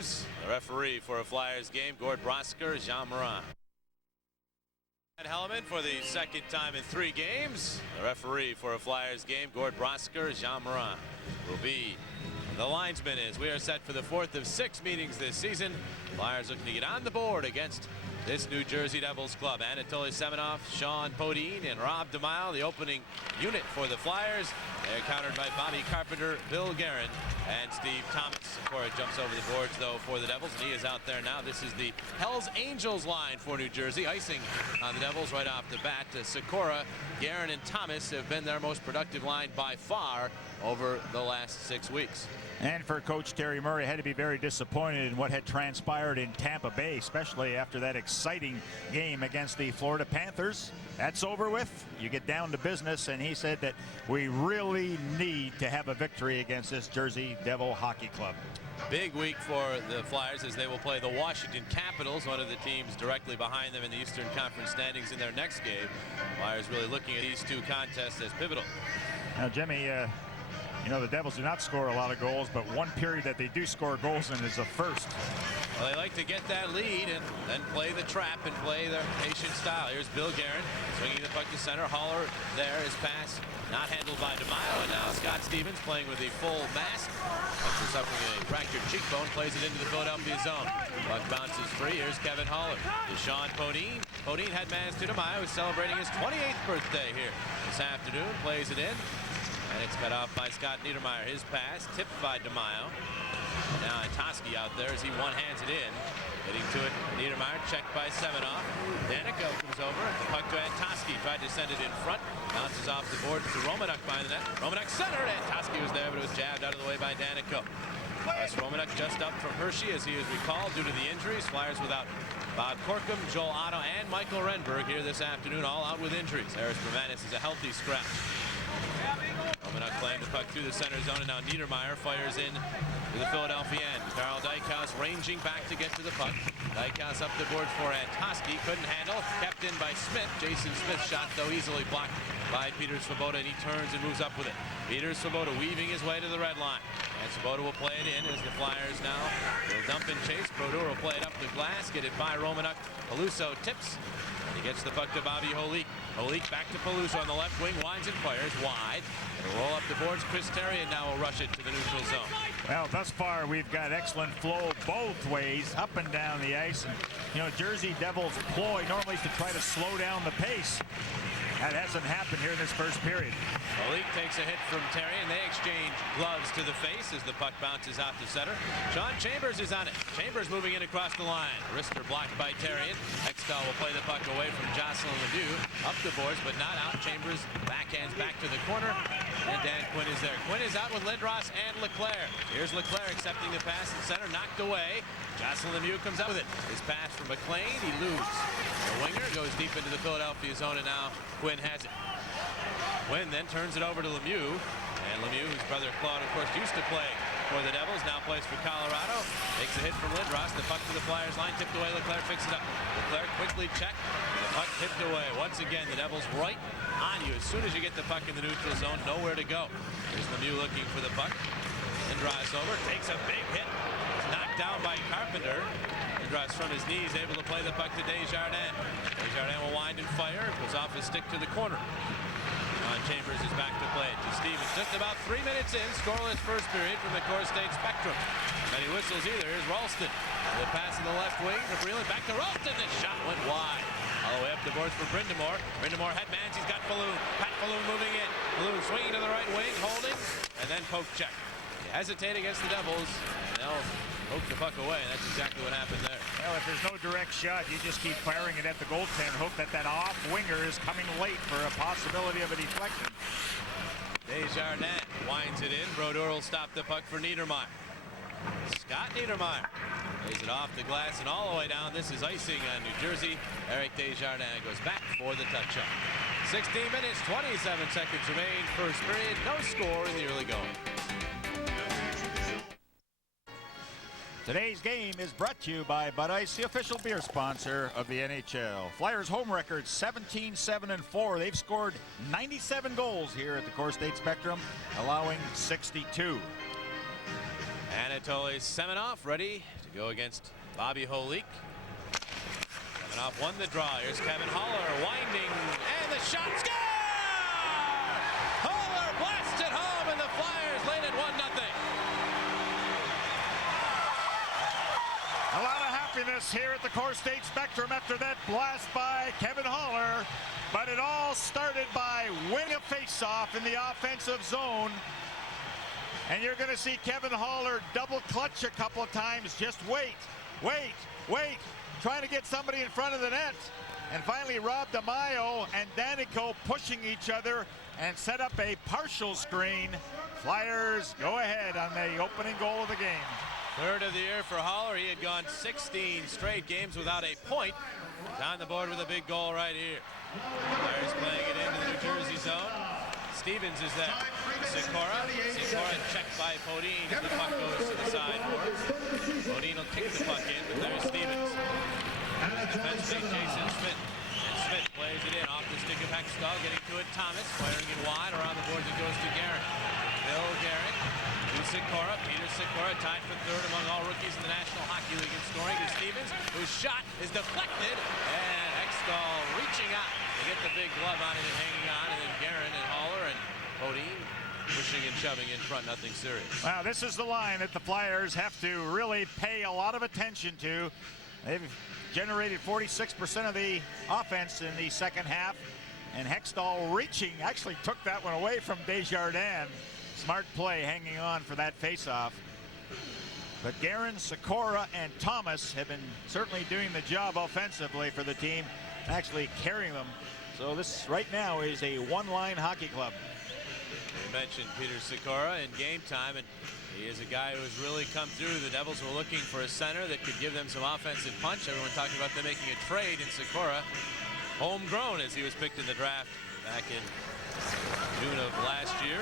games. The referee for a Flyers game, Gord Brosker, Jean Morin. Helmet for the second time in 3 games. The referee for a Flyers game, Gord Brosker, Jean Morin, will be the linesman as we are set for the 4th of 6 meetings this season. Flyers looking to get on the board against this New Jersey Devils club. Anatoly Semenov, Sean Podine, and Rob DeMille, the opening unit for the Flyers. They're countered by Bobby Carpenter, Bill Guerin, and Steve Thomas. Cora jumps over the boards, though, for the Devils, and he is out there now. This is the Hells Angels line for New Jersey. Icing on the Devils right off the bat. Sikora, Guerin, and Thomas have been their most productive line by far over the last 6 weeks. And for Coach Terry Murray, had to be very disappointed in what had transpired in Tampa Bay, especially after that exciting game against the Florida Panthers. That's over with. You get down to business, and he said that we really need to have a victory against this Jersey Devil Hockey Club. Big week for the Flyers as they will play the Washington Capitals, one of the teams directly behind them in the Eastern Conference standings in their next game. Flyers really looking at these 2 contests as pivotal. Now, Jimmy, you know, the Devils do not score a lot of goals, but one period that they do score goals in is a first. Well, they like to get that lead and then play the trap and play their patient style. Here's Bill Guerin swinging the puck to center. Haller there. His pass not handled by DeMille, and now Scott Stevens playing with the full mask after suffering a fractured cheekbone, plays it into the Philadelphia zone. Puck bounces free. Here's Kevin Haller to Sean Podine. Podine had mass to DeMille, who's celebrating his 28th birthday here this afternoon. Plays it in. And it's cut off by Scott Niedermayer. His pass tipped by DeMille. Now Toski out there as he one-hands it in. Getting to it, Niedermayer checked by Semenov. Daneyko comes over. The puck to Toski. Tried to send it in front. Bounces off the board to Romanuk behind the net. Romanuk centered, and Toski was there, but it was jabbed out of the way by Daneyko. Wes Romanuk just up from Hershey as he is recalled due to the injuries. Flyers without Bob Corkum, Joel Otto, and Michael Renberg here this afternoon, all out with injuries. Harris Bermanis is a healthy scratch. Romanuk playing the puck through the center zone, and now Niedermayer fires in to the Philadelphia end. Carl Dykhouse ranging back to get to the puck. Dykhouse up the boards for Toski. Couldn't handle. Kept in by Smith. Jason Smith's shot, though, easily blocked by Peter Svoboda, and he turns and moves up with it. Peter Svoboda weaving his way to the red line. And Svoboda will play it in as the Flyers now will dump and chase. Brodeur will play it up the glass. Get it by Romanuk. Peluso tips. And he gets the puck to Bobby Holik. Holik back to Peluso on the left wing. Winds and fires wide. It'll roll up the boards. Chris Terry, and now will rush it to the neutral zone. Well, thus far we've got excellent flow both ways, up and down the ice. And, you know, Jersey Devils' ploy normally is to try to slow down the pace. That hasn't happened here in this first period. Holik takes a hit from Terry, and they exchange gloves to the face as the puck bounces out to center. Sean Chambers is on it. Chambers moving in across the line. Wrister blocked by Terrian. Hextall will play the puck away from Jocelyn Lemieux. Up the boards, but not out. Chambers backhands back to the corner, and Dan Quinn is there. Quinn is out with Lindros and Leclerc. Here's Leclerc accepting the pass in center, knocked away. Jocelyn Lemieux comes out with it. His pass from McLean, he loses. The winger goes deep into the Philadelphia zone, and now Quinn has it. Quinn then turns it over to Lemieux, and Lemieux, whose brother Claude, of course, used to play for the Devils, now plays for Colorado. Takes a hit from Lindros. The puck to the Flyers line, tipped away. Leclerc picks it up. Leclerc quickly checked. The puck tipped away. Once again, the Devils right on you. As soon as you get the puck in the neutral zone, nowhere to go. Here's Lemieux looking for the puck. Lindros over, takes a big hit. It's knocked down by Carpenter. Lindros from his knees, able to play the puck to Desjardins. Desjardins will wind and fire. Goes off his stick to the corner. Chambers is back to play it to Stevens. Just about 3 minutes in, scoreless first period from the Core State Spectrum. Many whistles either. Here's Ralston. The pass in the left wing. Breland back to Ralston. The shot went wide. All the way up the boards for Brindamore. Brindamore headmans. He's got Falloon. Pat Falloon moving in. Falloon swinging to the right wing, holding, and then poke check. You hesitate against the Devils, and they'll poke the puck away. That's exactly what happened there. Well, if there's no direct shot, you just keep firing it at the goaltender. Hope that that off winger is coming late for a possibility of a deflection. Desjardins winds it in. Brodeur will stop the puck for Niedermayer. Scott Niedermayer lays it off the glass and all the way down. This is icing on New Jersey. Eric Desjardins goes back for the touch-up. 16 minutes, 27 seconds remain. First period, no score in the early going. Today's game is brought to you by Bud Ice, the official beer sponsor of the NHL. Flyers home record 17-7-4. They've scored 97 goals here at the Core State Spectrum, allowing 62. Anatoly Semenov ready to go against Bobby Holik. Semenov won the draw. Here's Kevin Haller winding, and the shot score! Haller blasted home, and the Flyers lead at 1-0. A lot of happiness here at the Core State Spectrum after that blast by Kevin Haller. But it all started by winning a faceoff in the offensive zone. And you're going to see Kevin Haller double clutch a couple of times. Just wait. Trying to get somebody in front of the net. And finally Rob DeMaio and Danico pushing each other and set up a partial screen. Flyers go ahead on the opening goal of the game. Third of the year for Haller. He had gone 16 straight games without a point. Down the board with a big goal right here. Flyers playing it into the New Jersey zone. Stevens is there. Sikora checked by Podine as the puck goes to the sideboard. Podine will kick the puck in, but there's Stevens. Defensively, Jason Schmidt. And Schmidt plays it in off the stick of Hextall, getting to it. Thomas firing it wide. Around the boards it goes to Guerin. Bill Guerin to Sikora. Peter Sikora tied for third among all rookies in the National Hockey League in scoring to Stevens, whose shot is deflected. And Hextall reaching out to get the big glove on it and hanging on. And then Guerin and Haller and Podine pushing and shoving in front, nothing serious. Wow, this is the line that the Flyers have to really pay a lot of attention to. They've generated 46% of the offense in the second half, and Hextall reaching actually took that one away from Desjardins. Smart play hanging on for that faceoff. But Guerin, Sikora, and Thomas have been certainly doing the job offensively for the team, actually carrying them. So this right now is a one-line hockey club. We mentioned Peter Sikora in game time, and he is a guy who has really come through. The Devils were looking for a center that could give them some offensive punch. Everyone talking about them making a trade, and Sikora, homegrown as he was picked in the draft back in June of last year,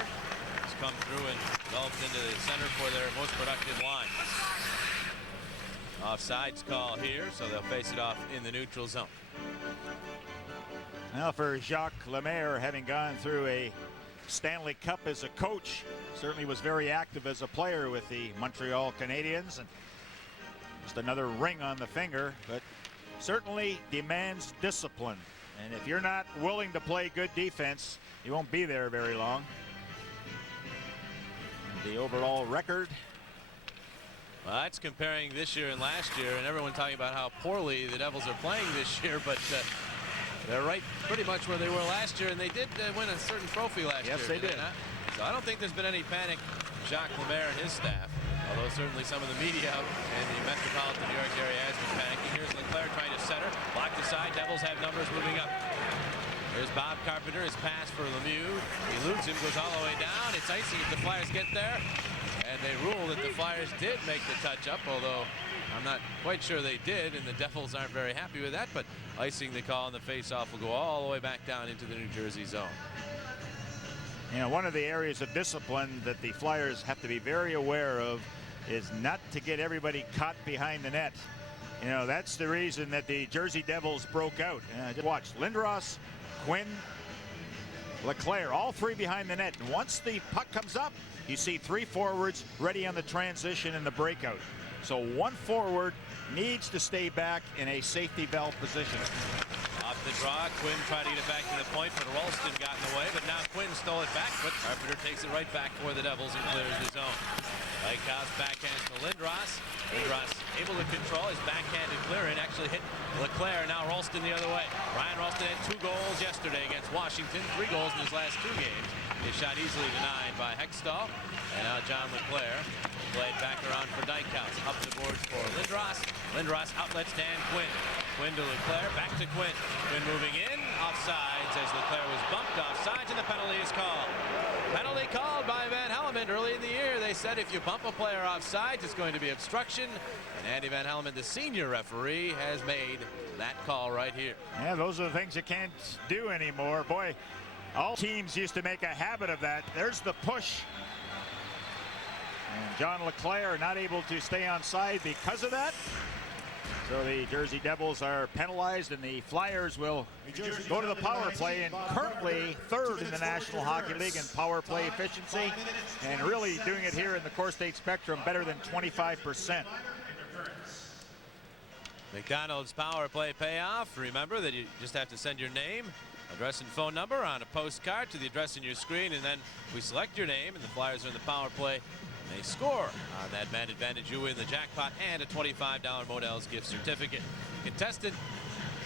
has come through and developed into the center for their most productive line. Offsides call here, so they'll face it off in the neutral zone. Now for Jacques Lemaire, having gone through a Stanley Cup as a coach, certainly was very active as a player with the Montreal Canadiens, and just another ring on the finger, but certainly demands discipline. And if you're not willing to play good defense, you won't be there very long. And the overall record. Well, that's comparing this year and last year, and everyone talking about how poorly the Devils are playing this year, but they're right pretty much where they were last year, and they did win a certain trophy last year. Yes, they did. So I don't think there's been any panic. Jacques Lemaire and his staff, although certainly some of the media in the metropolitan New York area has been panicking. Here's Leclerc trying to center, blocked aside. Devils have numbers moving up. There's Bob Carpenter, his pass for Lemieux. He eludes him, goes all the way down. It's icy if the Flyers get there. And they rule that the Flyers did make the touch-up, although I'm not quite sure they did, and the Devils aren't very happy with that, but icing the call and the face-off will go all the way back down into the New Jersey zone. You know, one of the areas of discipline that the Flyers have to be very aware of is not to get everybody caught behind the net. You know, that's the reason that the Jersey Devils broke out. Watch, Lindros, Quinn, Leclerc, all three behind the net. And once the puck comes up, you see three forwards ready on the transition and the breakout. So one forward needs to stay back in a safety valve position. Off the draw, Quinn tried to get it back to the point, but Ralston got in the way. But now Quinn stole it back, but Carpenter takes it right back for the Devils and clears the zone. Lighthouse backhand to Lindros. Lindros able to control his backhanded clear and actually hit Leclerc. Now Ralston the other way. Ryan Ralston had 2 goals yesterday against Washington, 3 goals in his last 2 games. His shot easily denied by Hextall. And now John Leclerc played back around for Dykhouse. Up the boards for Lindros. Lindros outlets Dan Quinn. Quinn to Leclerc, back to Quinn. Quinn moving in, offsides as Leclerc was bumped offsides, and the penalty is called. Penalty called by Van Hellemond. Early in the year, they said if you bump a player offsides, it's going to be obstruction. And Andy Van Hellemond, the senior referee, has made that call right here. Yeah, those are the things you can't do anymore. Boy, all teams used to make a habit of that. There's the push. And John Leclerc not able to stay on side because of that. So the Jersey Devils are penalized, and the Flyers will go to the power play, and currently third in the National Hockey League in power play efficiency, and really doing it here in the Core State Spectrum better than 25%. McDonald's power play payoff. Remember that you just have to send your name, address and phone number on a postcard to the address on your screen, and then we select your name, and the Flyers are in the power play. They score on that man advantage. You win the jackpot and a $25 Modell's gift certificate. Contestant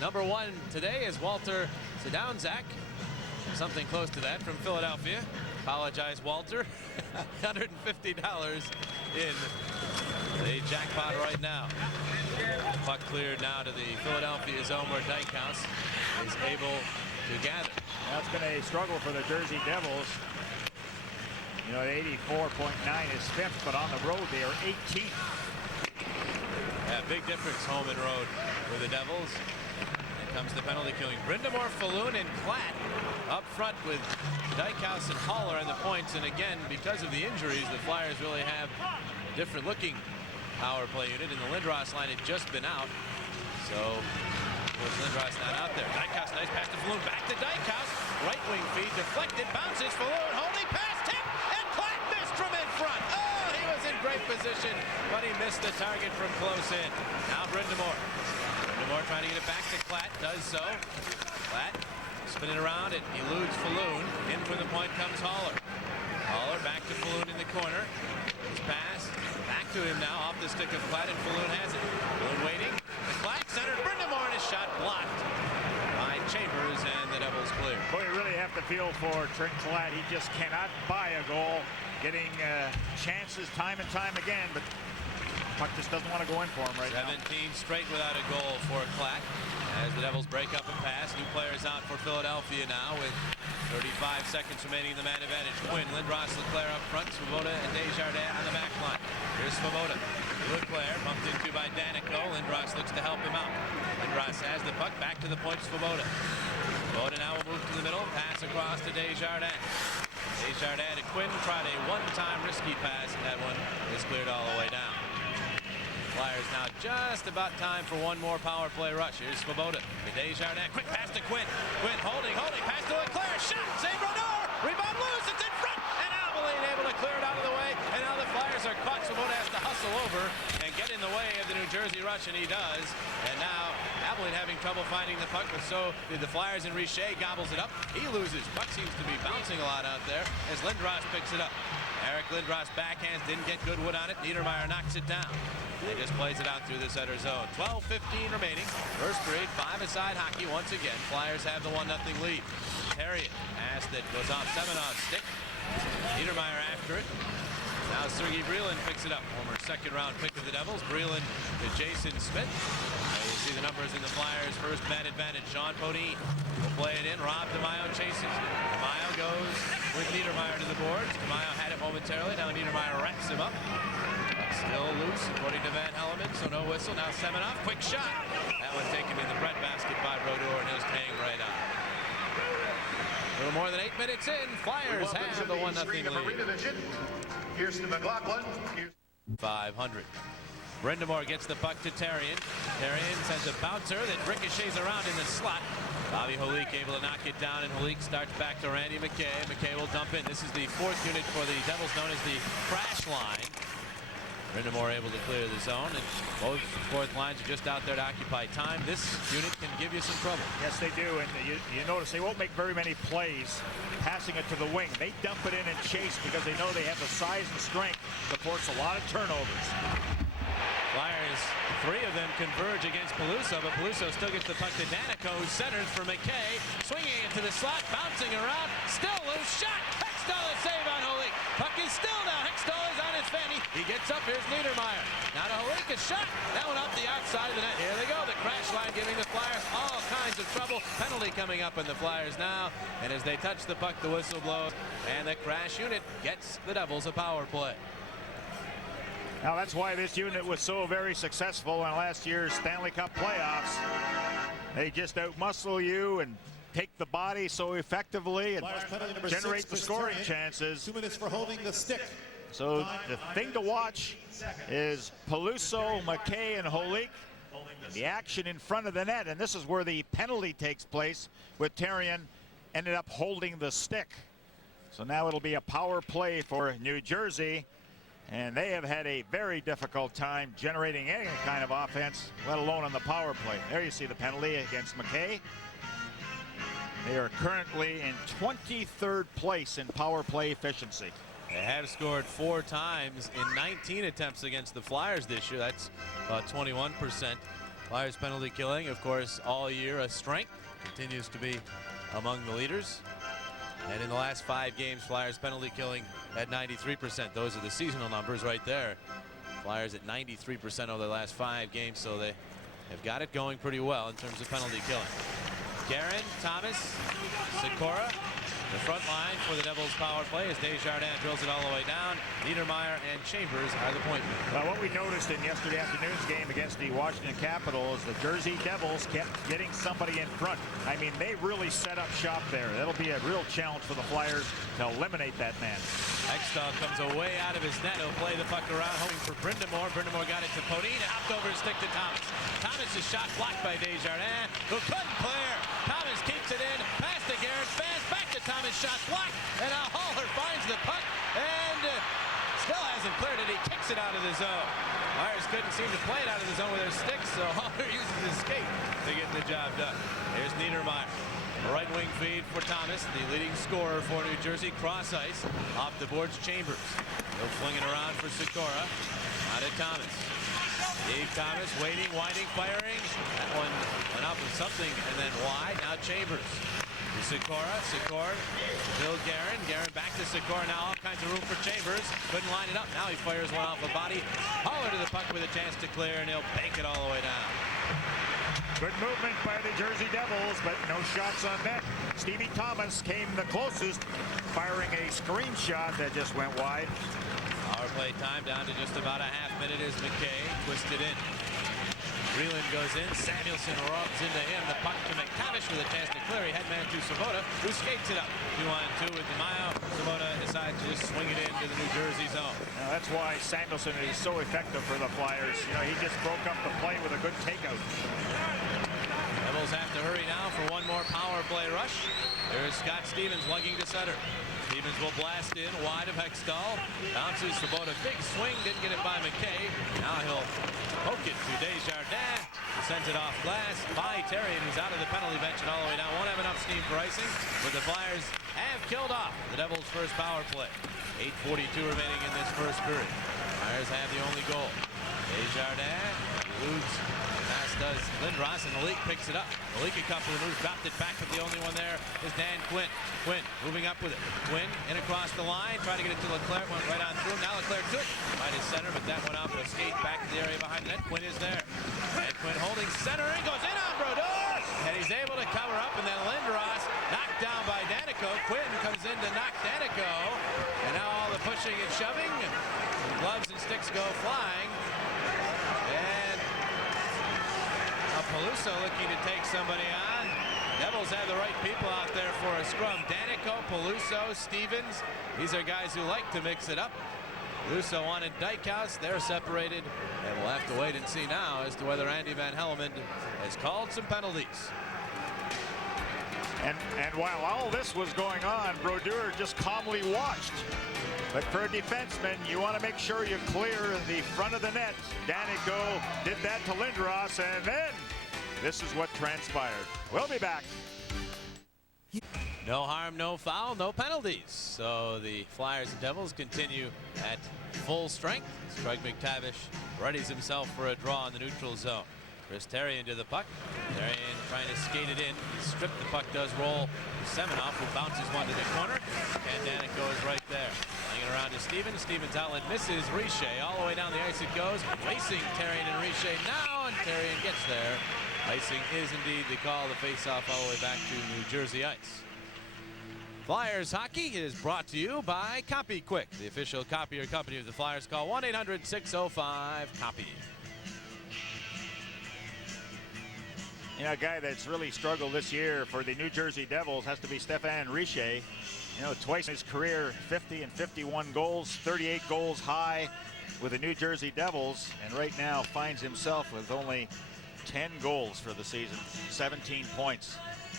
number 1 today is Walter Sedownzak. Something close to that from Philadelphia. Apologize, Walter. $150 in the jackpot right now. Puck cleared now to the Philadelphia zone where Dykhouse is able to gather. Now it's been a struggle for the Jersey Devils. You know, 84.9 is 5th, but on the road they are 18th. Yeah, big difference home and road for the Devils. Here comes the penalty killing. Brindamore, Falloon, and Klatt up front with Dykhouse and Haller on the points. And again, because of the injuries, the Flyers really have a different looking power play unit. And the Lindros line had just been out. So, of course, Lindros not out there. Dykhouse, nice pass to Falloon. Back to Dykhouse. Right wing feed, deflected, bounces. Falloon, holding pass, tip, and Klatt missed from in front. Oh, he was in great position, but he missed the target from close in. Now Brindamore. Brindamore trying to get it back to Klatt, does so. Klatt spinning around, and eludes Falloon. In from the point comes Haller. Haller back to Falloon in the corner. His pass back to him now, off the stick of Klatt, and Falloon has it. Falloon waiting. The Klatt centered Brindamore, and his shot blocked by Chambers, and the Devils clear. Boy, you really have to feel for Trent Klatt. He just cannot buy a goal, getting chances time and time again, but puck just doesn't want to go in for him right 17 now. straight without a goal for Klatt as the Devils break up a pass. New players out for Philadelphia now with 35 seconds remaining in the man advantage. Quinn, Lindros, Leclerc up front, Svoboda and Desjardins on the back line. Here's Svoboda. Leclerc bumped into by Danico. Lindros looks to help him out. Lindros has the puck, back to the point, Svoboda. Svoboda now will move to the middle, pass across to Desjardins. Desjardins to Quinn, tried a one-time risky pass, and that one is cleared all the way down. Flyers now just about time for one more power play rush. Here's Svoboda to Desjardins. Quick pass to Quinn. Quinn holding, pass to Leclerc. Shot, save Brodeur. Rebound loose, it's in front. And Abilene able to clear it out of the way. And now the Flyers are caught. Svoboda has to hustle over and get in the way of the New Jersey rush, and he does. And now Abilene having trouble finding the puck, but so did the Flyers, and Richer gobbles it up. He loses. Puck seems to be bouncing a lot out there as Lindros picks it up. Eric Lindros backhands, didn't get good wood on it. Niedermeyer knocks it down. He just plays it out through the center zone. 12:15 remaining. First period, 5-a-side hockey once again. Flyers have the 1-0 lead. Harriet pass that goes off Semenov's stick. Niedermeyer after it. Now Sergei Brylin picks it up. Former second-round pick of the Devils. Brylin to Jason Smith. You see the numbers in the Flyers' first man advantage. Sean Podine will play it in. Rob DeMaio chases. DeMaio goes with Niedermeyer to the boards. DeMaio had it momentarily. Now Niedermeyer wraps him up. Still loose, according to Van Helleman, so no whistle. Now Semenov, quick shot. That one taken in the breadbasket by Brodeur, and he'll hang right on. A little more than 8 minutes in, Flyers have the 1-0 lead. Here's to McLaughlin. 500. Brindamore gets the puck to Therrien. Therrien sends a bouncer that ricochets around in the slot. Bobby Holik able to knock it down, and Holik starts back to Randy McKay. McKay will dump in. This is the 4th unit for the Devils, known as the crash line. Brindamore able to clear the zone, and both 4th lines are just out there to occupy time. This unit can give you some trouble. Yes, they do, and you notice they won't make very many plays passing it to the wing. They dump it in and chase because they know they have the size and strength to force a lot of turnovers. Flyers, 3 of them converge against Peluso, but Peluso still gets the puck to Danico, who centers for McKay, swinging it to the slot, bouncing around, still loose, shot! Hextall is save on Holik. Puck is still down. Hextall is on his fanny. He gets up. Here's Niedermeyer. Now to Holik, a shot. That one off the outside of the net. Here they go. The crash line giving the Flyers all kinds of trouble. Penalty coming up on the Flyers now. And as they touch the puck, the whistle blows. And the crash unit gets the Devils a power play. Now that's why this unit was so very successful in last year's Stanley Cup playoffs. They just outmuscle you and take the body so effectively and generate the scoring chances. 2 minutes for holding the stick. So the thing to watch is Peluso, McKay, and Holik. The action in front of the net, and this is where the penalty takes place, with Therrien ended up holding the stick. So now it'll be a power play for New Jersey, and they have had a very difficult time generating any kind of offense, let alone on the power play. There you see the penalty against McKay. They are currently in 23rd place in power play efficiency. They have scored 4 times in 19 attempts against the Flyers this year. That's about 21%. Flyers penalty killing, of course, all year a strength. Continues to be among the leaders. And in the last 5 games, Flyers penalty killing at 93%. Those are the seasonal numbers right there. Flyers at 93% over the last 5 games, so they have got it going pretty well in terms of penalty killing. Guerin, Thomas, Sikora. The front line for the Devils power play as Desjardins drills it all the way down. Niedermeyer and Chambers are the point men. Well, what we noticed in yesterday afternoon's game against the Washington Capitals, the Jersey Devils kept getting somebody in front. I mean, they really set up shop there. That'll be a real challenge for the Flyers to eliminate that man. Hextall comes away out of his net. He'll play the puck around, hoping for Brindamore. Brindamore got it to Podine, hopped over his stick to Thomas. Thomas' shot blocked by Desjardins, who couldn't clear. Thomas keeps it in, pass to Guerin, fast back to Thomas, shot blocked, and now Haller finds the puck and still hasn't cleared it. He kicks it out of the zone. Flyers couldn't seem to play it out of the zone with their sticks, so Haller uses his skate to get the job done. Here's Niedermeyer. Right wing feed for Thomas, the leading scorer for New Jersey. Cross ice, off the boards, Chambers. He'll fling it around for Sikora. Out at Thomas. Dave Thomas waiting, winding, firing. That one went up with something and then wide. Now Chambers. To Sikora. Sikora. Bill Guerin. Guerin back to Sikora. Now all kinds of room for Chambers. Couldn't line it up. Now he fires one off the body. Haller to the puck with a chance to clear, and he'll bank it all the way down. Good movement by the Jersey Devils, but no shots on net. Stevie Thomas came the closest, firing a screen shot that just went wide. Power play time down to just about a half minute as McKay twisted in. Breland goes in. Samuelson rubs into him. The puck to McTavish with a chance to clear. He had man to Svoboda, who skates it up. 2-on-2 with DeMaio. Svoboda decides to just swing it into the New Jersey zone. Now that's why Samuelson is so effective for the Flyers. You know, he just broke up the play with a good takeout. Devils have to hurry now for one more power play rush. There's Scott Stevens lugging to center. Stevens will blast in wide of Hextall. Bounces Svoboda. Big swing. Didn't get it by McKay. Now he'll poke it to Desjardins. He sends it off glass by Therrien, who's out of the penalty bench and all the way down. Won't have enough steam for icing, but the Flyers have killed off the Devils' first power play. 8:42 remaining in this first period. Flyers have the only goal. Desjardins eludes. Pass does Lindros, and Malik picks it up. Malik a couple of moves, dropped it back, but the only one there is Dan Quinn. Quinn moving up with it. Quinn in across the line, trying to get it to Leclerc, went right on through. Now Leclerc took right his center, but that went off a skate back to the area behind the net. Quinn is there. And Quinn holding center, he goes in on Brodeur, and he's able to cover up, and then Lindros knocked down by Danico. Quinn comes in to knock Danico, and now all the pushing and shoving. Gloves and sticks go flying. And Peluso looking to take somebody on. Devils have the right people out there for a scrum. Danico, Peluso, Stevens. These are guys who like to mix it up. Peluso wanted Dykhouse. They're separated. And we'll have to wait and see now as to whether Andy Van Hellemond has called some penalties. And while all this was going on, Brodeur just calmly watched. But for a defenseman, you want to make sure you clear the front of the net. Danico did that to Lindros, and then this is what transpired. We'll be back. No harm, no foul, no penalties. So the Flyers and Devils continue at full strength. Craig McTavish readies himself for a draw in the neutral zone. Chris Therrien to the puck. Therrien trying to skate it in. He stripped. The puck does roll to Semenoff, who bounces one to the corner. And Danico is right there. Playing it around to Stevens. Stevens outlet misses Richer. All the way down the ice it goes. Racing Therrien and Richer now, and Therrien gets there. Icing is indeed the call. The face-off all the way back to New Jersey ice. Flyers hockey is brought to you by Copy Quick, the official copier company of the Flyers. Call 1-800-605-COPY. You know, a guy that's really struggled this year for the New Jersey Devils has to be Stéphane Richer. You know, twice in his career, 50 and 51 goals, 38 goals high with the New Jersey Devils, and right now finds himself with only 10 goals for the season, 17 points.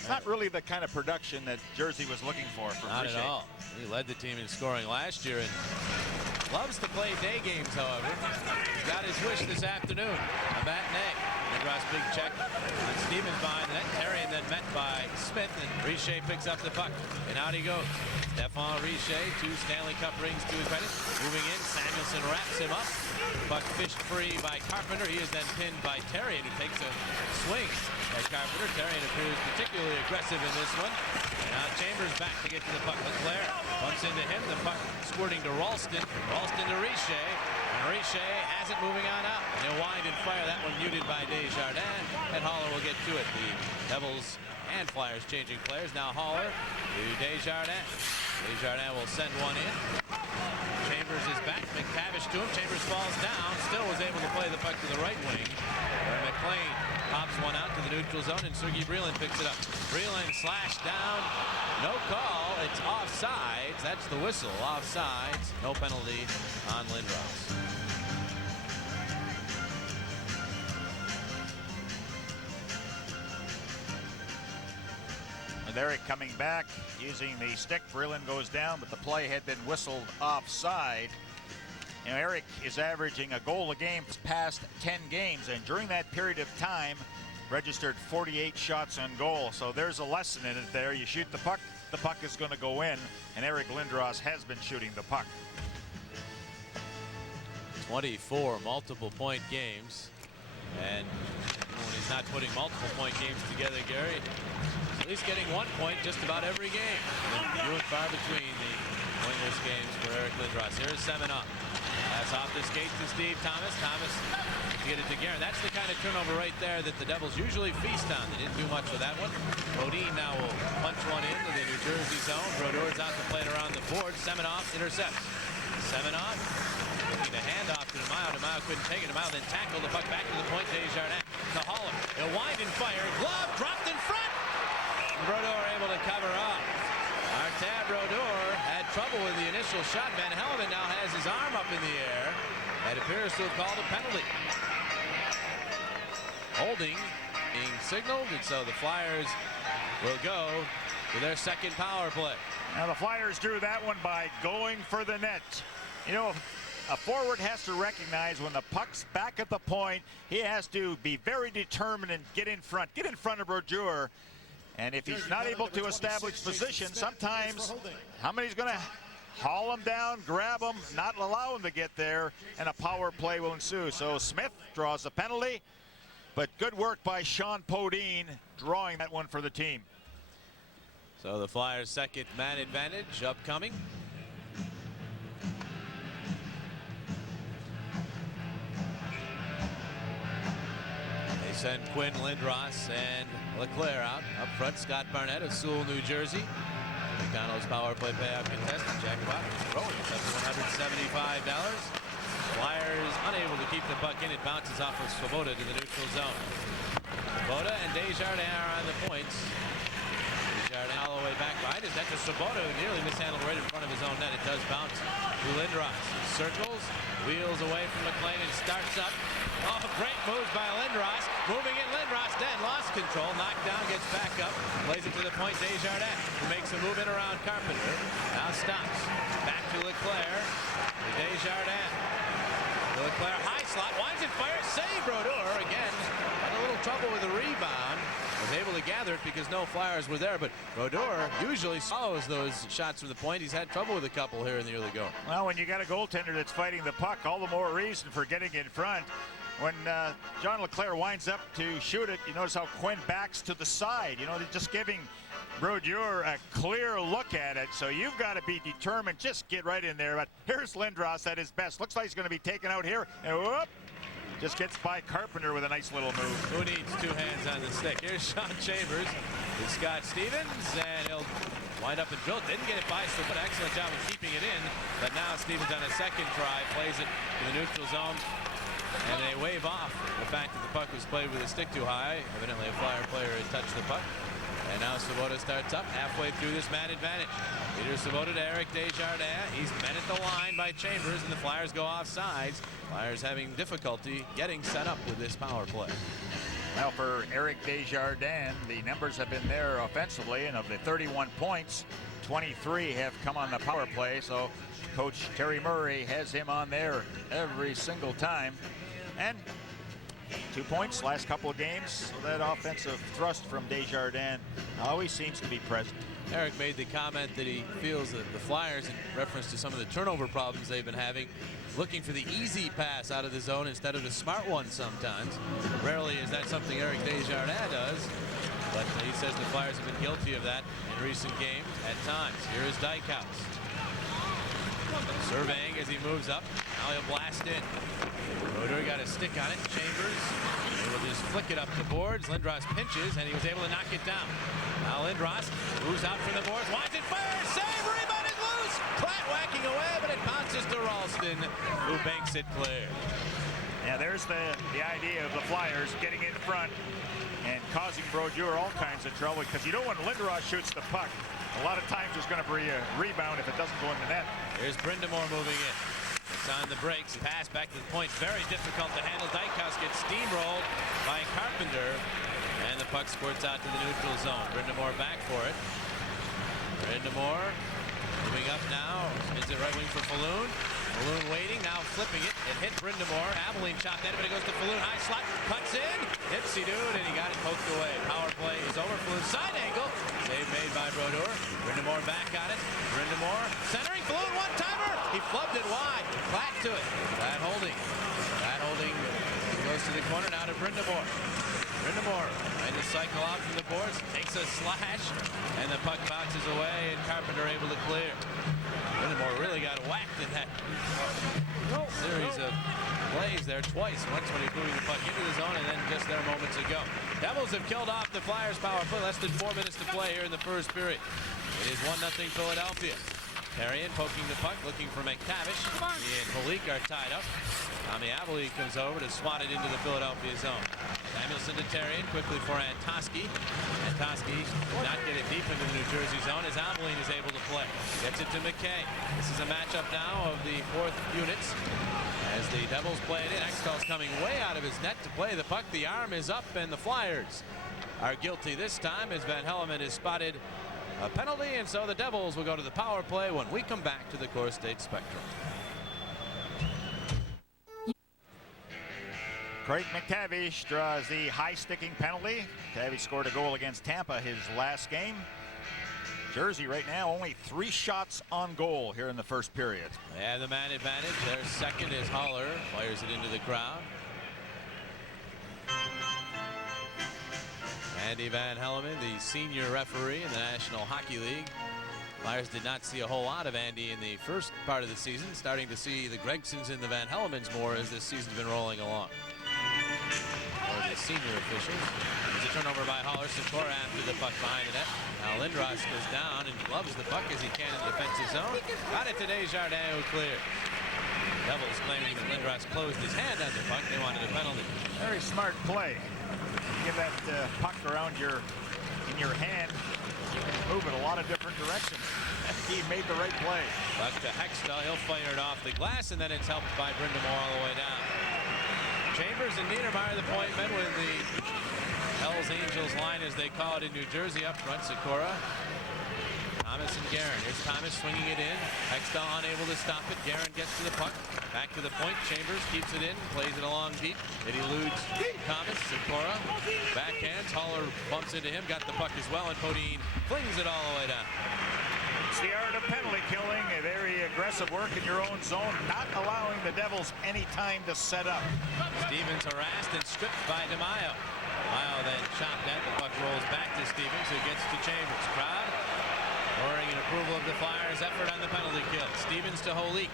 Not really the kind of production that Jersey was looking for Not Richer. at all. He led the team in scoring last year and loves to play day games, however. He's got his wish this afternoon. A matinee. Lindros big check on Stevens behind the net. Therrien then met by Smith, and Richer picks up the puck. And out he goes. Stephane Richer, 2 Stanley Cup rings to his credit. Moving in, Samuelson wraps him up. Puck fished free by Carpenter. He is then pinned by Therrien, who takes a swing at Carpenter. Therrien appears particularly aggressive in this one. And now Chambers back to get to the puck. Leclerc bumps into him. The puck squirting to Ralston. Ralston to Richer. And Richer has it moving on out. And he'll wind and fire. That one muted by Desjardins. And Haller will get to it. The Devils and Flyers changing players. Now Haller to Desjardins. Desjardins will send one in. Chambers is back. McTavish to him. Chambers falls down. Still was able to play the puck to the right wing. Where McLean pops one out to the neutral zone, and Sergei Brylin picks it up. Brylin slashed down. No call. It's offsides. That's the whistle. Offsides. No penalty on Lindros. And Eric coming back using the stick. Brylin goes down, but the play had been whistled offside. You know, Eric is averaging a goal a game for past 10 games, and during that period of time registered 48 shots on goal. So there's a lesson in it there. You shoot the puck is going to go in, and Eric Lindros has been shooting the puck. 24 multiple point games, and when he's not putting multiple point games together, Gary, at least getting 1 point just about every game. Few and far between the winless games for Eric Lindros. Here's Semenov. That's off the skates to Steve Thomas. Thomas to get it to Guerin. That's the kind of turnover right there that the Devils usually feast on. They didn't do much with that one. Bodine now will punch one into the New Jersey zone. Brodor's out to play it around the board. Semenov intercepts. Semenov looking to hand off to DeMaio. DeMaio couldn't take it. DeMaio then tackled the puck back to the point. Desjardins to Haller. He'll wind and fire. Glove dropped in front. Brodeur able to cover up. Martin Brodeur had trouble with the initial shot. Van Helleman now has his arm up in the air. That appears to have called a penalty. Holding being signaled, and so the Flyers will go to their second power play. Now the Flyers drew that one by going for the net. You know, a forward has to recognize when the puck's back at the point, he has to be very determined and get in front of Brodeur. And if he's not able to establish position, sometimes somebody's going to haul him down, grab him, not allow him to get there, and a power play will ensue. So Smith draws a penalty, but good work by Sean Podine drawing that one for the team. So the Flyers' second man advantage upcoming. They send Quinn Lindros and Leclerc out. Up front, Scott Barnett of Sewell, New Jersey. McDonald's power play payoff contestant. Jacobot throwing it up to $175. Flyers unable to keep the puck in. It bounces off of Svoboda to the neutral zone. Svoboda and Desjardins are on the points. Desjardins all the way back behind us. That's a Svoboda who nearly mishandled right in front of his own net. It does bounce to Lindros. Circles, wheels away from McLean and starts up. Oh, great moves by Lindros. Moving in, Lindros then lost control. Knocked down, gets back up. Plays it to the point, Desjardins, who makes a move in around Carpenter. Now stops. Back to Leclerc. To Desjardins. Leclerc, high slot, winds and fires. Save Brodeur again. Had a little trouble with the rebound. Was able to gather it because no Flyers were there, but Brodeur usually follows those shots from the point. He's had trouble with a couple here in the early going. Well, when you got a goaltender that's fighting the puck, all the more reason for getting in front. When John Leclerc winds up to shoot it, you notice how Quinn backs to the side. You know, they're just giving Brodeur a clear look at it. So you've got to be determined. Just get right in there. But here's Lindros at his best. Looks like he's going to be taken out here. And whoop, just gets by Carpenter with a nice little move. Who needs two hands on the stick? Here's Sean Chambers with Scott Stevens, and he'll wind up and drill. Didn't get it by, so put an excellent job of keeping it in. But now Stevens on a second try plays it to the neutral zone. And they wave off the fact that the puck was played with a stick too high. Evidently a Flyer player had touched the puck. And now Svoboda starts up halfway through this man advantage. Peter Svoboda to Eric Desjardins. He's met at the line by Chambers, and the Flyers go off sides. Flyers having difficulty getting set up with this power play. Now for Eric Desjardins, the numbers have been there offensively, and of the 31 points, 23 have come on the power play. So Coach Terry Murray has him on there every single time. And 2 points last couple of games. So that offensive thrust from Desjardins always seems to be present. Eric made the comment that he feels that the Flyers, in reference to some of the turnover problems they've been having, looking for the easy pass out of the zone instead of the smart one sometimes. Rarely is that something Eric Desjardins does, but he says the Flyers have been guilty of that in recent games at times. Here is Dykhouse. Surveying as he moves up. Now he'll blast in. Roeder got a stick on it. Chambers able to just flick it up the boards. Lindros pinches, and he was able to knock it down. Now Lindros moves out from the boards. Winds it, fires, save, rebound is loose. Platt whacking away, but it bounces to Ralston, who banks it clear. Yeah, there's the idea of the Flyers getting in front and causing Brodeur all kinds of trouble, because you know when Lindros shoots the puck, a lot of times there's going to be a rebound if it doesn't go in the net. Here's Brind'Amour moving in. It's on the brakes. Pass back to the point. Very difficult to handle. Dykhouse gets steamrolled by Carpenter. And the puck squirts out to the neutral zone. Brind'Amour back for it. Brind'Amour moving up now. Spins it right wing for Falloon. Falloon waiting, now flipping it. It hit Brind'Amour. Abilene chopped at it, but it goes to Falloon. High slot, cuts in. Ipsy dude, and he got it poked away. Power play is over. Falloon side angle. Save made by Brodeur. Brind'Amour back on it. Brind'Amour centering. Falloon one-timer. He flubbed it wide. Platt to it. That holding. Goes to the corner now to Brind'Amour. Brind'Amour trying to cycle out from the boards. Takes a slash, and the puck bounces away, and Carpenter able to clear. Brind'Amour really got whacked in that series of plays there twice. Once when he's moving the puck into the zone, and then just there moments ago. Devils have killed off the Flyers power play. Less than 4 minutes to play here in the first period. It is 1-0 Philadelphia. Therrien poking the puck, looking for McTavish. He and Holik are tied up. Tommy Abilene comes over to swat it into the Philadelphia zone. Samuelson to Therrien, quickly for Antoski. Antoski did not get it deep into the New Jersey zone as Abilene is able to play. Gets it to McKay. This is a matchup now of the fourth units. As the Devils play it in, Hextall's coming way out of his net to play the puck. The arm is up, and the Flyers are guilty this time as Van Hellemond is spotted a penalty, and so the Devils will go to the power play when we come back to the Core State Spectrum. Craig McTavish draws the high-sticking penalty. McTavish scored a goal against Tampa his last game. Jersey right now only 3 shots on goal here in the first period. They have the man advantage. Their second is Haller. Fires it into the crowd. Andy Van Hellemond, the senior referee in the National Hockey League. Flyers did not see a whole lot of Andy in the first part of the season. Starting to see the Gregsons and the Van Hellemonds more as this season's been rolling along. Or the senior officials. There's a turnover by Haller. Sikora after the puck behind the net. Now Lindros goes down and gloves the puck as he can in the defensive zone. Got it to Desjardins, who cleared. Devils claiming that Lindros closed his hand on the puck. They wanted a penalty. Very smart play. Give that puck around in your hand, you can move it a lot of different directions. He made the right play. Puck to Hextall. He'll fire it off the glass, and then it's helped by Brind'Amour all the way down. Chambers and Niedermeyer, the point men, with the Hells Angels line, as they call it in New Jersey, up front. Sikora, Thomas, and Guerin. Here's Thomas swinging it in. Hextall unable to stop it. Guerin gets to the puck. Back to the point. Chambers keeps it in. Plays it along deep. It eludes Thomas. Sikora backhands. Haller bumps into him. Got the puck as well. And Podine flings it all the way down. It's the art of penalty killing. A very aggressive work in your own zone. Not allowing the Devils any time to set up. Stevens harassed and stripped by DeMaio. DeMaio then chopped at. The puck rolls back to Stevens, who gets to Chambers. Crowd roaring in approval of the Flyers' effort on the penalty kill. Stevens to Holik.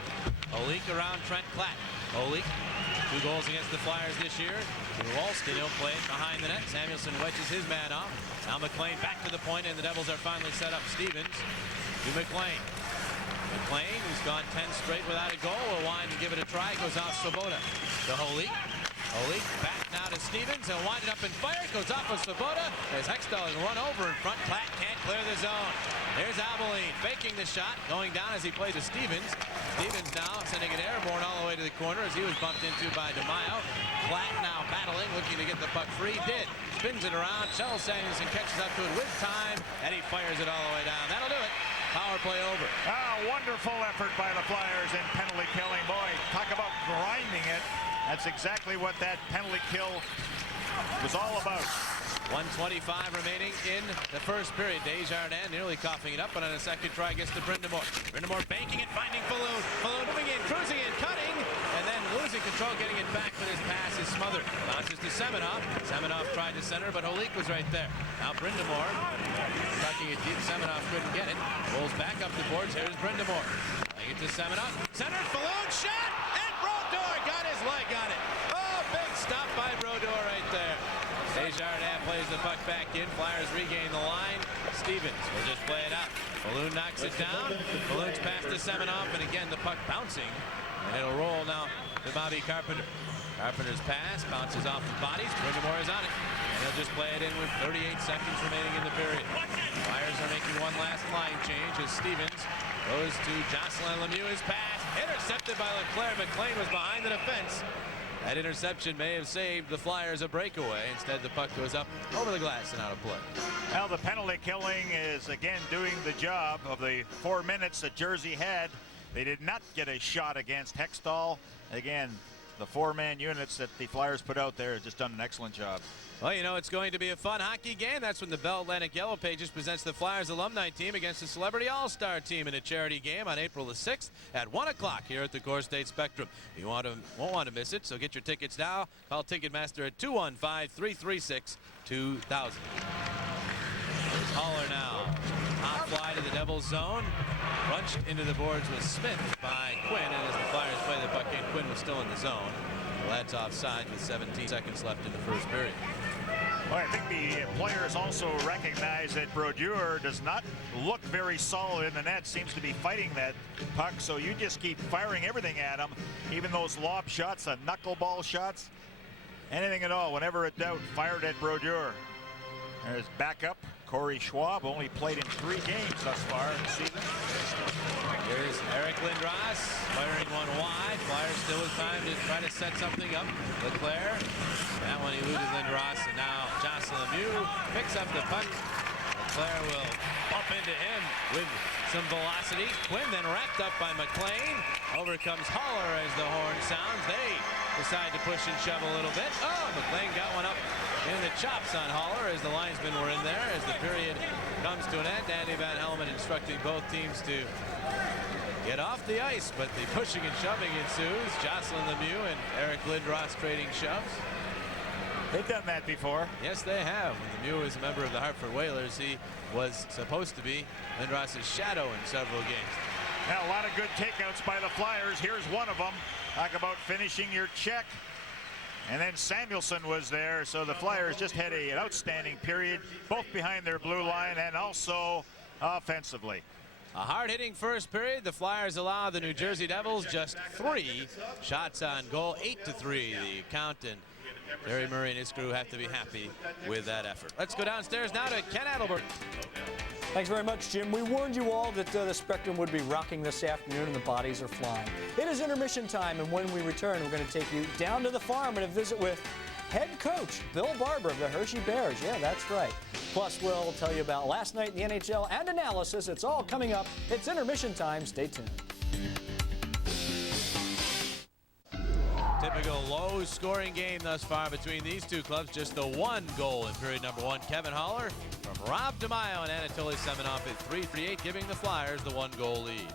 Holik around Trent Platt. Holik, 2 goals against the Flyers this year. To Ralston, he'll play it behind the net. Samuelson wedges his man off. Now McLean back to the point, and the Devils are finally set up. Stevens to McLean. McLean, who's gone 10 straight without a goal, will wind and give it a try. Goes off Svoboda to Holik. Holik back now to Stevens. He'll wind it up and fire. Goes off with Svoboda as Hextall is run over in front. Platt can't clear the zone. There's Abilene faking the shot, going down as he plays to Stevens. Stevens now sending it airborne all the way to the corner as he was bumped into by DeMaio. Platt now battling, looking to get the puck free. Did. Spins it around. Kjell Samuelsson catches up to it with time, and he fires it all the way down. That'll do it. Power play over. Wonderful effort by the Flyers in penalty killing. Boy, talk about grinding it. That's exactly what that penalty kill was all about. 1:25 remaining in the first period. Desjardins nearly coughing it up, but on a second try gets to Brind'Amour. Brind'Amour banking it, finding Falloon. Falloon moving in, cruising in, cutting, and then losing control, getting it back, but his pass is smothered. Bounces to Semenov. Semenov tried to center, but Holik was right there. Now Brind'Amour tucking it deep. Semenov couldn't get it. Rolls back up the boards. Here's Brind'Amour. Playing it to Semenov. Centered, Falloon, shot, and Brodeur got his leg on it. Oh, big stop by Brodeur right there. Desjardins plays the puck back in. Flyers regain the line. Stevens will just play it out. Balloon knocks it down. Balloon's pass to Semenov, and again the puck bouncing. And it'll roll now to Bobby Carpenter. Carpenter's pass bounces off the bodies. Brind'Amour is on it. And he'll just play it in with 38 seconds remaining in the period. Flyers are making one last line change as Stevens goes to Jocelyn Lemieux. His pass intercepted by Leclerc. McLean was behind the defense. That interception may have saved the Flyers a breakaway. Instead, the puck goes up over the glass and out of play. Now the penalty killing is again doing the job of the 4 minutes that Jersey had. They did not get a shot against Hextall. Again, the 4-man units that the Flyers put out there have just done an excellent job. Well, you know, it's going to be a fun hockey game. That's when the Bell Atlantic Yellow Pages presents the Flyers alumni team against the Celebrity All-Star team in a charity game on April the 6th at 1 o'clock here at the Core State Spectrum. You won't want to miss it, so get your tickets now. Call Ticketmaster at 215-336-2000. There's Haller now. Hot fly to the Devils zone. Crunched into the boards with Smith by Quinn, and as the Flyers play the puck in, Quinn was still in the zone. Well, that's offside with 17 seconds left in the first period. Well, I think the players also recognize that Brodeur does not look very solid in the net, seems to be fighting that puck, so you just keep firing everything at him, even those lob shots, the knuckleball shots, anything at all. Whenever in doubt, fired at Brodeur. There's backup. Corey Schwab only played in 3 games thus far in the season. Here's Eric Lindros firing one wide. Flyers still with time to try to set something up. Leclerc. That one eludes Lindros, and now Jocelyn Lemieux picks up the puck. Leclerc will bump into him with some velocity. Quinn then wrapped up by McLean. Over comes Haller as the horn sounds. They decide to push and shove a little bit. Oh, McLean got one up in the chops on Haller as the linesmen were in there. As the period comes to an end, Andy Van Helmond instructing both teams to get off the ice, but the pushing and shoving ensues. Jocelyn Lemieux and Eric Lindros trading shoves. They've done that before. Yes, they have. When Lemieux was a member of the Hartford Whalers, he was supposed to be Lindros' shadow in several games. Now, a lot of good takeouts by the Flyers. Here's one of them. Talk about finishing your check. And then Samuelsson was there, so the Flyers just had an outstanding period, both behind their blue line and also offensively. A hard-hitting first period. The Flyers allow the New Jersey Devils just 3 shots on goal, 8-3 the count, and Terry Murray and his crew have to be happy with that effort. Let's go downstairs now to Ken Adelbert. Thanks very much, Jim. We warned you all that the Spectrum would be rocking this afternoon and the bodies are flying. It is intermission time, and when we return, we're going to take you down to the farm and a visit with head coach Bill Barber of the Hershey Bears. Yeah, that's right. Plus, we'll tell you about last night in the NHL and analysis. It's all coming up. It's intermission time. Stay tuned. Typical low-scoring game thus far between these two clubs. Just the 1 goal in period number 1. Kevin Haller from Rob DeMaio and Anatoly Semenov at 3-3-8, giving the Flyers the 1-goal lead.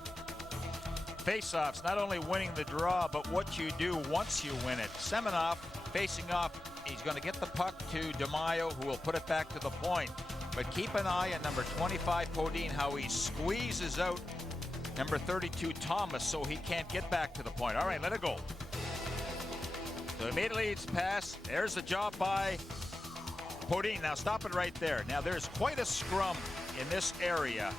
Face-offs, not only winning the draw, but what you do once you win it. Semenov facing off, he's going to get the puck to DeMaio, who will put it back to the point. But keep an eye on number 25, Podine, how he squeezes out number 32, Thomas, so he can't get back to the point. All right, let it go. So immediately it's passed. There's the job by Podine. Now stop it right there. Now there's quite a scrum in this area.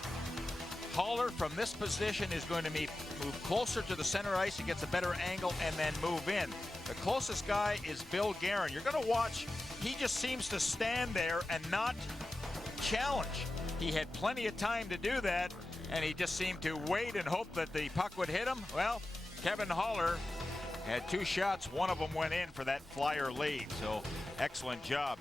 Haller from this position is going to move closer to the center ice. He gets a better angle and then move in. The closest guy is Bill Guerin. You're going to watch. He just seems to stand there and not challenge. He had plenty of time to do that. and he just seemed to wait and hope that the puck would hit him. Well, Kevin Haller had 2 shots. One of them went in for that Flyer lead, so excellent job.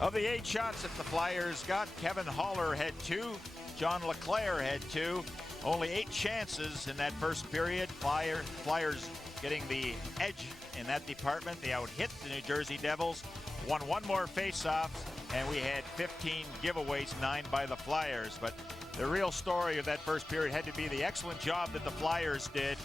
Of the 8 shots that the Flyers got, Kevin Haller had 2. John LeClair had 2. Only 8 chances in that first period. Flyers getting the edge in that department. They out-hit the New Jersey Devils, won 1 more face-off, and we had 15 giveaways, 9 by the Flyers. But the real story of that first period had to be the excellent job that the Flyers did,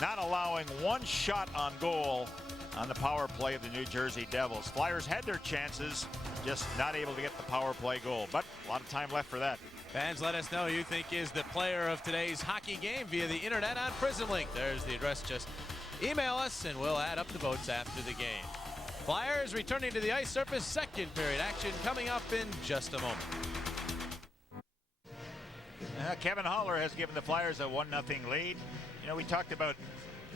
not allowing 1 shot on goal on the power play of the New Jersey Devils. Flyers had their chances, just not able to get the power play goal. But a lot of time left for that. Fans, let us know who you think is the player of today's hockey game via the internet on Prism Link. There's the address. Just email us and we'll add up the votes after the game. Flyers returning to the ice surface, second period action coming up in just a moment. Kevin Haller has given the Flyers a 1-0 lead. You know, we talked about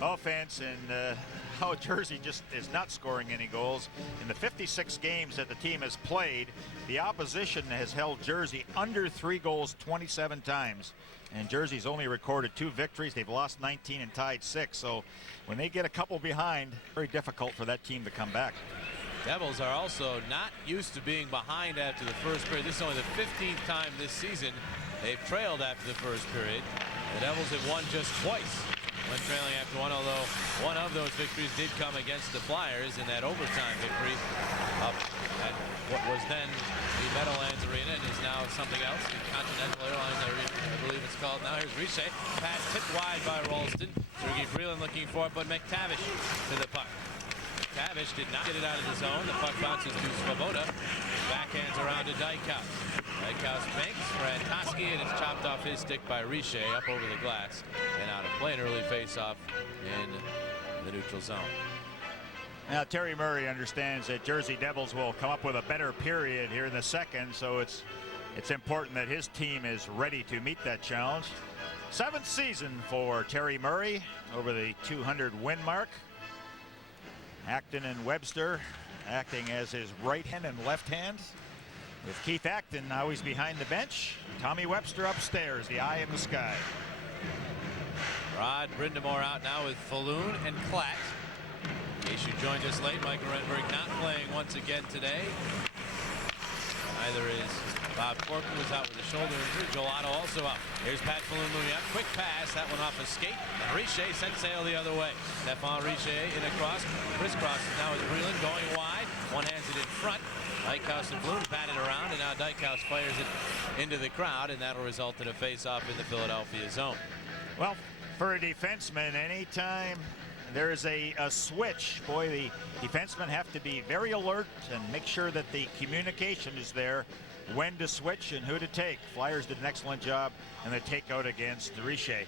offense and how Jersey just is not scoring any goals. In the 56 games that the team has played, the opposition has held Jersey under 3 goals 27 times. And Jersey's only recorded 2 victories. They've lost 19 and tied 6. So when they get a couple behind, very difficult for that team to come back. Devils are also not used to being behind after the first period. This is only the 15th time this season they've trailed after the first period. The Devils have won just twice when trailing after 1, although one of those victories did come against the Flyers in that overtime victory up at what was then the Meadowlands Arena and is now something else, the Continental Airlines Arena, I believe it's called now. Here's Riche. Pass tipped wide by Ralston. Sergei Freeland looking for it, but McTavish to the puck. McTavish did not get it out of the zone. The puck bounces to Svoboda. Backhands around to Dykhouse. Dykhouse banks for Antoski, and it's chopped off his stick by Riche up over the glass and out of play. An early face-off in the neutral zone. Now Terry Murray understands that Jersey Devils will come up with a better period here in the second, so it's important that his team is ready to meet that challenge. 7th season for Terry Murray, over the 200 win mark. Acton and Webster acting as his right hand and left hand, with Keith Acton always behind the bench. Tommy Webster upstairs, the eye in the sky. Rod Brindamore out now with Falloon and Klatt. In case you joined us late, Michael Renberg not playing once again today. Neither is Bob Corker, was out with a shoulder injury. Joel Otto also out. Here's Pat Falloon moving up. Quick pass. That one off a skate. And Riche sent sail the other way. Stephane Riche in across. Crisscross is now with Breland going wide. One hands it in front. Dykhouse and Bloom batted around, and now Dykhouse fires it into the crowd, and that'll result in a face-off in the Philadelphia zone. Well, for a defenseman, anytime there is a switch, boy, the defensemen have to be very alert and make sure that the communication is there, when to switch and who to take. Flyers did an excellent job in the takeout against Riche.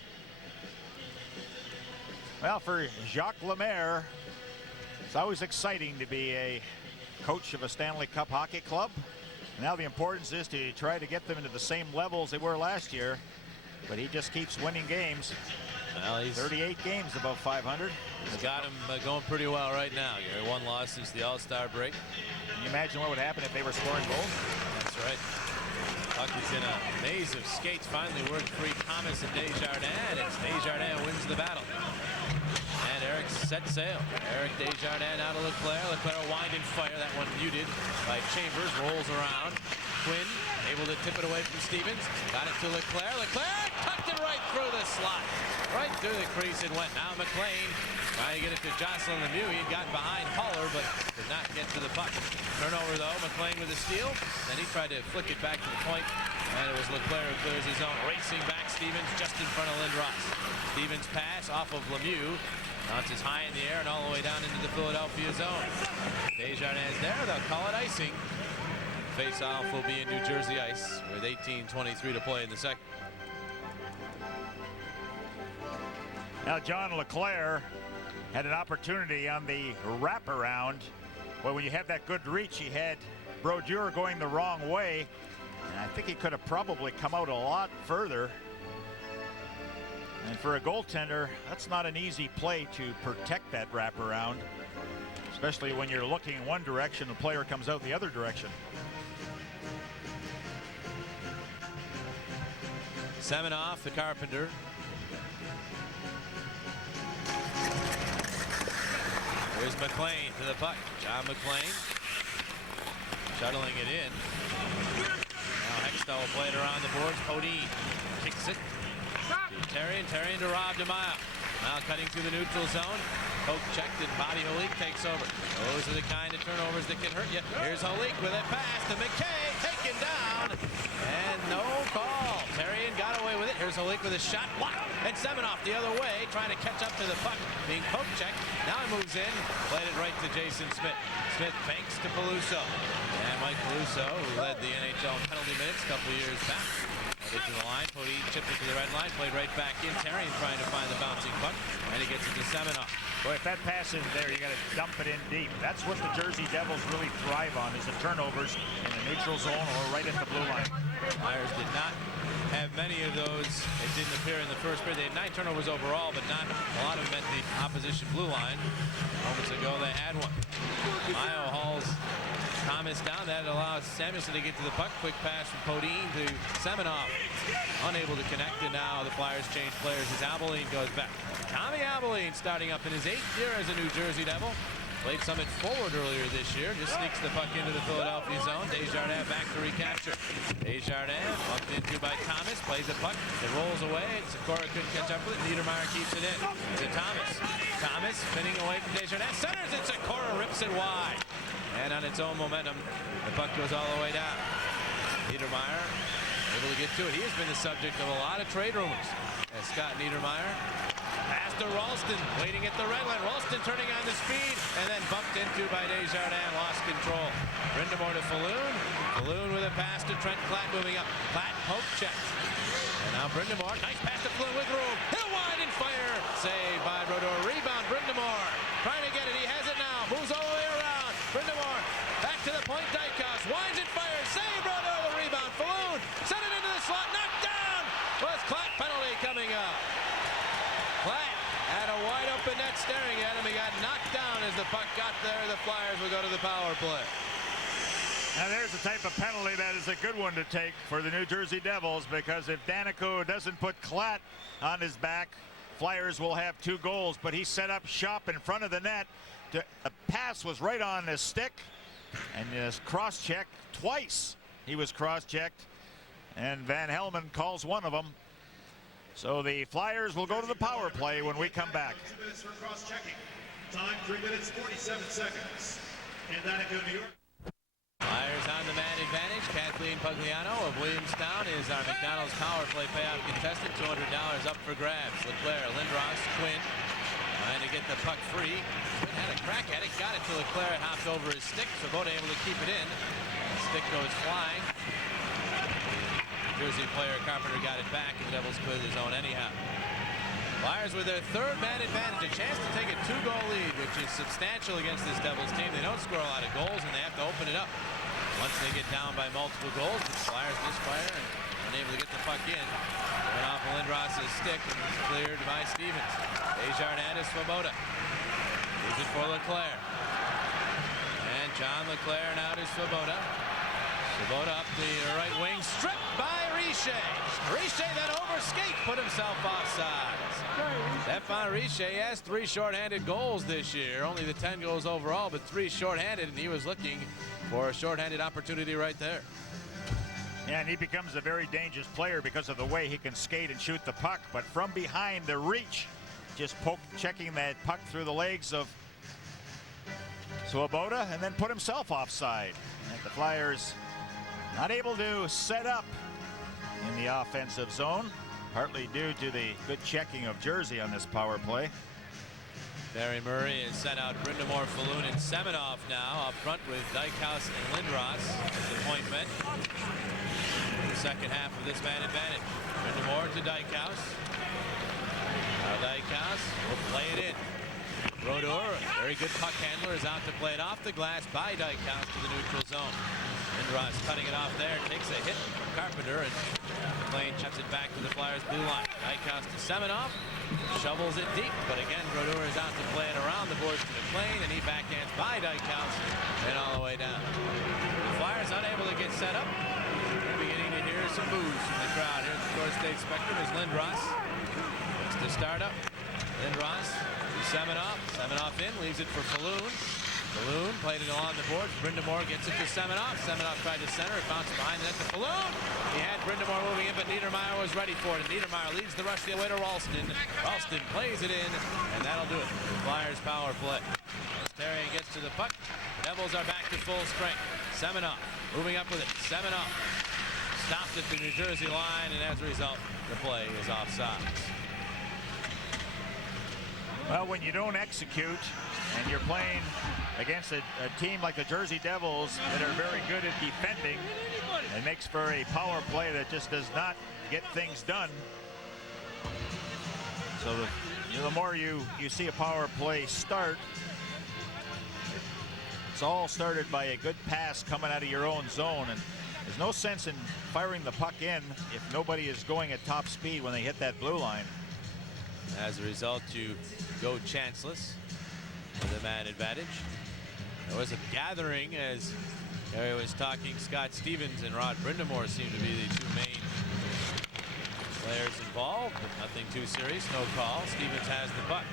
Well, for Jacques Lemaire, it's always exciting to be a coach of a Stanley Cup hockey club. Now the importance is to try to get them into the same levels they were last year, but he just keeps winning games. Well, he's 38 games above 500. He's got him going pretty well right now. Gary, 1 loss since the All-Star break. Can you imagine what would happen if they were scoring goals? That's right. Puck is in a maze of skates. Finally worked free Thomas and Desjardins, and Desjardins wins the battle. And Eric set sail. Eric Desjardins out of Leclerc. Leclerc wind and fire. That one muted by Chambers. Rolls around. Quinn able to tip it away from Stevens. Got it to Leclerc. Leclerc tucked it right through the slot. Right through the crease it went. Now McLean trying to get it to Jocelyn Lemieux. He got behind Haller, but did not get to the puck. Turnover though. McLean with a steal. Then he tried to flick it back to the point. And it was Leclerc who clears his own. Racing back Stevens just in front of Lindros. Stevens pass off of Lemieux. Bounces high in the air and all the way down into the Philadelphia zone. Desjardins there. They'll call it icing. Face-off will be in New Jersey ice with 18:23 to play in the second. Now John LeClair had an opportunity on the wraparound. Well, when you have that good reach, he had Brodeur going the wrong way. And I think he could have probably come out a lot further. And for a goaltender, that's not an easy play to protect that wraparound, especially when you're looking in one direction, the player comes out the other direction. Semenoff, the Carpenter. Here's McLean to the puck. John McLean shuttling it in. Now Hextall will play it around the boards. Podine kicks it. Terrian to Rob DeMaio. Now cutting through the neutral zone. Poke checked and Bobby Holik takes over. Those are the kind of turnovers that can hurt you. Here's Holik with a pass to McKay, taken down, and no call. Terrian got away with it. Here's Holik with a shot. Wow. And Semenoff the other way, trying to catch up to the puck, being poke checked. Now he moves in, played it right to Jason Smith. Smith banks to Peluso. And Mike Peluso, who led the NHL in penalty minutes a couple of years back, headed to the line. Podine chipped it to the red line, played right back in. Terrian trying to find the bouncing puck, and he gets it to Semenoff. Boy, if that pass in there, you got to dump it in deep. That's what the Jersey Devils really thrive on, is the turnovers in the neutral zone or right at the blue line. Flyers did not have many of those. It didn't appear in the first period. They had 9 turnovers overall, but not a lot of them at the opposition blue line. Moments ago, they had one. Maio hauls Thomas down. That allows Samuelson to get to the puck. Quick pass from Podine to Semenoff. Unable to connect, and now the Flyers change players as Abilene goes back. Tommy Abilene starting up in his 8th year as a New Jersey Devil. Played Summit forward earlier this year. Just sneaks the puck into the Philadelphia zone. Desjardins back to recapture. Desjardins bumped into by Thomas. Plays the puck. It rolls away. Sikora couldn't catch up with it. Niedermeyer keeps it in. To Thomas. Thomas spinning away from Desjardins. Centers it. Sikora rips it wide. And on its own momentum, the puck goes all the way down. Niedermeyer able to get to it. He has been the subject of a lot of trade rumors. As Scott Niedermeyer pass to Ralston, waiting at the red line. Ralston turning on the speed, and then bumped into by Desjardins, lost control. Brind'Amour to Falloon. Falloon with a pass to Trent Platt, moving up. Platt poke check. And now Brind'Amour, nice pass to Falloon with room. Hit wide and fire. Saved by Brodeur. Rebound, Brind'Amour. Trying to get it, he has it now. Moves all the way around. Brind'Amour back to the point, Dykhouse. Winds and fires. Save Brodeur, the rebound. Falloon sent it into the slot, knocked down. Was Clack penalty coming up. Platt had a wide open net staring at him. He got knocked down as the puck got there. The Flyers will go to the power play. Now there's the type of penalty that is a good one to take for the New Jersey Devils, because if Danico doesn't put Klatt on his back, Flyers will have 2 goals. But he set up shop in front of the net. The pass was right on his stick, and his cross-check twice. He was cross-checked, and Van Helmen calls one of them. So the Flyers will go to the power play when we come back. 2 minutes for cross-checking. Time 3 minutes 47 seconds. And Danico, New York. Flyers on the man advantage. Kathleen Pugliano of Williamstown is our McDonald's power play payout contestant. $200 up for grabs. Leclaire, Lindros, Quinn trying to get the puck free. Quinn had a crack at it, got it to Leclaire. It hopped over his stick. Svoboda able to keep it in. The stick goes flying. Jersey player Carpenter got it back, and the Devils clear the zone anyhow. Flyers with their 3rd man advantage, a chance to take a 2-goal lead, which is substantial against this Devils team. They don't score a lot of goals, and they have to open it up once they get down by multiple goals. The Flyers misfire and unable to get the puck in. Went off of Lindros' stick, and it's cleared by Stevens. Desjardins to Svoboda. Leaves it for Leclaire. And John Leclaire now to Svoboda. Svoboda up the right wing, stripped by Richer. Richer then overskate, put himself offside. Stefan Richer has 3 shorthanded goals this year. Only the 10 goals overall, but 3 shorthanded, and he was looking for a shorthanded opportunity right there. And he becomes a very dangerous player because of the way he can skate and shoot the puck. But from behind the reach, just checking that puck through the legs of Svoboda, and then put himself offside. And the Flyers not able to set up in the offensive zone, partly due to the good checking of Jersey on this power play. Barry Murray has sent out Brind'Amour, Falloon, and Semenoff now up front with Dykhouse and Lindros as the point men. The second half of this man advantage. Brind'Amour to Dykhouse. Now Dykhouse will play it in. Brodeur, very good puck handler, is out to play it off the glass by Dykhouse to the neutral zone. Lindros cutting it off there, takes a hit from Carpenter, and McLean chips it back to the Flyers blue line. Dykhouse to Semenoff, shovels it deep, but again Brodeur is out to play it around the boards to McLean, and he backhands by Dykhouse and all the way down. The Flyers unable to get set up. We're beginning to hear some boos from the crowd here at the Coors State Spectrum is Lindros. It's the startup. Lindros to Semenoff. Semenoff in, leaves it for Falloon. Falloon played it along the boards. Brind'Amour gets it to Semenoff. Semenoff tried to center. It bounced behind the net to Falloon. He had Brind'Amour moving in, but Niedermeyer was ready for it. And Niedermeyer leads the rush the other way to Ralston. Ralston plays it in, and that'll do it. The Flyers power play. As Therrien gets to the puck, the Devils are back to full strength. Semenoff moving up with it. Semenoff stopped at the New Jersey line, and as a result, the play is offside. Well, when you don't execute and you're playing against a team like the Jersey Devils that are very good at defending, it makes for a power play that just does not get things done. So the more you see a power play start, it's all started by a good pass coming out of your own zone, and there's no sense in firing the puck in if nobody is going at top speed when they hit that blue line. As a result, you go chanceless with a man advantage. There was a gathering as Gary was talking. Scott Stevens and Rod Brind'Amour seem to be the two main players involved, but nothing too serious. No call. Stevens has the puck.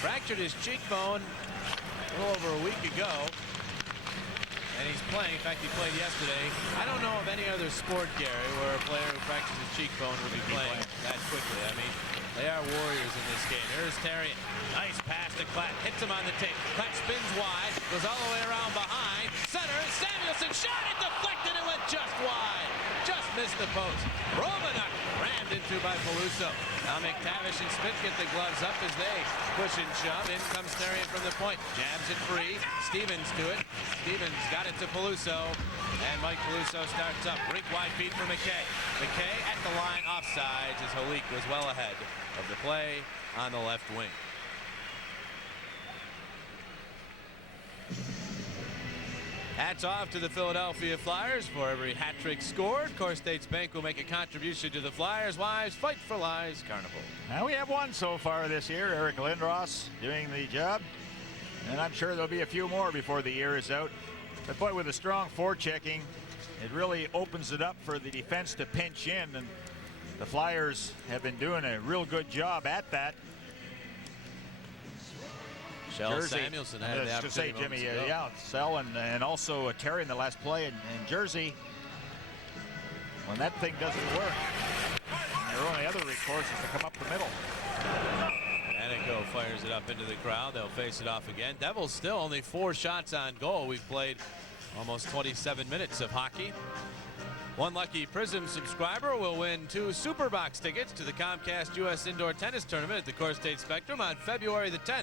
Fractured his cheekbone a little over a week ago, and he's playing. In fact, he played yesterday. I don't know of any other sport, Gary, where a player who fractures his cheekbone would be playing that quickly. I mean, they are warriors in this game. Here's Therrien. Nice pass to Klatt. Hits him on the tape. Klatt spins wide. Goes all the way around behind. Center. Samuelsson shot it. Deflected. It went just wide. Just missed the post. Romanuk rammed into by Peluso. Now McTavish and Smith get the gloves up as they push and shove. In comes Therrien from the point. Jabs it free. Stevens to it. Stevens got it to Peluso. And Mike Peluso starts up. Rink wide feed for McKay. McKay at the line offsides as Holik was well ahead of the play on the left wing. Hats off to the Philadelphia Flyers for every hat trick scored. Coors State's Bank will make a contribution to the Flyers Wives Fight for Lives Carnival. Now we have one so far this year. Eric Lindros doing the job, and I'm sure there'll be a few more before the year is out. But boy, with a strong forechecking, it really opens it up for the defense to pinch in, and the Flyers have been doing a real good job at that. Shell Samuelsson had the opportunity. Jimmy, yeah, Sell and also Terry in the last play in Jersey. When that thing doesn't work, their only other recourse is to come up the middle. Anico fires it up into the crowd. They'll face it off again. Devils still only 4 shots on goal. We've played almost 27 minutes of hockey. One lucky Prism subscriber will win 2 Superbox tickets to the Comcast U.S. Indoor Tennis Tournament at the Coors State Spectrum on February the 10th.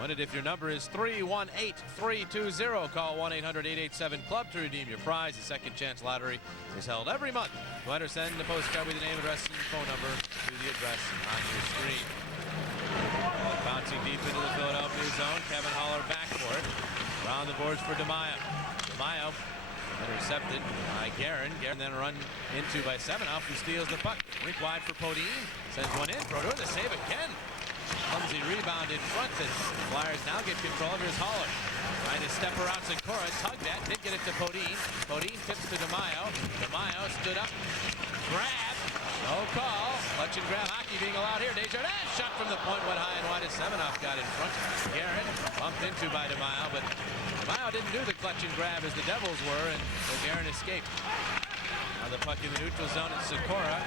Win it if your number is 318-320. Call 1-800-887-CLUB to redeem your prize. The second chance lottery is held every month. To enter, send a postcard with your name, address, and phone number to the address on your screen. Bouncing deep into the Philadelphia zone. Kevin Haller back for it. Around the boards for DeMaio. DeMaio intercepted by Guerin. Guerin then run into by Semenoff, who steals the puck. Rink wide for Podine. Sends one in. Brodeur the save again. Clumsy rebound in front. The Flyers now get control. Here's Haller. Trying to step around Sikora. Tugged at. Did get it to Podine. Podine tips to DeMaio. DeMaio stood up. Grab. No call. Clutch and grab hockey being allowed here. Desjardins shot from the point. Went high and wide as Semenoff got in front. Guerin bumped into by DeMaio, but DeMaio didn't do the clutch and grab as the Devils were, and Guerin escaped. Now the puck in the neutral zone, and Sikora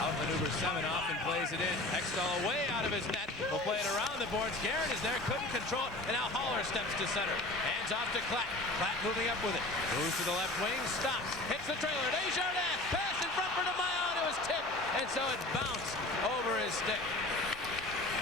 outmaneuvers Semenoff and plays it in. Hextall away out of his net. Will play it around the boards. Guerin is there, couldn't control it, and now Haller steps to center. Hands off to Klatt. Klatt moving up with it. Moves to the left wing, stops, hits the trailer. Desjardins, pass in front for DeMaio, and it was tipped, and so it bounced over his stick.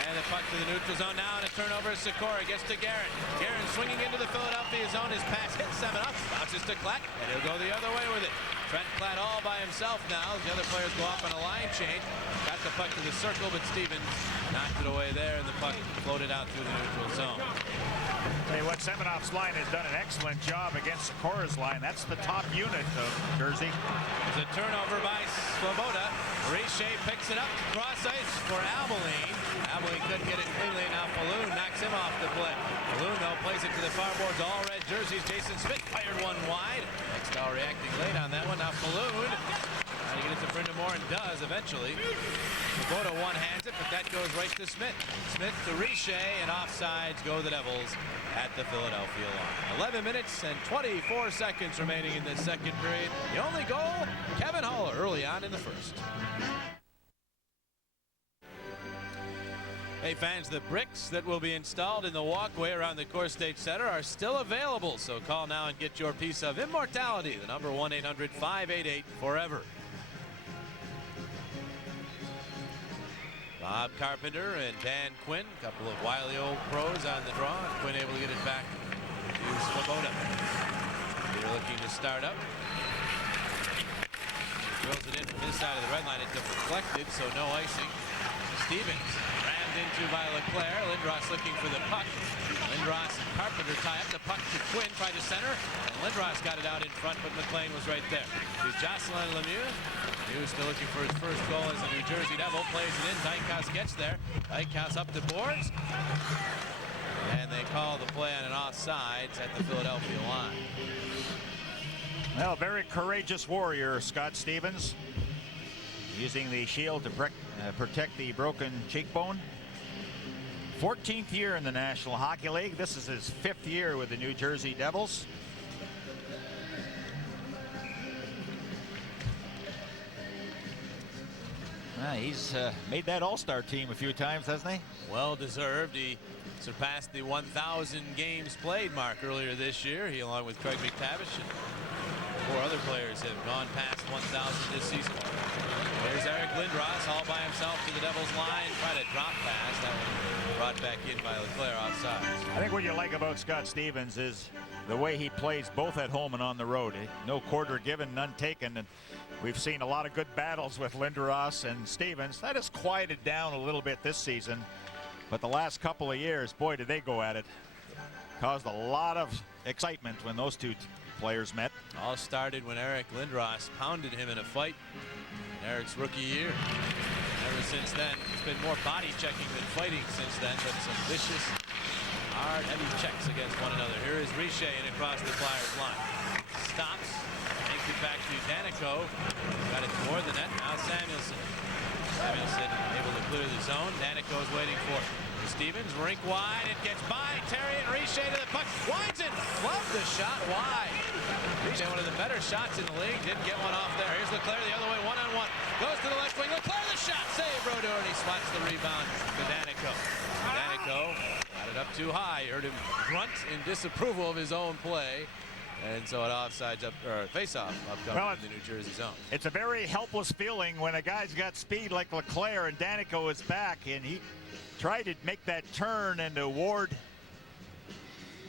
And the puck to the neutral zone now, and a turnover. Sikora gets to Guerin. Guerin swinging into the Philadelphia zone. His pass hits Semenoff, bounces to Klatt, and he'll go the other way with it. Trent Klatt all by himself now. The other players go off on a line change. Got the puck to the circle, but Stevens knocked it away there, and the puck floated out through the neutral zone. Tell you what, Semenoff's line has done an excellent job against Sikora's line. That's the top unit of Jersey. There's a turnover by Svoboda. Richer picks it up, cross ice for Abilene. Abilene couldn't get it cleanly. Now Falloon knocks him off the play. Falloon, though, plays it to the far boards. All red jerseys. Jason Smith fired one wide. Hextall reacting late on that one. Now Falloon trying to get it to Brind'Amour. Brindamore, and does eventually. Svoboda one-hands it, but that goes right to Smith. Smith to Richer, and offsides go the Devils at the Philadelphia line. 11 minutes and 24 seconds remaining in this second period. The only goal, Kevin Haller early on in the first. Hey fans, the bricks that will be installed in the walkway around the Core State Center are still available, so call now and get your piece of immortality. The number 1-800-588-FOREVER. Bob Carpenter and Dan Quinn, a couple of wily old pros on the draw, and Quinn able to get it back to Svoboda. They're looking to start up. He throws it in from his side of the red line. It deflected, so no icing. Stevens rammed into by Leclaire. Lindros looking for the puck. Lindros and Carpenter tie up the puck to Quinn, try to center, and Lindros got it out in front, but McLean was right there. To Jocelyn Lemieux. Lemieux still looking for his first goal as a New Jersey Devil. Plays it in. Dykhouse gets there. Dykhouse up the boards. And they call the play on an offsides at the Philadelphia line. Well, very courageous warrior, Scott Stevens. Using the shield to protect the broken cheekbone. 14th year in the National Hockey League. This is his 5th year with the New Jersey Devils. He's made that All-Star team a few times, hasn't he? Well deserved. He surpassed the 1,000 games played mark earlier this year. He, along with Craig McTavish, and 4 other players, have gone past 1,000 this season. There's Eric Lindros all by himself to the Devils line. Try to drop pass. That one brought back in by Leclaire offside. I think what you like about Scott Stevens is the way he plays both at home and on the road. No quarter given, none taken. And we've seen a lot of good battles with Lindros and Stevens. That has quieted down a little bit this season. But the last couple of years, boy, did they go at it. Caused a lot of excitement when those two players met. All started when Eric Lindros pounded him in a fight in Eric's rookie year. Ever since then, it's been more body checking than fighting since then, but some vicious, hard, heavy checks against one another. Here is Richer in across the Flyers line. Stops, takes it back to Danico. Got it toward the net. Now Samuelson. Samuelson able to clear the zone. Danico is waiting for it. Stevens, rink wide, it gets by Terry, and Richer to the puck, winds it, loved the shot wide. Richer, one of the better shots in the league, didn't get one off there. Here's Leclaire the other way, one-on-one, goes to the left wing, Leclaire the shot, save Brodeur, and he swats the rebound to Danico. Danico got it up too high, heard him grunt in disapproval of his own play. And so it offsides up, or face-off upcoming in the New Jersey zone. It's a very helpless feeling when a guy's got speed like Leclaire and Danico is back, and he tried to make that turn and to ward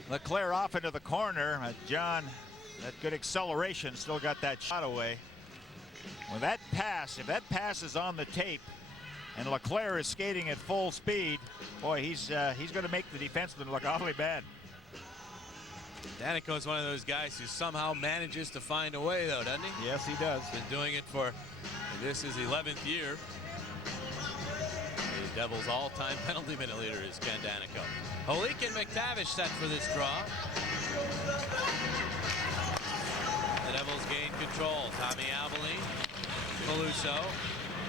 Leclaire off into the corner. John, that good acceleration, still got that shot away. When that pass, if that pass is on the tape and Leclaire is skating at full speed, boy, he's going to make the defenseman look awfully bad. Danico is one of those guys who somehow manages to find a way, though, doesn't he? Yes, he does. He's been doing it for, this is 11th year. The Devils' all-time penalty minute leader is Ken Danico. Holik and McTavish set for this draw. The Devils gain control. Tommy Abilene, Peluso.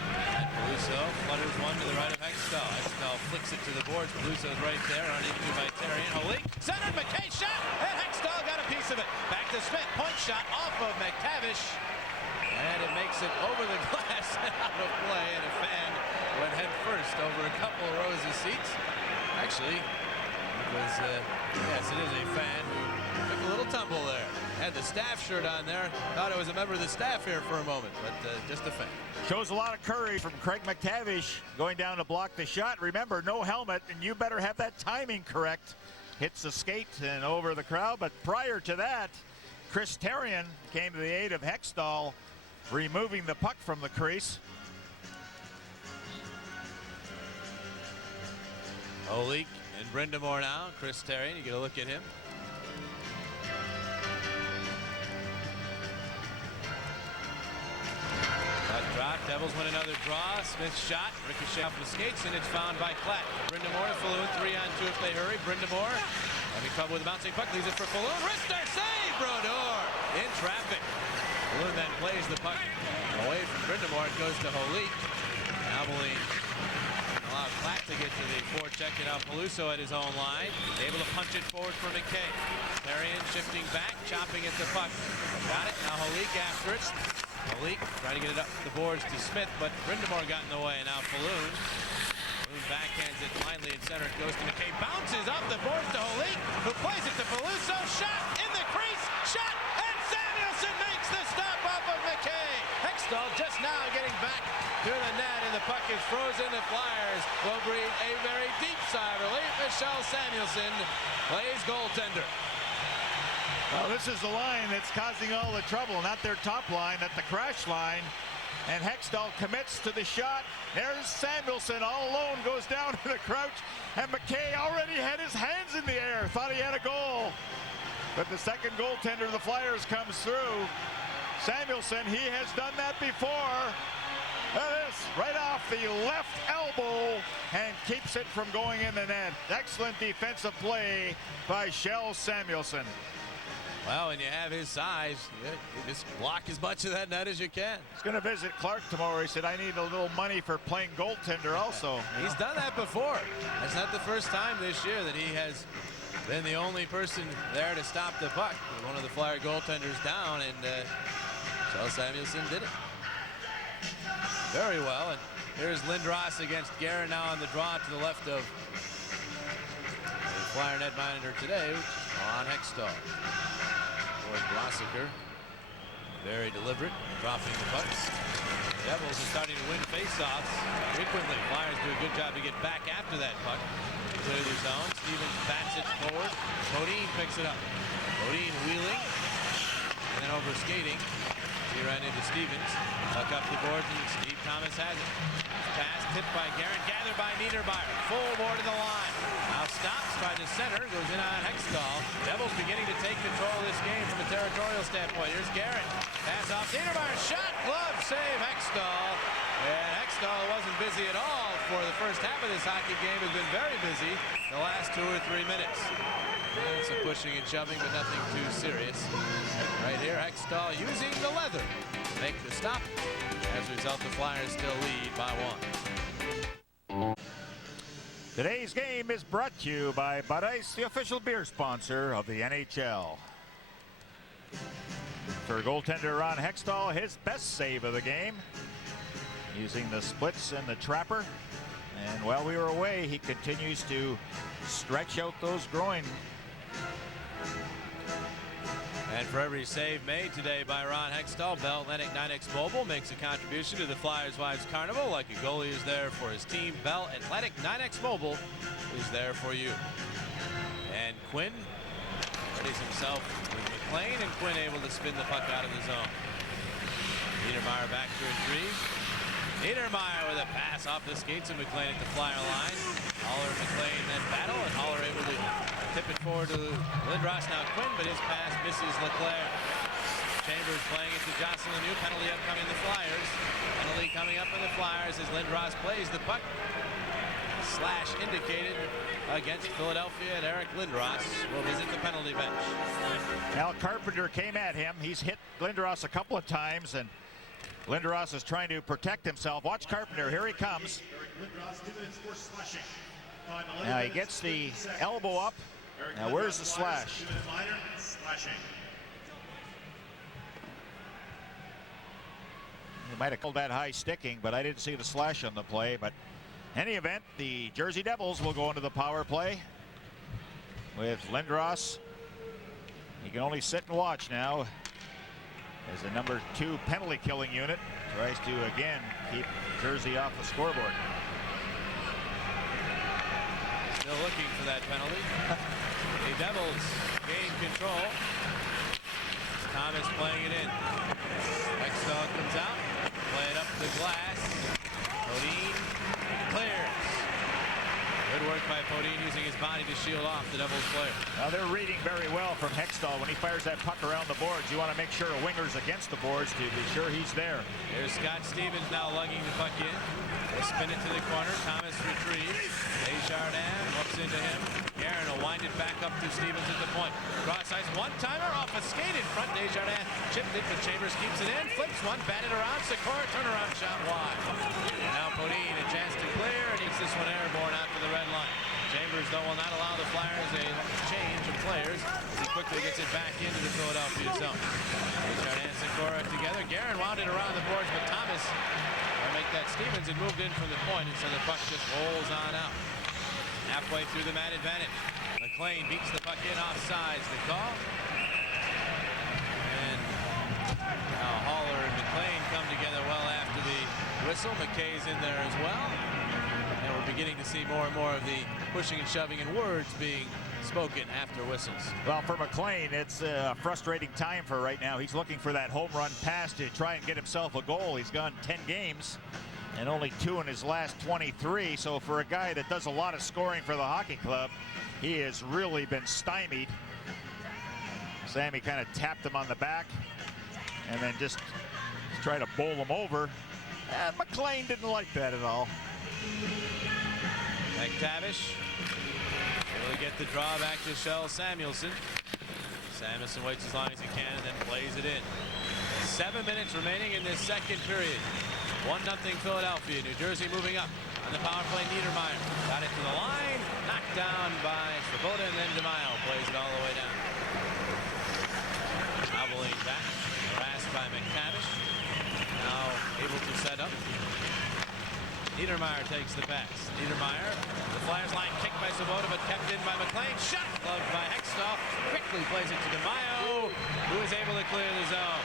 And Peluso flutters one to the right of Hextall. Hextall flicks it to the boards. Peluso's right there, run into by Terry and Holik. Centered, McKay shot, and Hextall got a piece of it. Back to Smith, point shot off of McTavish. And it makes it over the glass and out of play, and a fan went head first over a couple of rows of seats. Actually, it was, yes, it is a fan who took a little tumble there. Had the staff shirt on there. Thought it was a member of the staff here for a moment, but just a fan. Shows a lot of courage from Craig McTavish going down to block the shot. Remember, no helmet, and you better have that timing correct. Hits the skate and over the crowd, but prior to that, Chris Therien came to the aid of Hextall, removing the puck from the crease. Holik and Brindamore now. Chris Therien, you get a look at him. Drop. Devils win another draw. Smith shot. Ricochet off the skates, and it's found by Klatt. Brindamore to Falloon. 3-on-2 if they hurry. Brindamore having trouble with the bouncing puck. Leaves it for Falloon. Wrister save. Brodeur in traffic. Falloon then plays the puck away from Brindamore. It goes to Holik. Now Moline allowed Klatt to get to the forecheck, and now Peluso at his own line. Able to punch it forward for McKay. Therrien shifting back, chopping at the puck. Got it. Now Holik after it. Holik trying to get it up the boards to Smith, but Brindamore got in the way. Now Falloon. Falloon backhands it finally in center. It goes to McKay. Bounces up the boards to Holik, who plays it to Peluso. Shot in the crease. Shot, and Samuelsson makes the stop off of McKay. Hextall just now getting back to the net, and the puck is frozen. The Flyers will breathe a very deep sigh of relief. Michel Samuelsson plays goaltender. Well, this is the line that's causing all the trouble, not their top line, not the crash line. And Hextall commits to the shot. There's Samuelsson all alone, goes down to the crouch, and McKay already had his hands in the air, thought he had a goal. But the second goaltender of the Flyers comes through. Samuelsson, he has done that before. That is right off the left elbow and keeps it from going in the net. Excellent defensive play by Kjell Samuelsson. Well, when you have his size, you just block as much of that net as you can. He's going to visit Clark tomorrow. He said, I need a little money for playing goaltender also. He's done that before. It's not the first time this year that he has been the only person there to stop the puck. One of the Flyer goaltenders down, and Kjell Samuelsson did it very well. And here's Lindros against Guerin now on the draw to the left of the Flyer netminder today, which is Ron Hextall. Glossiker, very deliberate, dropping the pucks. The Devils are starting to win faceoffs frequently. Flyers do a good job to get back after that puck. Clear the zone. Stevens bats it forward. Bodine picks it up. Bodine wheeling, and then over skating. He ran into Stevens. Puck up the boards, and Steve Thomas has it. Pass tipped by Guerin, gathered by Niedermeyer. Full board to the line. Now stops, tries to center, goes in on Hextall. Devils beginning to take control of this game from a territorial standpoint. Here's Guerin. Pass off Niedermeyer. Shot, glove, save, Hextall. And Hextall wasn't busy at all for the first half of this hockey game. Has been very busy the last 2 or 3 minutes. And some pushing and shoving, but nothing too serious. Right here, Hextall using the leather to make the stop. As a result, the Flyers still lead by 1. Today's game is brought to you by Bud Ice, the official beer sponsor of the NHL. For goaltender Ron Hextall, his best save of the game, using the splits and the trapper. And while we were away, he continues to stretch out those groin. And for every save made today by Ron Hextall, Bell Atlantic 9X Mobile makes a contribution to the Flyers Wives Carnival. Like a goalie is there for his team, Bell Atlantic 9X Mobile is there for you. And Quinn readies himself with McLean, and Quinn able to spin the puck out of the zone. Niedermeyer back to retrieve. Niedermeyer with a pass off the skates of McLean at the Flyer line. Haller and McLean then battle, and Haller able to tip it forward to Lindros. Now Quinn, but his pass misses Leclerc. Chambers playing it to Jocelyn Lemieux. Penalty upcoming the Flyers. Penalty coming up in the Flyers as Lindros plays the puck. Slash indicated against Philadelphia, and Eric Lindros will visit the penalty bench. Al Carpenter came at him. He's hit Lindros a couple of times, and Lindros is trying to protect himself. Watch Carpenter. Here he comes. Now he gets the elbow up. Now where's the slash? He might have called that high sticking, but I didn't see the slash on the play. But in any event, the Jersey Devils will go into the power play with Lindros. He can only sit and watch now as the number 2 penalty killing unit tries to again keep Jersey off the scoreboard. Still looking for that penalty. The Devils gain control. Thomas playing it in. Hextall comes out. Play it up the glass. Bodine clears. Good work by Bodine using his body to shield off the Devils player. Now they're reading very well from Hextall. When he fires that puck around the boards, you want to make sure a winger's against the boards to be sure he's there. Here's Scott Stevens now lugging the puck in. They spin it to the corner. Thomas retrieves. Desjardins looks into him. Guerin will wind it back up to Stevens at the point. Cross ice one-timer off a skate in front. Desjardins chipped it, but Chambers keeps it in. Flips one, batted around. Sikora turnaround shot wide. And now Podine a chance to clear, and he's this one airborne out to the red line. Chambers, though, will not allow the Flyers a change of players as he quickly gets it back into the Philadelphia zone. Desjardins and Sikora together. Guerin wound it around the boards, but Thomas make that Stevens had moved in from the point, and so the puck just rolls on out. Halfway through the man advantage. McLean beats the puck in offsides. The call. And now Haller and McLean come together well after the whistle. McKay's in there as well. And we're beginning to see more and more of the pushing and shoving and words being spoken after whistles. Well, for McLean, it's a frustrating time for right now. He's looking for that home run pass to try and get himself a goal. He's gone 10 games and only 2 in his last 23. So for a guy that does a lot of scoring for the hockey club, he has really been stymied. Sammy kind of tapped him on the back and then just tried to bowl him over. And McLean didn't like that at all. McTavish will get the draw back to Kjell Samuelsson. Samuelsson waits as long as he can and then plays it in. 7 minutes remaining in this second period. 1-0 Philadelphia. New Jersey moving up on the power play. Niedermeyer got it to the line, knocked down by Svoboda, and then DeMaio plays it all the way down. Aveline back, harassed by McTavish. Now able to set up. Niedermeyer takes the pass. Niedermeyer, the Flyers line kicked by Svoboda, but kept in by McLean. Shot gloved by Hextall. Quickly plays it to DeMaio, who is able to clear the zone.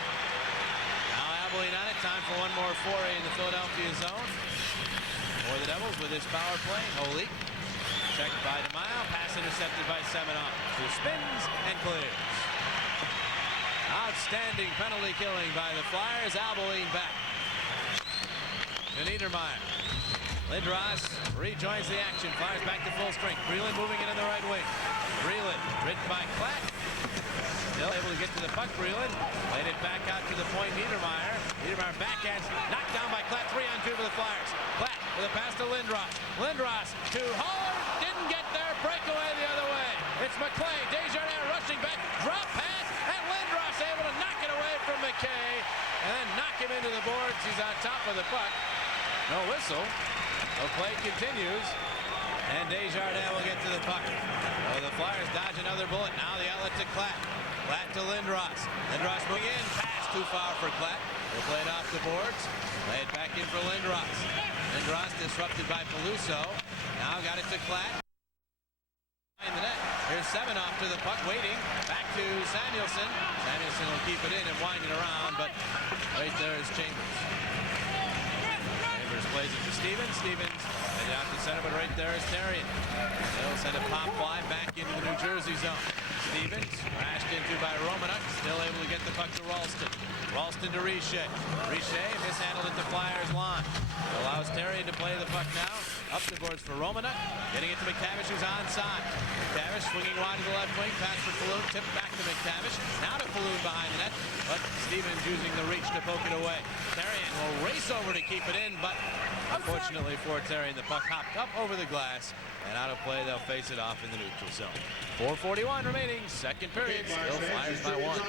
Now Aveline on it. Time for one more foray in the Philadelphia zone. For the Devils with his power play. Holy checked by DeMaio. Pass intercepted by Semenoff, who spins and clears. Outstanding penalty killing by the Flyers. Aveline back to Niedermeyer. Lindros rejoins the action. Flyers back to full strength. Breland moving it in the right wing. Breland ridden by Klatt. Still able to get to the puck. Breland played it back out to the point. Niedermeyer. Niedermeyer backhands. Knocked down by Klatt. 3-on-2 for the Flyers. Klatt with a pass to Lindros. Lindros to Haller. Didn't get there. Breakaway the other way. It's McLean. Desjardins rushing back. Drop pass. And Lindros able to knock it away from McKay. And then knock him into the boards. He's on top of the puck. No whistle. The play continues, and Desjardins will get to the puck. So the Flyers dodge another bullet. Now the outlet to Klatt. Klatt to Lindros. Lindros moving in. Pass too far for Klatt. They'll play it off the boards. Play it back in for Lindros. Lindros disrupted by Peluso. Now got it to Klatt. In the net. Here's Semenoff to the puck, waiting. Back to Samuelsson. Samuelsson will keep it in and wind it around, but right there is Chambers. Plays it to Stevens. Stevens headed out to center, but right there is Therrien. They'll send a pop fly back into the New Jersey zone. Stevens crashed into by Romanuk. Still able to get the puck to Ralston. Ralston to Richer. Richer mishandled at the Flyers line. Allows Therrien to play the puck now. Up the boards for Romanuk. Getting it to McTavish, who's onside. McTavish swinging wide to the left wing. Pass for Falloon. Tipped back to McTavish. Now to Falloon behind the net. But Stevens using the reach to poke it away. Therrien will race over to keep it in, but unfortunately for Therrien, the puck hopped up over the glass. And out of play, they'll face it off in the neutral zone. 4:41 remaining. Second period. Still Flyers by 1.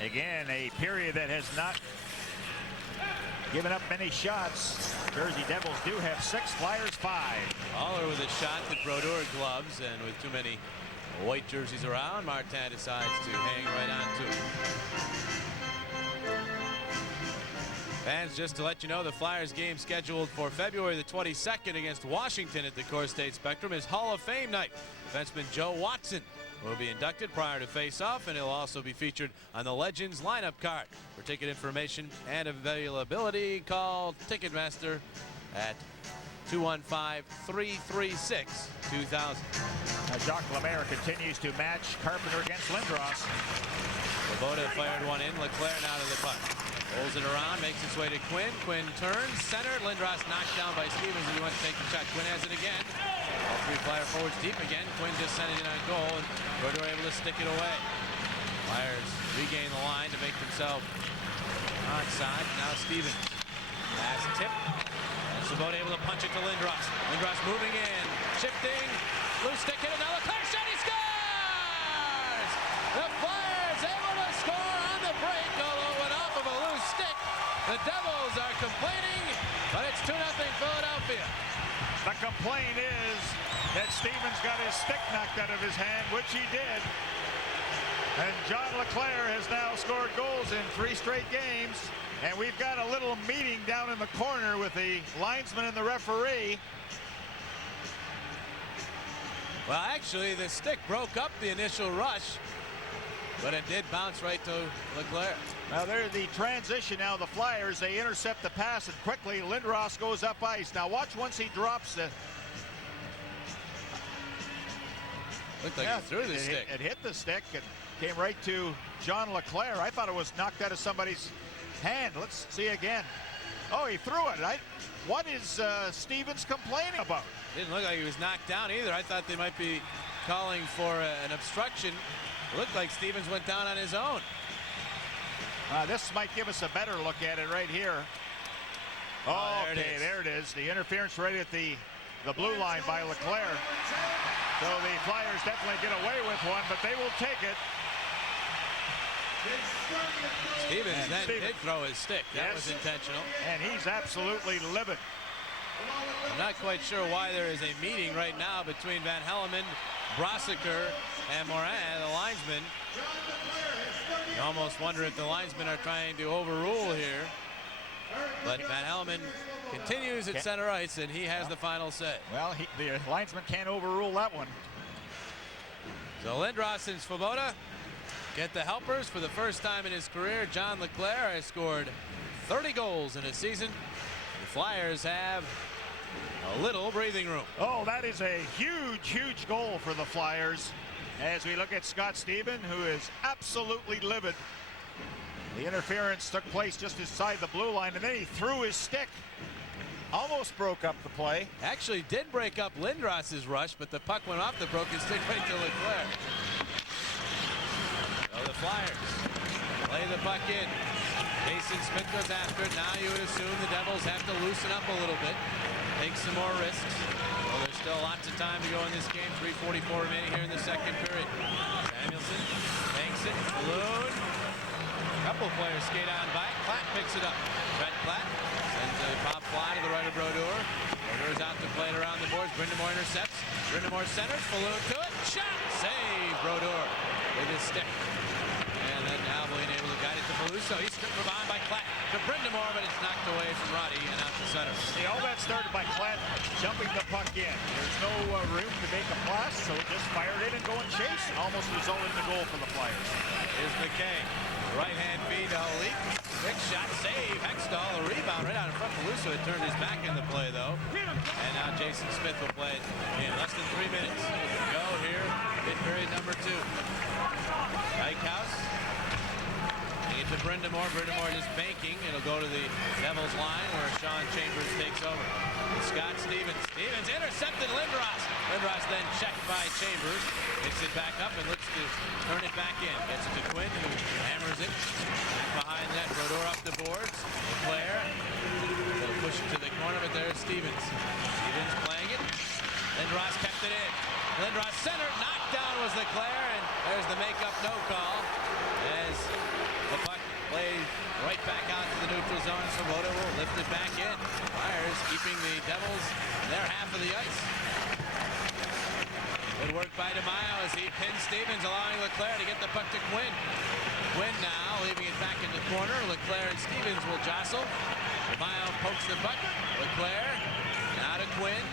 Again, a period that has not given up many shots. Jersey Devils do have 6, Flyers 5. Haller with a shot that Brodeur gloves, and with too many white jerseys around, Martin decides to hang right on to it. Fans, just to let you know, the Flyers game scheduled for February the 22nd against Washington at the Core State Spectrum is Hall of Fame night. Defenseman Joe Watson will be inducted prior to face-off, and he'll also be featured on the Legends lineup card. For ticket information and availability, call Ticketmaster at 215-336-2000. Jacques Lemaire continues to match Carpenter against Lindros. Svoboda fired one in. Leclerc now to the puck. Pulls it around, makes its way to Quinn. Quinn turns, center. Lindros knocked down by Stevens, and he wants to take the shot. Quinn has it again. All 3 Flyer forwards deep again. Quinn just sent it in on goal, and Brodeur able to stick it away. Flyers regain the line to make themselves onside. Now Stevens Pass tip. And Svoboda able to punch it to Lindros. Lindros moving in, shifting, loose stick hit, another clear shot, he scores! The Flyers able to score on the break, although it went off of a loose stick. The Devils are complaining, but it's 2-0 Philadelphia. The complaint is that Stevens got his stick knocked out of his hand, which he did. And John LeClair has now scored goals in 3 straight games. And we've got a little meeting down in the corner with the linesman and the referee. Well, actually, the stick broke up the initial rush, but it did bounce right to LeClair. Now there's the transition now. The Flyers, they intercept the pass, and quickly Lindros goes up ice. Now watch once he drops it. Looked like he threw the stick. It hit the stick and came right to John LeClair. I thought it was knocked out of somebody's hand. Let's see again. Oh, he threw it. What is Stevens complaining about? Didn't look like he was knocked down either. I thought they might be calling for an obstruction. It looked like Stevens went down on his own. This might give us a better look at it right here. Oh, okay, there it is. The interference right at the blue line by LeClair. So the Flyers definitely get away with one, but they will take it. Stevens then did throw his stick. That was intentional. And he's absolutely livid. I'm not quite sure why there is a meeting right now between Van Hellemond, Brossiker, and Morin, the linesman. You almost wonder if the linesmen are trying to overrule here. But Van Hellemond continues at center ice, and he has the final say. Well, the linesman can't overrule that one. So Lindros and Svoboda get the helpers for the first time in his career. John LeClair has scored 30 goals in a season. The Flyers have a little breathing room. Oh, that is a huge, huge goal for the Flyers. As we look at Scott Stevens, who is absolutely livid. The interference took place just inside the blue line, and then he threw his stick. Almost broke up the play. Actually did break up Lindros's rush, but the puck went off the broken stick right to LeClair. So the Flyers play the puck in. Jason Smith goes after it. Now you would assume the Devils have to loosen up a little bit, take some more risks. Well, there's still lots of time to go in this game. 3:44 remaining here in the second period. Samuelson banks it. Balloon. A couple players skate on by. Platt picks it up. Brett Platt sends a pop fly to the right of Brodeur. Brodeur's out to play it around the boards. Brind'Amour intercepts. Brind'Amour centers. Balloon to it. Shot. Save. Brodeur with his stick. And then Alvin able to guide it to Peluso. He's stripped from behind by Platt to Brind'Amour, but it's knocked away from Roddy and out to center. See, all that started by Platt jumping the puck in. There's no room to make a pass, so he just fired in and go and chase. Almost resulted in a goal for the Flyers. Here's McKay. Right-hand feed to Holik. Quick shot, save. Hextall, a rebound right out in front. Peluso had turned his back in the play, though. And now Jason Smith will play it in less than 3 minutes. Go here in period number 2. Dykhouse. Get to Brind'Amour. Brind'Amour just banking. It'll go to the Devils line where Sean Chambers takes over. Scott Stevens. Stevens intercepted Lindros. Lindros then checked by Chambers. Picks it back up and looks to turn it back in. Gets it to Quinn, who hammers it. Back behind that. Brodeur up the boards. LeClair. They'll push it to the corner, but there's Stevens. Stevens playing it. Lindros kept it in. Lindros center. Knocked down was LeClair, and there's the make-up no call. As the puck played right back out to the neutral zone. Svoboda will lift it back in. Flyers keeping the Devils their half of the ice. Good work by DeMaio as he pins Stevens, allowing LeClair to get the puck to Quinn. Quinn now leaving it back in the corner. LeClair and Stevens will jostle. DeMaio pokes the puck. LeClair now to Quinn.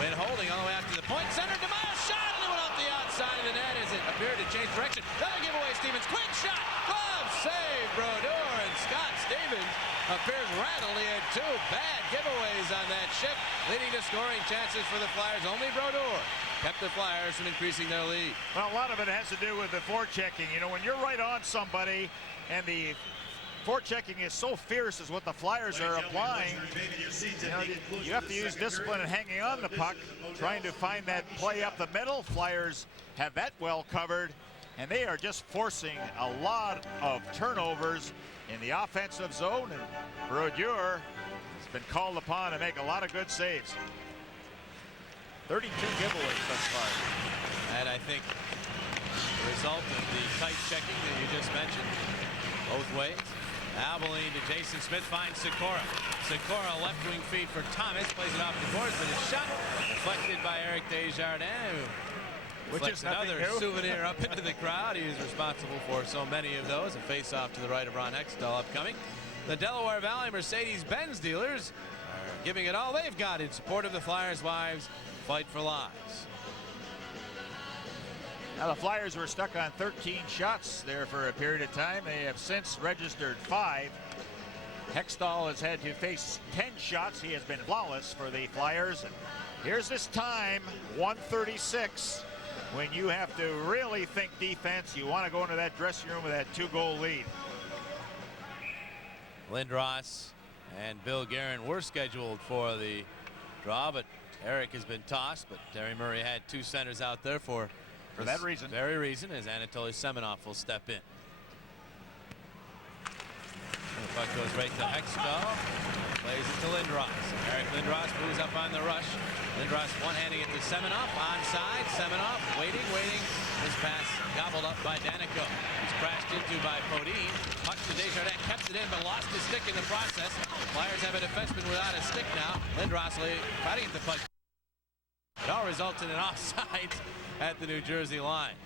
Quinn holding all the way out to the point. Center, DeMaio shot, and it went off the outside of the net as it appeared to change direction. Another giveaway, Stevens. Quick shot. Glove save. Brodeur, and Scott Stevens appears rattled. He had 2 bad giveaways on that shift, leading to scoring chances for the Flyers. Only Brodeur kept the Flyers from increasing their lead. Well, a lot of it has to do with the forechecking. You know, when you're right on somebody and the forechecking is so fierce as what the Flyers are applying, you have to use discipline and hanging on the puck, trying to find that play up the middle. Flyers have that well covered, and they are just forcing a lot of turnovers in the offensive zone. And Brodeur has been called upon to make a lot of good saves. 32 giveaways thus far. And I think the result of the tight checking that you just mentioned, both ways. Abilene to Jason Smith, finds Sikora. Sikora, left wing feed for Thomas, plays it off the boards, but his shot deflected by Eric Desjardins, which is another new. souvenir up into the crowd. He is responsible for so many of those. A face-off to the right of Ron Hextall upcoming. The Delaware Valley Mercedes-Benz dealers are giving it all they've got in support of the Flyers' wives' fight for lives. Now the Flyers were stuck on 13 shots there for a period of time. They have since registered 5. Hextall has had to face 10 shots. He has been flawless for the Flyers. And here's this time, 136. When you have to really think defense, you want to go into that dressing room with that 2-goal lead. Lindros and Bill Guerin were scheduled for the draw, but Eric has been tossed. But Terry Murray had 2 centers out there for that reason. Very reason, as Anatoly Semenov will step in. And the puck goes right to Hextall. Plays it to Lindros. Eric Lindros moves up on the rush. Lindros one-handing it to Semenov. Onside. Semenov waiting. His pass gobbled up by Danico. He's crashed into by Podine. Puck to Desjardins. Kept it in, but lost his stick in the process. Flyers have a defenseman without a stick now. Lindros fighting at the puck. It all results in an offside at the New Jersey line.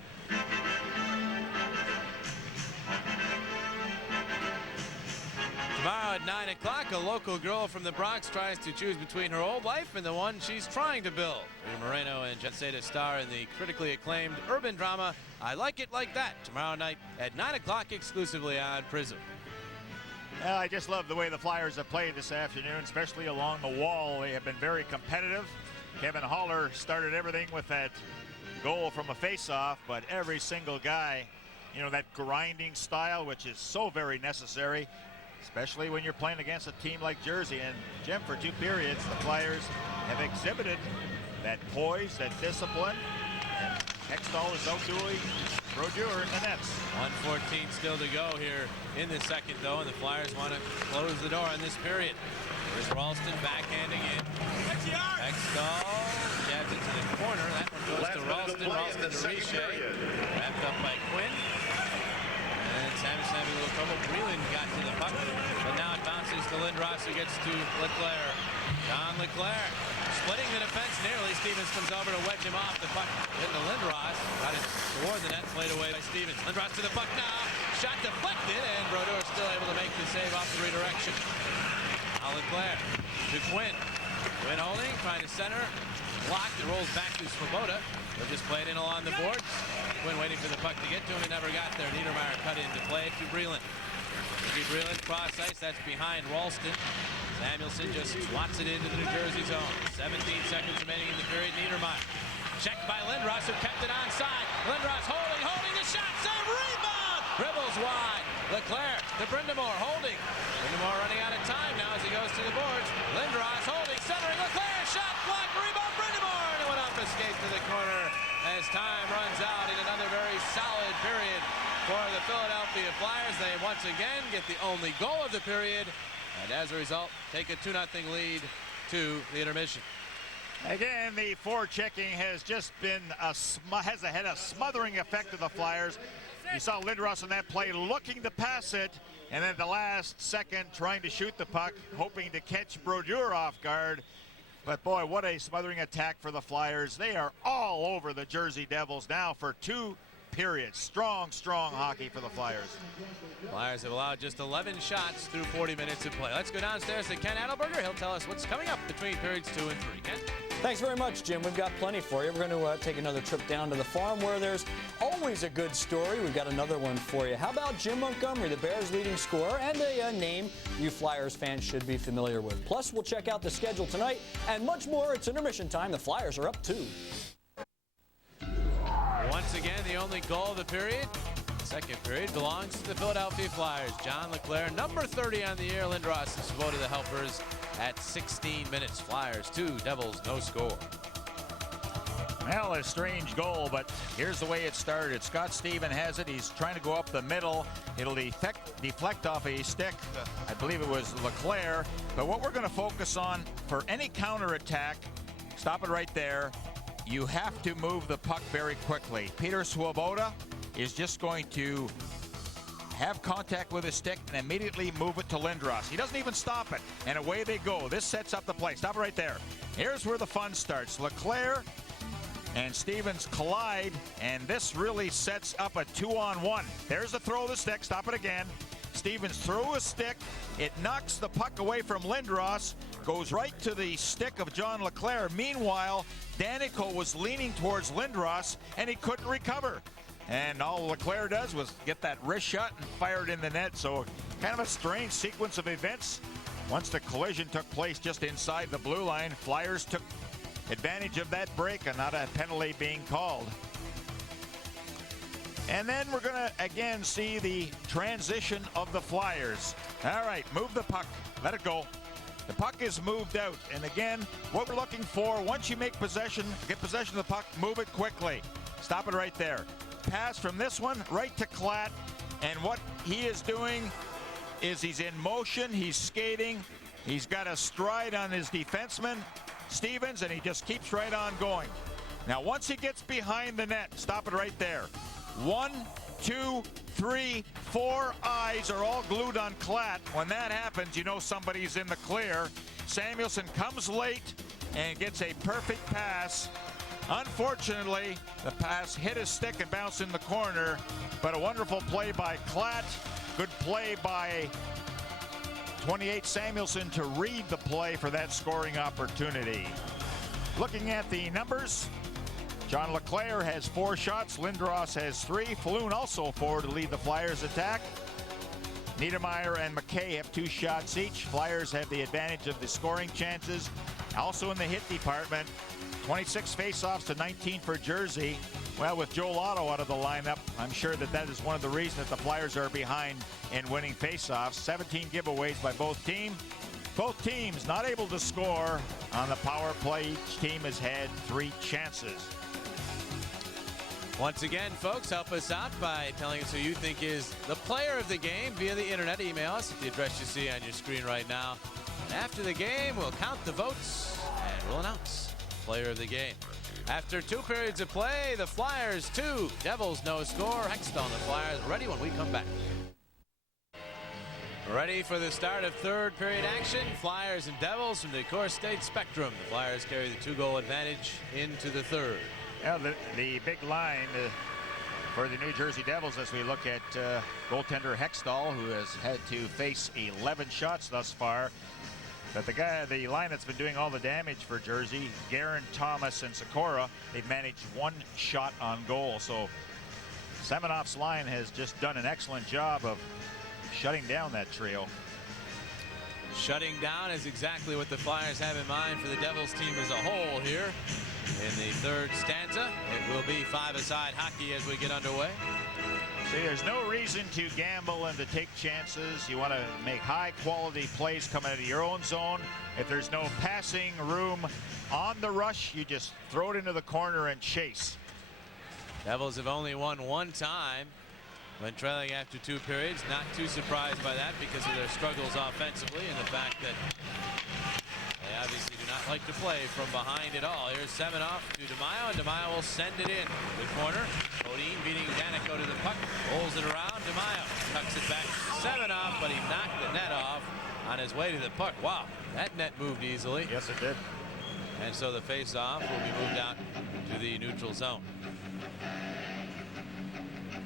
Tomorrow at 9 o'clock, a local girl from the Bronx tries to choose between her old life and the one she's trying to build. Rita Moreno and Jen Seda star in the critically acclaimed urban drama I Like It Like That, tomorrow night at 9 o'clock exclusively on Prism. Well, I just love the way the Flyers have played this afternoon, especially along the wall. They have been very competitive. Kevin Haller started everything with that goal from a face-off, but every single guy, you know, that grinding style, which is so very necessary, especially when you're playing against a team like Jersey. And Jim, for 2 periods, the Flyers have exhibited that poise, that discipline, and Hextall is outdoing Brodeur in the nets. 1:14 still to go here in the second, though, and the Flyers want to close the door on this period. Here's Ralston backhanding in. Hextall jabs it to the corner. That one goes to Ralston. Ralston to Richer. Wrapped up by Quinn. And Samuel's having a little trouble. Breland got to the puck, but now it bounces to Lindros, who gets to Leclerc. John Leclerc splitting the defense nearly. Stevens comes over to wedge him off. The puck into Lindros. Got it toward the net, played away by Stevens. Lindros to the puck now. Shot deflected, and Brodeur still able to make the save off the redirection. Now Leclerc to Quinn. Quinn holding, trying to center. Blocked. It rolls back to Svoboda. They'll just play it in along the boards. Quinn waiting for the puck to get to him. It never got there. Niedermeyer cut in to play it to Breland. Breland cross ice. That's behind Ralston. Samuelson just swats it into the New Jersey zone. 17 seconds remaining in the period. Niedermeyer. Checked by Lindros, who kept it onside. Lindros holding the shot. Save, rebound! Dribbles wide. Leclerc to Brindamore, holding. Brindamore running out of time now as he goes to the boards. Lindros holding, centering. Leclerc, shot, block, rebound, Brindamore! And it went off escape to the corner as time runs out in another very solid period for the Philadelphia Flyers. They once again get the only goal of the period, and as a result, take a 2-0 lead to the intermission. Again, the forechecking has just been had a smothering effect of the Flyers. You saw Lindros on that play looking to pass it, and then at the last second trying to shoot the puck, hoping to catch Brodeur off guard. But boy, what a smothering attack for the Flyers. They are all over the Jersey Devils now for 2 periods. Strong hockey for the Flyers. Flyers have allowed just 11 shots through 40 minutes of play. Let's go downstairs to Ken Adelberger. He'll tell us what's coming up between periods 2 and 3. Ken? Thanks very much, Jim. We've got plenty for you. We're going to take another trip down to the farm where there's always a good story. We've got another one for you. How about Jim Montgomery, the Bears' leading scorer, and a name you Flyers fans should be familiar with. Plus, we'll check out the schedule tonight and much more. It's intermission time. The Flyers are up 2. Once again, the only goal of the period, second period, belongs to the Philadelphia Flyers. John Leclerc, number 30 on the year. Lindros and Svoboda, the helpers, at 16 minutes. Flyers 2, Devils no score. Well, a strange goal, but here's the way it started. Scott Stevens has it. He's trying to go up the middle. It'll deflect off a stick. I believe it was Leclaire. But what we're going to focus on for any counterattack, stop it right there. You have to move the puck very quickly. Peter Swoboda is just going to have contact with his stick and immediately move it to Lindros. He doesn't even stop it, and away they go. This sets up the play. Stop it right there. Here's where the fun starts. Leclaire and Stevens collide, and this really sets up a 2-on-1. There's the throw of the stick. Stop it again. Stevens throws a stick. It knocks the puck away from Lindros, goes right to the stick of John Leclaire. Meanwhile, Danico was leaning towards Lindros, and he couldn't recover. And all Leclaire does was get that wrist shot and fire it in the net. So kind of a strange sequence of events. Once the collision took place just inside the blue line, Flyers took advantage of that break and not a penalty being called. And then we're going to again see the transition of the Flyers. All right, move the puck. Let it go. The puck is moved out. And again, what we're looking for, once you make possession, get possession of the puck, move it quickly. Stop it right there. Pass from this one right to Klatt. And what he is doing is he's in motion, he's skating, he's got a stride on his defenseman, Stevens, and he just keeps right on going. Now, once he gets behind the net, stop it right there. 1, 2, 3, 4 eyes are all glued on Klatt. When that happens, you know somebody's in the clear. Samuelsson comes late and gets a perfect pass. Unfortunately, the pass hit his stick and bounced in the corner, but a wonderful play by Klatt. Good play by 28 Samuelsson to read the play for that scoring opportunity. Looking at the numbers, John Leclaire has 4 shots. Lindros has 3. Falloon also 4 to lead the Flyers attack. Niedermeyer and McKay have 2 shots each. Flyers have the advantage of the scoring chances. Also in the hit department, 26 faceoffs to 19 for Jersey. Well, with Joel Otto out of the lineup, I'm sure that is one of the reasons that the Flyers are behind in winning faceoffs. 17 giveaways by both teams. Both teams not able to score on the power play. Each team has had 3 chances. Once again, folks, help us out by telling us who you think is the player of the game via the internet. Email us at the address you see on your screen right now. And after the game, we'll count the votes and we'll announce player of the game. After 2 periods of play, the Flyers 2, Devils no score. Hextall and the Flyers ready when we come back. Ready for the start of 3rd period action. Flyers and Devils from the Coors State Spectrum. The Flyers carry the 2-goal advantage into the 3rd. Well, the big line for the New Jersey Devils as we look at goaltender Hextall, who has had to face 11 shots thus far. But the line that's been doing all the damage for Jersey, Guerin, Thomas, and Sikora, they've managed 1 shot on goal. So Semenoff's line has just done an excellent job of shutting down that trio. Shutting down is exactly what the Flyers have in mind for the Devils team as a whole here. In the 3rd stanza, it will be 5-a-side hockey as we get underway. See, there's no reason to gamble and to take chances. You want to make high-quality plays coming out of your own zone. If there's no passing room on the rush, you just throw it into the corner and chase. Devils have only won 1 time when trailing after 2 periods. Not too surprised by that because of their struggles offensively and the fact that they obviously do not like to play from behind at all. Here's Semenoff to DeMaio, and DeMaio will send it in. Good corner. Bodine beating Danico to the puck. Rolls it around. DeMaio tucks it back. Semenoff, but he knocked the net off on his way to the puck. Wow, that net moved easily. Yes, it did. And so the face-off will be moved out to the neutral zone.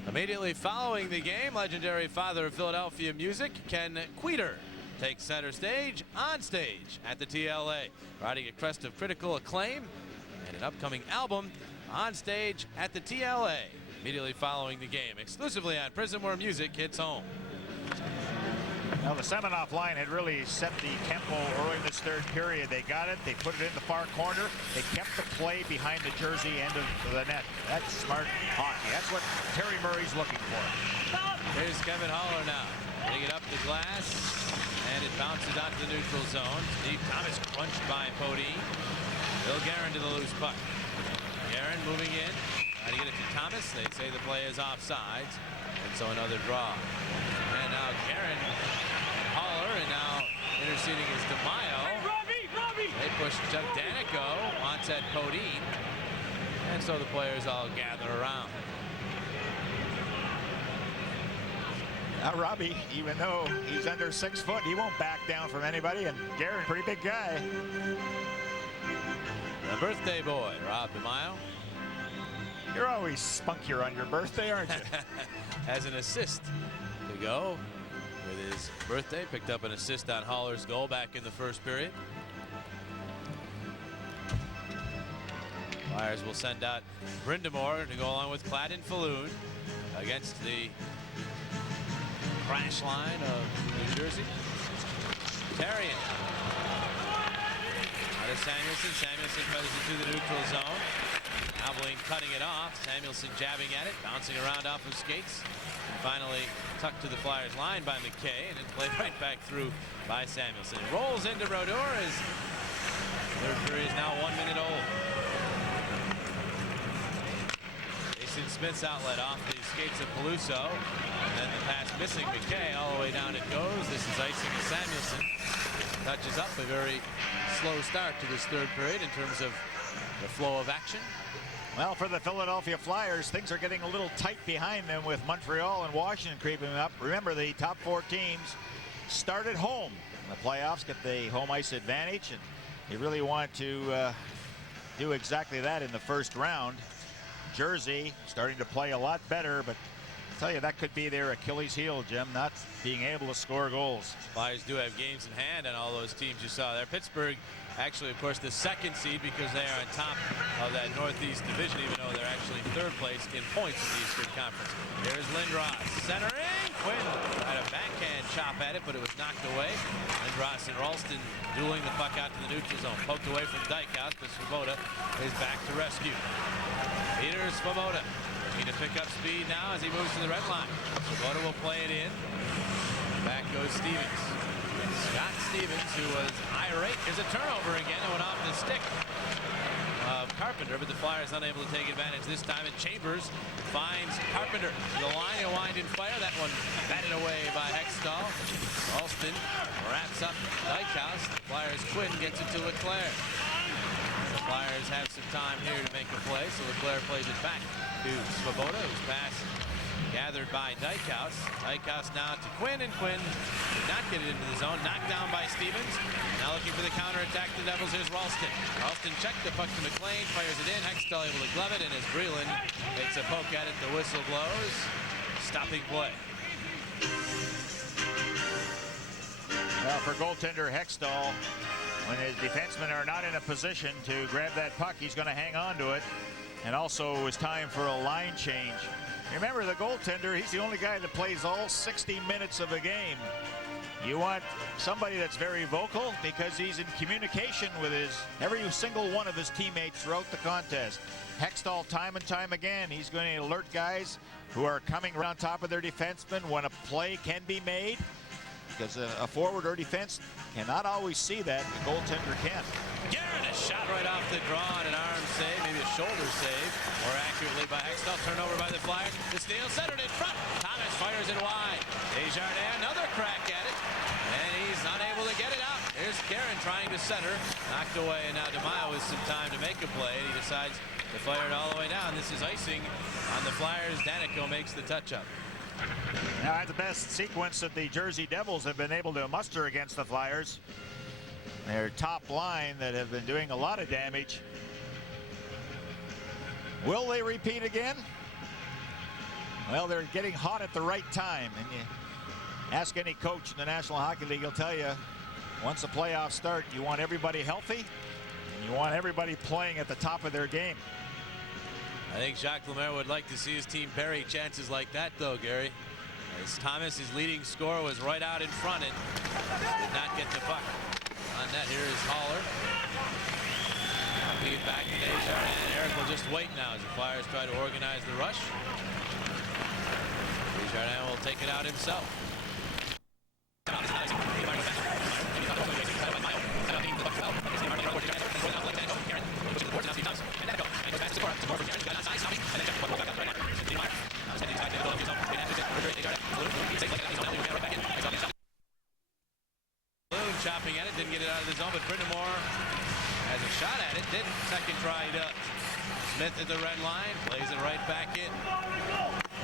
Immediately following the game, legendary father of Philadelphia music, Ken Queter, takes center stage on stage at the TLA, riding a crest of critical acclaim and an upcoming album on stage at the TLA immediately following the game. Exclusively on Prism, where music hits home. Now the Semenoff line had really set the tempo early in this 3rd period. They got it, they put it in the far corner, they kept the play behind the Jersey end of the net. That's smart hockey. That's what Terry Murray's looking for. Here's Kevin Haller now, getting it up the glass, and it bounces out to the neutral zone. Steve Thomas crunched by Bodine. Bill Guerin to the loose puck. Aaron moving in. Trying to get it to Thomas. They say the play is offsides. And so another draw. And now Karen and Haller, and now interceding is DeMaio. They push Chuck Danico, Montet Podine. And so the players all gather around. Now Robbie, even though he's under 6 foot, he won't back down from anybody, and Guerin, pretty big guy. The birthday boy, Rob DeMaio. You're always spunkier on your birthday, aren't you? Has an assist to go with his birthday. Picked up an assist on Haller's goal back in the first period. Flyers will send out Brindamore to go along with Cladden Falloon against the crash line of New Jersey. Therrien. Out of Samuelson. Samuelson feathers into the neutral zone. Aveling cutting it off. Samuelson jabbing at it, bouncing around off of skates. And finally tucked to the Flyers line by McKay, and then played right back through by Samuelson. It rolls into Brodeur as third period is now 1 minute old. Jason Smith's outlet off the skates of Peluso. And then the pass missing McKay. All the way down it goes. This is icing to Samuelson. Touches up. A very slow start to this third period in terms of the flow of action. Well, for the Philadelphia Flyers, things are getting a little tight behind them with Montreal and Washington creeping up. Remember, the top 4 teams start at home in the playoffs, get the home ice advantage, and they really want to do exactly that in the first round. Jersey starting to play a lot better, but I tell you, that could be their Achilles heel, Jim, not being able to score goals. Flyers do have games in hand on all those teams you saw there. Pittsburgh, actually, of course, the second seed because they are on top of that Northeast division, even though they're actually third place in points in the Eastern Conference. Here's Lindros centering. Quinn had a backhand chop at it, but it was knocked away. Lindros and Ralston dueling the puck out to the neutral zone. Poked away from Dijkhouse, but Svoboda is back to rescue. Peter Svoboda looking to pick up speed now as he moves to the red line. Svoboda will play it in. Back goes Stevens. Scott Stevens, who was irate. There's a turnover again. It went off the stick of Carpenter, but the Flyers unable to take advantage this time. And Chambers finds Carpenter to the line and wind and fire. That one batted away by Hextall. Ralston wraps up Dijkhouse. Flyers Quinn gets it to Leclerc. The Flyers have some time here to make a play, so Leclerc plays it back to Svoboda, whose pass gathered by Dijkhouse. Dijkhouse now to Quinn, and Quinn did not get it into the zone. Knocked down by Stevens. Now looking for the counterattack. The Devils. Here's Ralston. Ralston checked the puck to McLean, fires it in. Hextall able to glove it, and as Breland takes a poke at it, the whistle blows. Stopping play. Well, for goaltender Hextall, when his defensemen are not in a position to grab that puck, he's going to hang on to it. And also it was time for a line change. Remember, the goaltender, he's the only guy that plays all 60 minutes of a game. You want somebody that's very vocal because he's in communication with every single one of his teammates throughout the contest. Hextall, time and time again, he's going to alert guys who are coming around top of their defensemen when a play can be made, because a forward or defense cannot always see that. The goaltender can. Garrett, a shot right off the draw and an arm save, maybe a shoulder save, more accurately by Hextall. Turnover by the Flyers. The steal centered in front. Thomas fires it wide. Desjardins, another crack at it, and he's unable to get it out. Here's Karen trying to center, knocked away, and now DeMaio with some time to make a play, and he decides to fire it all the way down. This is icing on the Flyers. Danico makes the touch-up. Now, the best sequence that the Jersey Devils have been able to muster against the Flyers. Their top line that have been doing a lot of damage. Will they repeat again? Well, they're getting hot at the right time. And you ask any coach in the National Hockey League, he'll tell you, once the playoffs start, you want everybody healthy, and you want everybody playing at the top of their game. I think Jacques Lemaire would like to see his team bury chances like that, though, Gary. As Thomas, his leading scorer, was right out in front and did not get the puck. On net, here is Haller. Knocking it back to Desjardins, and Eric will just wait now as the Flyers try to organize the rush. Desjardins will take it out himself. chopping at it, didn't get it out of the zone, but Brind'Amour has a shot at it, didn't. Second try he does. Smith at the red line, plays it right back in.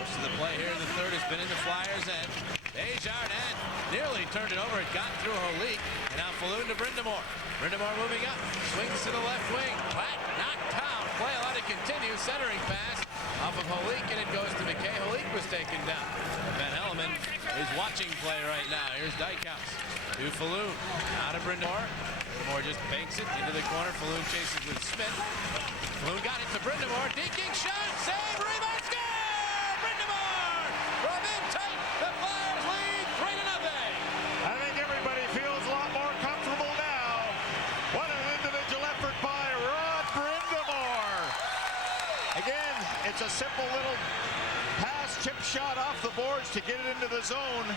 Most of the play here in the third has been in the Flyers' end. Desjardins nearly turned it over. It got through Holik, and now Falloon to Brind'Amour. Brind'Amour moving up, swings to the left wing. Platt knocked down. Play allowed to continue. Centering pass off of Holik, and it goes to McKay. Holik was taken down. Van Hellemond is watching play right now. Here's Dykhouse to Falloon. Out of Brind'Amour. Brind'Amour just banks it into the corner. Falloon chases with Smith. Falloon got it to Brind'Amour. Dinking shot. Save. Rebound. Score! Brind'Amour from in tight. The Flyers lead 3-0. I think everybody feels a lot more comfortable now. What an individual effort by Rod Brind'Amour. Again, it's a simple little pass, chip shot off the boards to get it into the zone.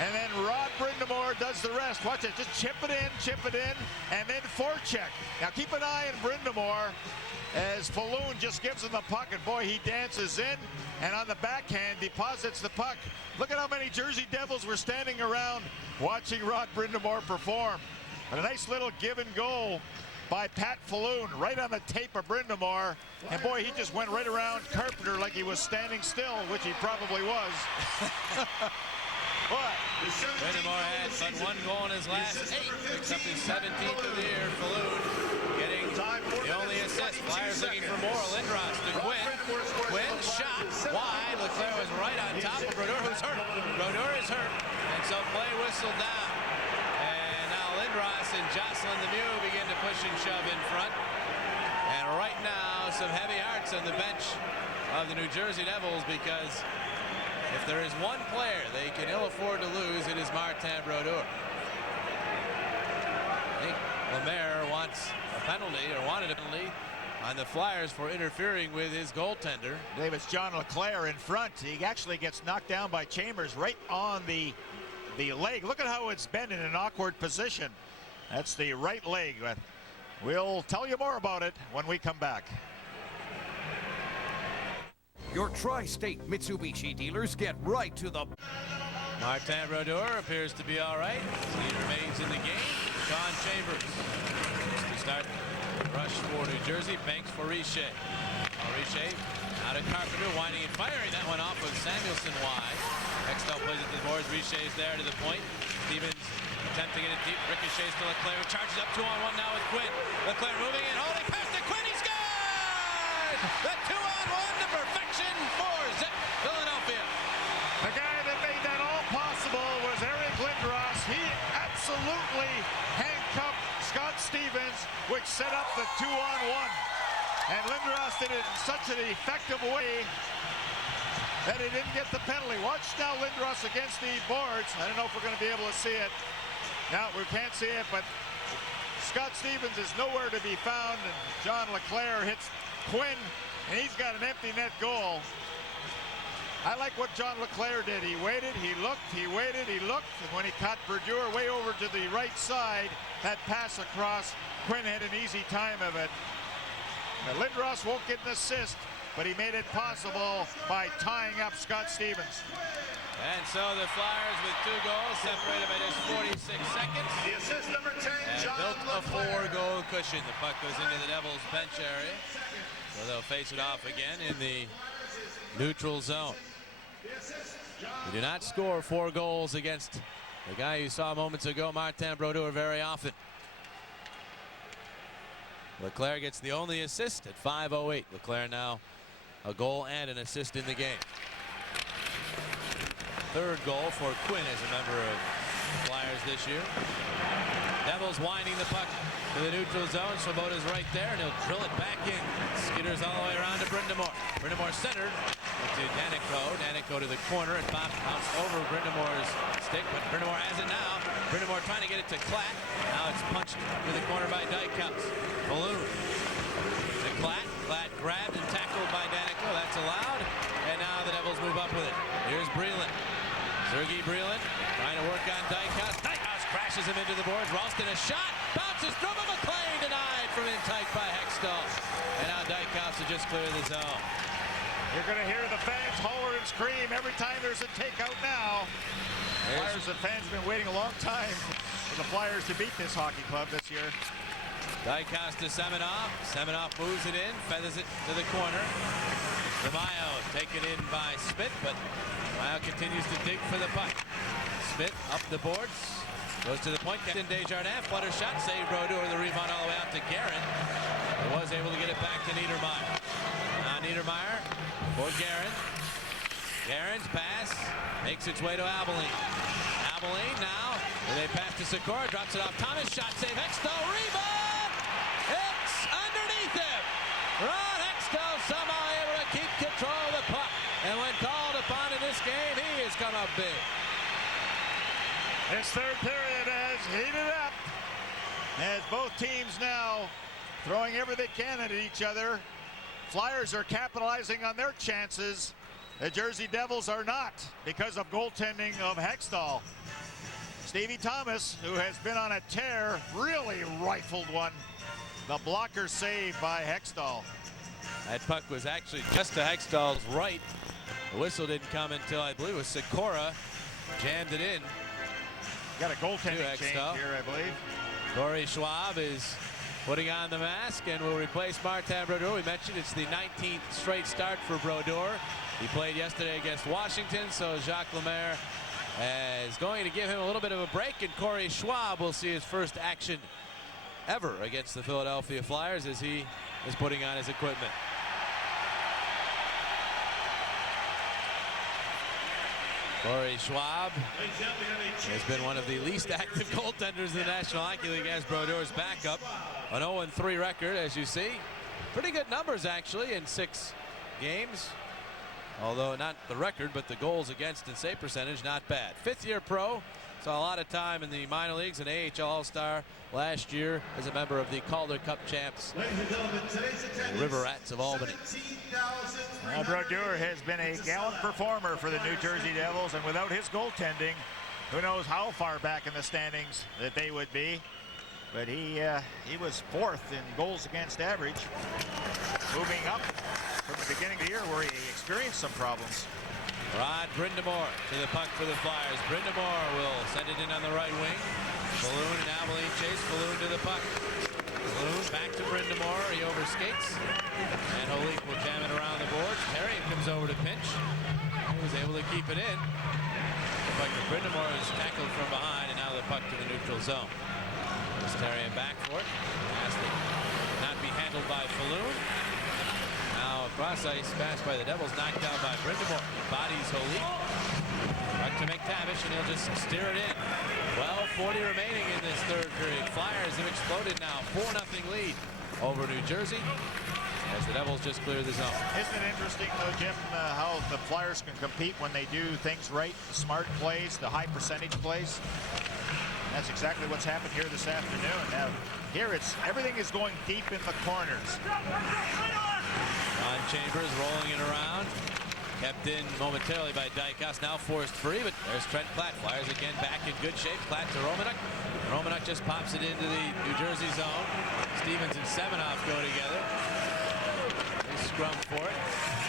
And then Rod Brind'Amour does the rest. Watch it, just chip it in, and then forecheck. Now keep an eye on Brind'Amour as Falloon just gives him the puck, and boy, he dances in, and on the backhand deposits the puck. Look at how many Jersey Devils were standing around watching Rod Brind'Amour perform. But a nice little give and go by Pat Falloon, right on the tape of Brind'Amour. And boy, he just went right around Carpenter like he was standing still, which he probably was. But Brind'Amour had but one goal in his last 8. Picks up his 17th of the year. Falloon getting the only assist. Flyers looking for more. Lindros to Quinn. Quinn shot wide. Leclerc was right on top of Brodeur, who's hurt. Brodeur is hurt, and so play whistled down. And now Lindros and Jocelyn Lemieux begin to push and shove in front. And right now, some heavy hearts on the bench of the New Jersey Devils, because if there is one player they can ill afford to lose, it is Martin Brodeur. I think Lemaire wants a penalty, or wanted a penalty, on the Flyers for interfering with his goaltender. Davis John Leclerc in front. He actually gets knocked down by Chambers right on the leg. Look at how it's been in an awkward position. That's the right leg. But we'll tell you more about it when we come back. Your tri-state Mitsubishi dealers get right to the... Martin Brodeur appears to be all right. He remains in the game. Sean Chambers to start rush for New Jersey. Banks for Richer. Richer out of Carpenter, winding and firing. That one off with Samuelson wide. Hextall plays it to the boards. Richer is there to the point. Stevens attempting it deep. Ricochets to Leclerc. Charges up 2-on-1 now with Quinn. Leclerc moving in. Holding pass to Quinn. He scored! The 2-on-1 to perfection for Zip Philadelphia. The guy that made that all possible was Eric Lindros. He absolutely handcuffed Scott Stevens, which set up the 2-on-1. And Lindros did it in such an effective way that he didn't get the penalty. Watch now Lindros against the boards. I don't know if we're going to be able to see it. No, we can't see it, but Scott Stevens is nowhere to be found, and John Leclerc hits Quinn, and he's got an empty net goal. I like what John Leclerc did. He waited, he looked, he waited, he looked, and when he caught Brodeur way over to the right side, that pass across, Quinn had an easy time of it. Now, Lindros won't get an assist, but he made it possible by tying up Scott Stevens. And so the Flyers with 2 goals, separated by just 46 seconds. The assist number 10, And John built a Leclerc. 4-goal cushion. The puck goes into the Devils' bench area. So they'll face it off again in the neutral zone. You do not score 4 goals against the guy you saw moments ago, Martin Brodeur, very often. Leclerc gets the only assist at 5:08. Leclerc now a goal and an assist in the game. 3rd goal for Quinn as a member of the Flyers this year. Devils winding the puck to the neutral zone. Swoboda's right there, and he'll drill it back in. Skitters all the way around to Brind'Amour. Brind'Amour centered to Danico. Danico to the corner, and Bob bounced over Brind'Amour's stick, but Brind'Amour has it now. Brind'Amour trying to get it to Klatt. Now it's punched to the corner by Dykhouse. Balloon to Klatt. Klatt grabbed and tackled by Danico. That's allowed. And now the Devils move up with it. Here's Breland. Sergei Breland trying to work on Dykhouse. Dykhouse crashes him into the boards. Ralston a shot. Bounces through him. McLean denied from in tight by Hextall. And now Dykhouse will just clear the zone. You're going to hear the fans holler and scream every time there's a takeout now. Flyers, the fans have been waiting a long time for the Flyers to beat this hockey club this year. Dykhouse to Semenoff. Semenoff moves it in, feathers it to the corner. DeMaio taken in by Smith, but DeMaio continues to dig for the puck. Smith up the boards, goes to the point. Captain Desjardins, flutter shot, save Brodeur, the rebound all the way out to Guerin. He was able to get it back to Niedermeyer. Now Niedermeyer for Guerin. Guerin's pass makes its way to Abilene. Abilene now, they pass to Sikora, drops it off Thomas, shot save, Hextall, rebound! It's underneath him! Ron Hextall somehow able to keep control of the puck. And when called upon in this game, he has come up big. This third period has heated up as both teams now throwing everything they can at each other. Flyers are capitalizing on their chances. The Jersey Devils are not because of goaltending of Hextall. Stevie Thomas, who has been on a tear, really rifled one. The blocker save by Hextall. That puck was actually just to Hextall's right. The whistle didn't come until I believe it was Sikora jammed it in. Got a goaltending change Hextall here, I believe. Corey Schwab is putting on the mask and will replace Martin Brodeur. We mentioned it's the 19th straight start for Brodeur. He played yesterday against Washington, so Jacques Lemaire is going to give him a little bit of a break, and Corey Schwab will see his first action ever against the Philadelphia Flyers as he is putting on his equipment. Corey Schwab has been one of the least active goaltenders in the National Hockey League as Brodeur's backup. An 0-3 record, as you see. Pretty good numbers, actually, in 6 games. Although not the record, but the goals against and save percentage, not bad. 5th-year pro, saw a lot of time in the minor leagues, an AHL All-Star last year as a member of the Calder Cup champs, River Rats of Albany. Brodeur has been a gallant performer for the New Jersey Devils, and without his goaltending, who knows how far back in the standings that they would be. But he was 4th in goals against average, moving up from the beginning of the year where he experienced some problems. Rod Brindamore to the puck for the Flyers. Brindamore will send it in on the right wing. Balloon and Abilene chase. Balloon to the puck. Balloon back to Brindamore. He overskates. And Holik will jam it around the boards. Perry comes over to pinch. He was able to keep it in. The puck to Brindamore is tackled from behind, and now the puck to the neutral zone. Therrien back for it. Pass that not be handled by Falloon. Now cross ice pass by the Devils, knocked down by Brindamore. Bodies Holik. Back to McTavish, and he'll just steer it in. 12:40 remaining in this third period. Flyers have exploded now. 4-0 lead over New Jersey as the Devils just clear the zone. Isn't it interesting, though, Jim, how the Flyers can compete when they do things right, the smart plays, the high percentage plays? That's exactly what's happened here this afternoon. Now, here everything is going deep in the corners. Ron Chambers rolling it around. Kept in momentarily by Dykhouse, now forced free, but there's Trent Platt. Flyers again back in good shape. Platt to Romanuk. Romanuk just pops it into the New Jersey zone. Stevens and Semenoff go together. They scrum for it.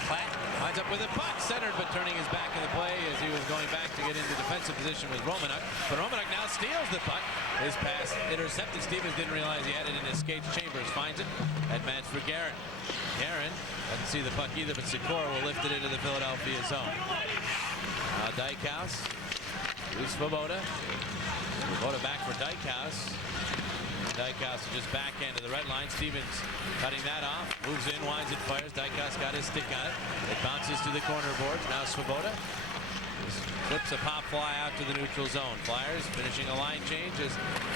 Platt winds up with a puck, centered, but turning his back in the play as he was going back to get into defensive position with Romanuk. But Romanuk now steals the puck. His pass intercepted. Stevens didn't realize he had it in his skates. Chambers finds it. Advance for Guerin. Guerin doesn't see the puck either, but Sikora will lift it into the Philadelphia zone. Now Dykhouse. Loose Svoboda. Svoboda back for Dykhouse. Dykhouse will just backhand to the red line. Stevens cutting that off. Moves in, winds it, fires. Dykhouse got his stick on it. It bounces to the corner boards. Now Svoboda flips a pop fly out to the neutral zone. Flyers finishing a line change as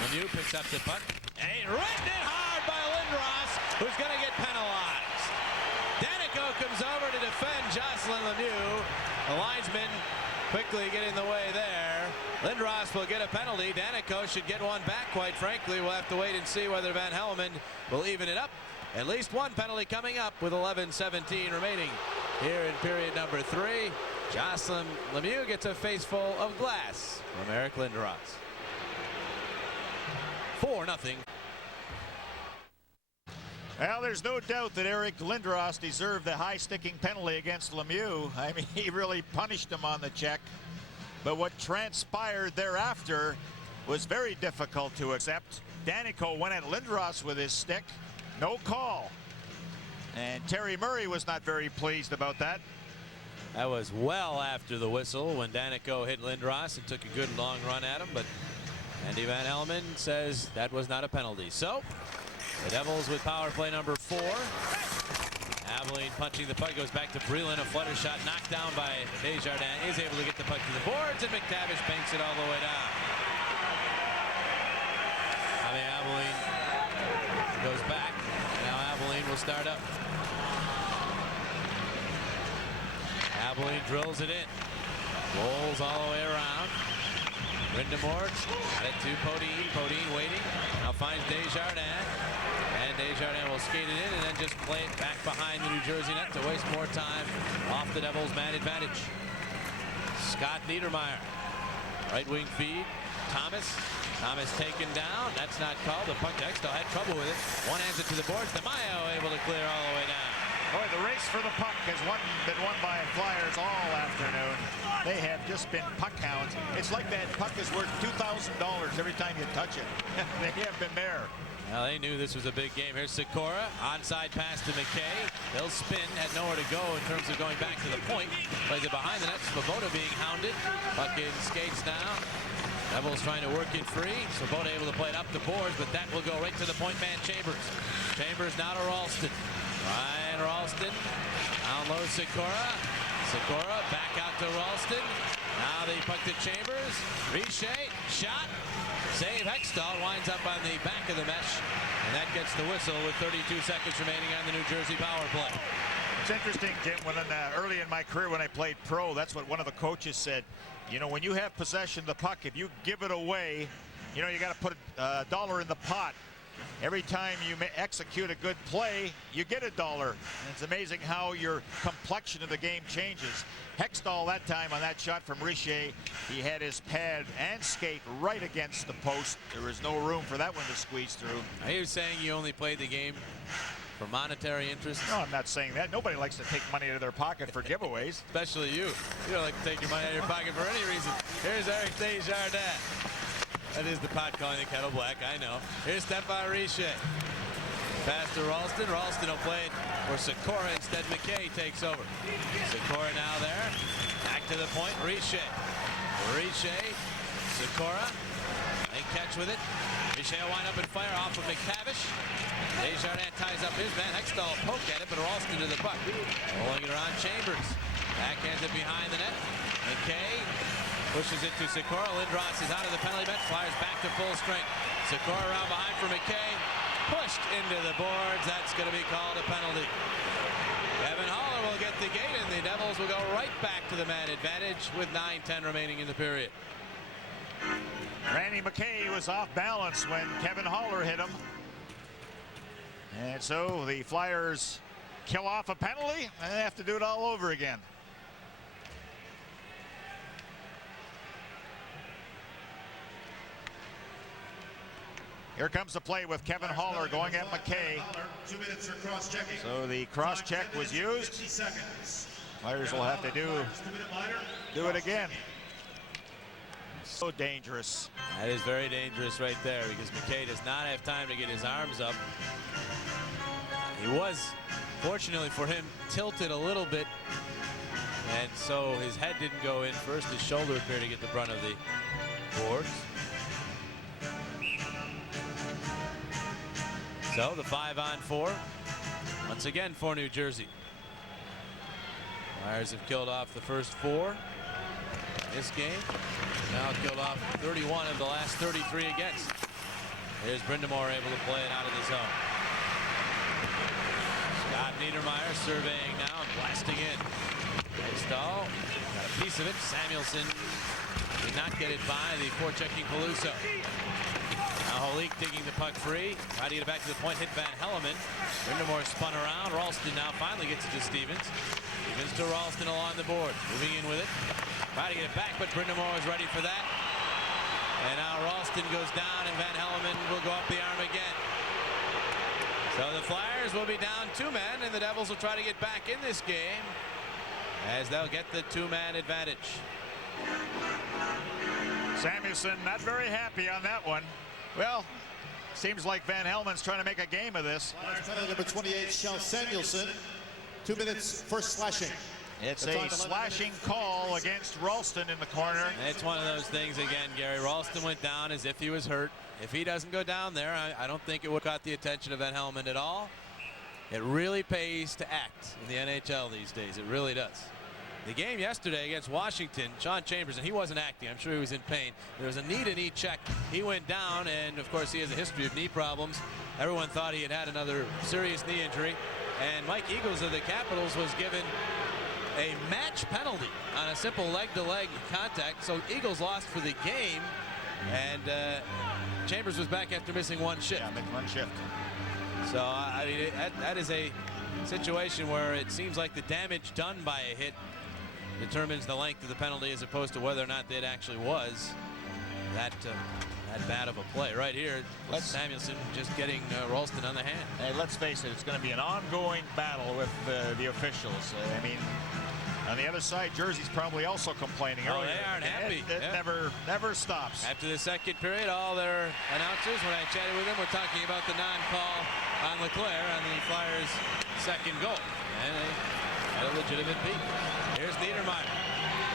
Lemieux picks up the puck. And ripped it hard by Lindros, who's going to get penalized. Danico comes over to defend Jocelyn Lemieux. The linesman quickly get in the way there. Lindros will get a penalty. Danico should get one back, quite frankly. We'll have to wait and see whether Van Hellemond will even it up. At least one penalty coming up with 11:17 remaining here in period number 3. Jocelyn Lemieux gets a face full of glass from Eric Lindros. 4-0. Well, there's no doubt that Eric Lindros deserved the high-sticking penalty against Lemieux. I mean, he really punished him on the check. But what transpired thereafter was very difficult to accept. Danico went at Lindros with his stick. No call. And Terry Murray was not very pleased about that. That was well after the whistle when Danico hit Lindros and took a good long run at him, but Andy Van Hellemond says that was not a penalty. So the Devils with power play number 4. Abilene punching the puck, goes back to Breland. A flutter shot knocked down by Desjardins, is able to get the puck to the boards, and McTavish banks it all the way down. Abilene goes back. Now Abilene will start up. Abilene drills it in. Rolls all the way around. Brind'Amour got it to Podine. Podine waiting. Now finds Desjardins. And Desjardins will skate it in and then just play it back behind the New Jersey net to waste more time off the Devils' man advantage. Scott Niedermayer. Right wing feed. Thomas. Thomas taken down. That's not called. The puck Hextall had trouble with it. One hands it to the boards. DeMaio able to clear all the way down. Boy, the race for the puck has been won by Flyers all afternoon. They have just been puck hounds. It's like that puck is worth $2,000 every time you touch it. They have been there. Well, they knew this was a big game. Here's Sikora. Onside pass to McKay. They'll spin. Had nowhere to go in terms of going back to the point. Plays it behind the net. Svoboda being hounded. Puck in skates now. Devils trying to work it free. Svoboda able to play it up the boards, but that will go right to the point man Chambers. Chambers now to Ralston. Ryan Ralston. Down low Sikora. Sikora back out to Ralston. Now they puck to Chambers. Richer. Shot. Save. Hextall winds up on the back of the mesh. And that gets the whistle with 32 seconds remaining on the New Jersey power play. It's interesting, Jim, when early in my career when I played pro, that's what one of the coaches said. You know, when you have possession of the puck, if you give it away, you know, you got to put a dollar in the pot. Every time you execute a good play, you get $1. And it's amazing how your complexion of the game changes. Hextall that time on that shot from Richer, he had his pad and skate right against the post. There was no room for that one to squeeze through. Are you saying you only played the game for monetary interest? No, I'm not saying that. Nobody likes to take money out of their pocket for giveaways. Especially you. You don't like to take your money out of your pocket for any reason. Here's Eric Desjardins. That is the pot calling the kettle black, I know. Here's Stéphane Richer. Pass to Ralston. Ralston will play it for Sikora. Instead, McKay takes over. Sikora now there. Back to the point. Richer. Richer. Sikora. They catch with it. Richer will wind up and fire off of McTavish. Desjardins ties up his man. Hextall poked at it, but Ralston to the puck. Rolling it around Chambers. Backhands it behind the net. McKay pushes it to Sikora. Lindros is out of the penalty bench. Flyers back to full strength. Sikora around behind for McKay. Pushed into the boards. That's going to be called a penalty. Kevin Haller will get the gate, and the Devils will go right back to the man advantage with 9:10 remaining in the period. Randy McKay was off balance when Kevin Haller hit him. And so the Flyers kill off a penalty and they have to do it all over again. Here comes the play with Kevin Haller going at McKay. 2 minutes for cross-checking. So the cross-check was used. 50 seconds. Flyers will have to do it again. So dangerous. That is very dangerous right there because McKay does not have time to get his arms up. He was, fortunately for him, tilted a little bit, and so his head didn't go in first. His shoulder appeared to get the brunt of the boards. So the 5-on-4 once again for New Jersey. Flyers have killed off the first 4 in this game. Now killed off 31 of the last 33 against. Here's Brind'Amour able to play it out of the zone. Scott Niedermayer surveying now and blasting in. Hextall got a piece of it. Samuelson did not get it by the forechecking Peluso. Now Holik digging the puck free. Trying to get it back to the point. Hit Van Hellemond. Brind'Amour spun around. Ralston now finally gets it to Stevens. Stevens to Ralston along the board. Moving in with it. Trying to get it back, but Brind'Amour is ready for that. And now Ralston goes down, and Van Hellemond will go up the arm again. So the Flyers will be down 2 men, and the Devils will try to get back in this game as they'll get the 2-man advantage. Samuelson not very happy on that one. Well, seems like Van Helmon's trying to make a game of this. Penalty number 28, Shel Samuelson. 2 minutes for slashing. It's a slashing call against Ralston in the corner. It's one of those things again, Gary. Ralston went down as if he was hurt. If he doesn't go down there, I don't think it would have caught the attention of Van Helmond at all. It really pays to act in the NHL these days. It really does. The game yesterday against Washington, Sean Chambers, and he wasn't acting. I'm sure he was in pain. There was a knee-to-knee check. He went down, and of course he has a history of knee problems. Everyone thought he had another serious knee injury. And Mike Eagles of the Capitals was given a match penalty on a simple leg-to-leg contact. So Eagles lost for the game, and Chambers was back after missing one shift. Yeah, missing one shift. So I mean, that is a situation where it seems like the damage done by a hit determines the length of the penalty as opposed to whether or not it actually was that bad of a play. Right here, Samuelson just getting Ralston on the hand. Hey, let's face it, it's going to be an ongoing battle with the officials. I mean, on the other side, Jersey's probably also complaining. Oh, earlier. they aren't happy. It never stops. After the second period, all their announcers, when I chatted with them, were talking about the non-call on Leclerc on the Flyers' second goal. And they had a legitimate beat. Here's Niedermeyer.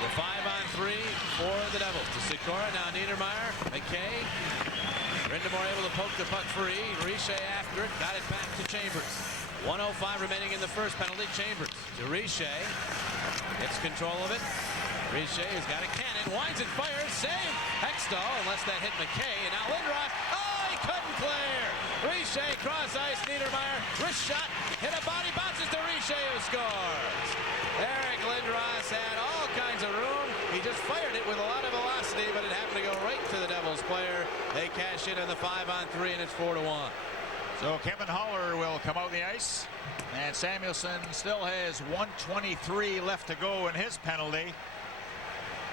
The 5-on-3 for the Devils. To Sikora, now Niedermeyer, McKay. Brind'Amour able to poke the puck free. Richer after it, got it back to Chambers. 1:05 remaining in the first penalty. Chambers to Richer. Gets control of it. Richer has got a cannon, winds and fires, save. Hextall, unless that hit McKay, and now Lindros. Oh, he couldn't clear. Richer, cross ice, Niedermeyer, wrist shot, hit a body, bounces to Richer, who scores. Eric Lindros had all kinds of room. He just fired it with a lot of velocity, but it happened to go right to the Devils player. They cash in on the 5-on-3, and it's 4-1. So Kevin Haller will come out the ice, and Samuelson still has 1:23 left to go in his penalty.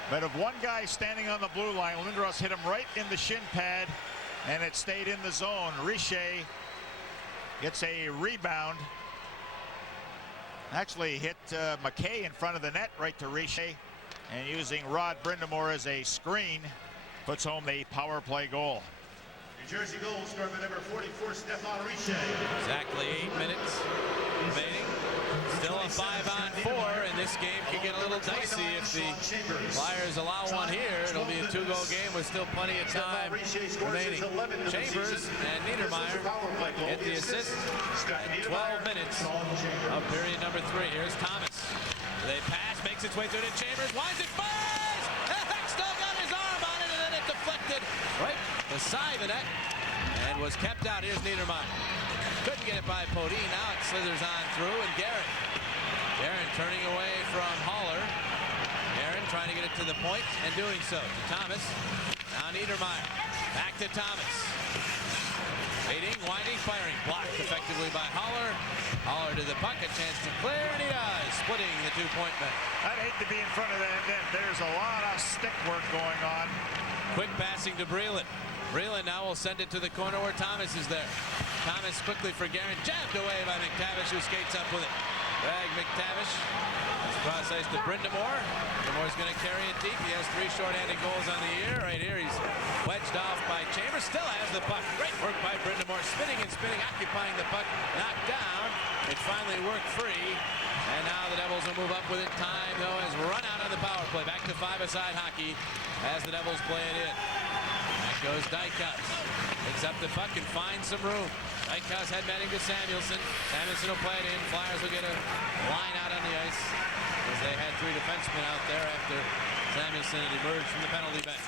But of one guy standing on the blue line, Lindros hit him right in the shin pad, and it stayed in the zone. Richer gets a rebound. Actually hit McKay in front of the net, right to Richer, and using Rod Brind'Amour as a screen, puts home the power play goal. New Jersey goal scored by number 44, Stéphane Richer. Exactly 8 minutes remaining. Still a 5-on-4, and this game could get a little dicey if the Flyers allow one here. It'll be a 2-goal game with still plenty of time remaining. Chambers and Niedermeyer get the assist at 12 minutes of period number 3. Here's Thomas. They pass, makes its way through to Chambers, winds it, fires! Hextall got his arm on it, and then it deflected right beside the net and was kept out. Here's Niedermeyer. Couldn't get it by Podine. Now it slithers on through, and Guerin. Guerin turning away from Haller. Guerin trying to get it to the point and doing so. To Thomas. Now Niedermeyer. Back to Thomas. Waiting, winding, firing. Blocked effectively by Haller. Haller to the puck. A chance to clear, and he does. Splitting the 2-point bet. I'd hate to be in front of that net. There's a lot of stick work going on. Quick passing to Breland. Breland now will send it to the corner where Thomas is there. Thomas quickly for Guerin, jabbed away by McTavish, who skates up with it. Greg McTavish. Cross ice to Brind'Amour. Brind'Amour's going to carry it deep. He has 3 shorthanded goals on the year. Right here, he's wedged off by Chambers. Still has the puck. Great work by Brind'Amour. Spinning and spinning, occupying the puck. Knocked down. It finally worked free. And now the Devils will move up with it. Time, though, has run out on the power play. Back to 5-a-side hockey as the Devils play it in. Back goes Dykhouse. Picks up the puck and finds some room. Dykhouse head manning to Samuelson. Samuelson will play it in. Flyers will get a line out on the ice as they had 3 defensemen out there after Samuelson had emerged from the penalty bench.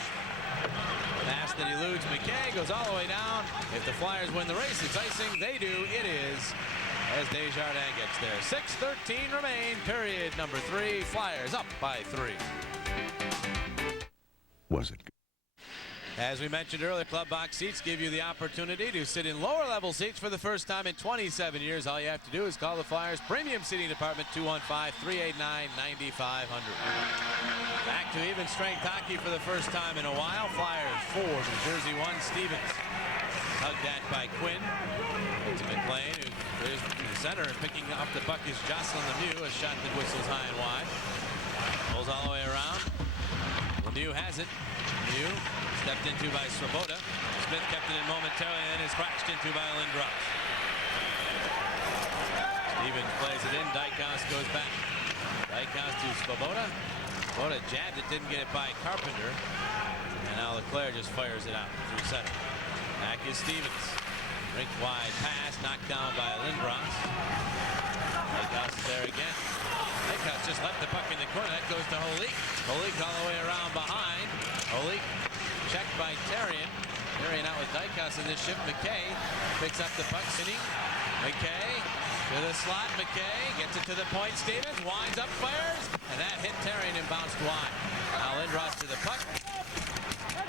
Pass that eludes McKay, goes all the way down. If the Flyers win the race, it's icing. They do. It is, as Desjardins gets there. 6:13 remain. Period number 3. Flyers up by 3. Was it good? As we mentioned earlier, club box seats give you the opportunity to sit in lower level seats for the first time in 27 years. All you have to do is call the Flyers Premium Seating Department 215-389-9500. Back to even strength hockey for the first time in a while. Flyers 4, New Jersey 1. Stevens hugged at by Quinn. To McLean, who is in the center, and picking up the puck is Jocelyn Lemieux. A shot that whistles high and wide. Pulls all the way around. Lemieux has it. Lemieux Stepped into by Swoboda. Smith kept it in momentarily and is crashed into by Lindros. Stevens plays it in. Dykhouse goes back. Dykhouse to Swoboda. Swoboda jabbed it, didn't get it by Carpenter. And now Leclerc just fires it out through center. Back is Stevens. Rink wide pass, knocked down by Lindros. Dykhouse is there again. Dykhouse just left the puck in the corner. That goes to Holik. Holik all the way around behind. Holik checked by Therien. Therien out with Dykhouse in this shift. McKay picks up the puck. Sitting. McKay to the slot. McKay gets it to the point. Stevens winds up, fires, and that hit Therien and bounced wide. Now Lindros to the puck.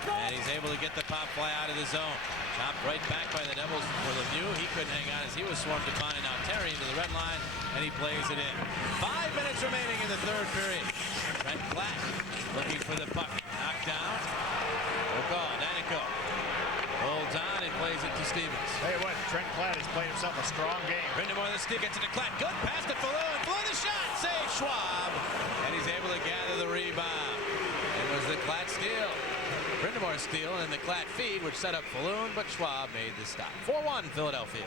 And he's able to get the pop fly out of the zone. Chopped right back by the Devils for Lemieux. He couldn't hang on as he was swarmed upon, and now Therien to the red line, and he plays it in. 5 minutes remaining in the third period. Trent Platt looking for the puck. Knocked down. No call. Danico holds on and plays it to Stevens. Hey, what? Trent Platt has played himself a strong game. Brindamore the stick gets it to Platt. Good pass to Falloon. Falloon the shot. Save Schwab. And he's able to gather the rebound. It was the Platt steal. Brindamore steal and the Platt feed, which set up Falloon, but Schwab made the stop. 4-1 Philadelphia.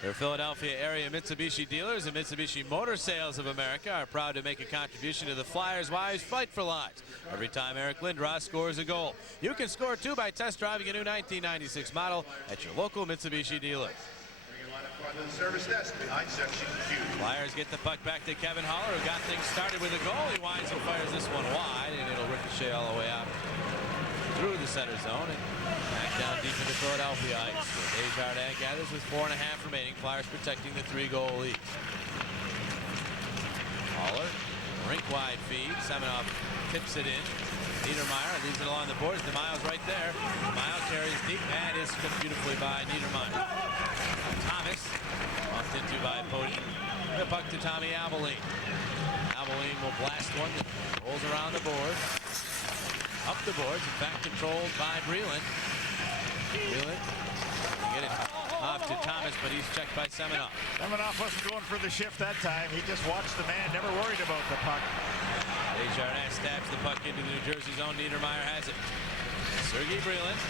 Their Philadelphia area Mitsubishi dealers and Mitsubishi Motor Sales of America are proud to make a contribution to the Flyers' Wives Fight for Lives. Every time Eric Lindros scores a goal, you can score too by test driving a new 1996 model at your local Mitsubishi dealer. To the service desk behind section Q. Flyers get the puck back to Kevin Haller, who got things started with a goal. He winds and fires this one wide, and it'll ricochet all the way out through the center zone and back down deep into Philadelphia ice. Desjardins gathers with 4.5 remaining. Flyers protecting the 3-goal lead. Haller, rink-wide feed. Semenoff tips it in. Niedermeyer leaves it along the boards. DeMile's right there. DeMile carries deep and is skipped beautifully by Niedermeyer. Thomas, bumped into by Pody. The puck to Tommy Abilene. Abilene will blast one that rolls around the board. Up the boards, in fact, controlled by Breland. Breland, get it off to Thomas, but he's checked by Semenoff. Semenoff wasn't going for the shift that time. He just watched the man, never worried about the puck. Desjardins stabs the puck into the New Jersey zone. Niedermeyer has it. Sergei Breland.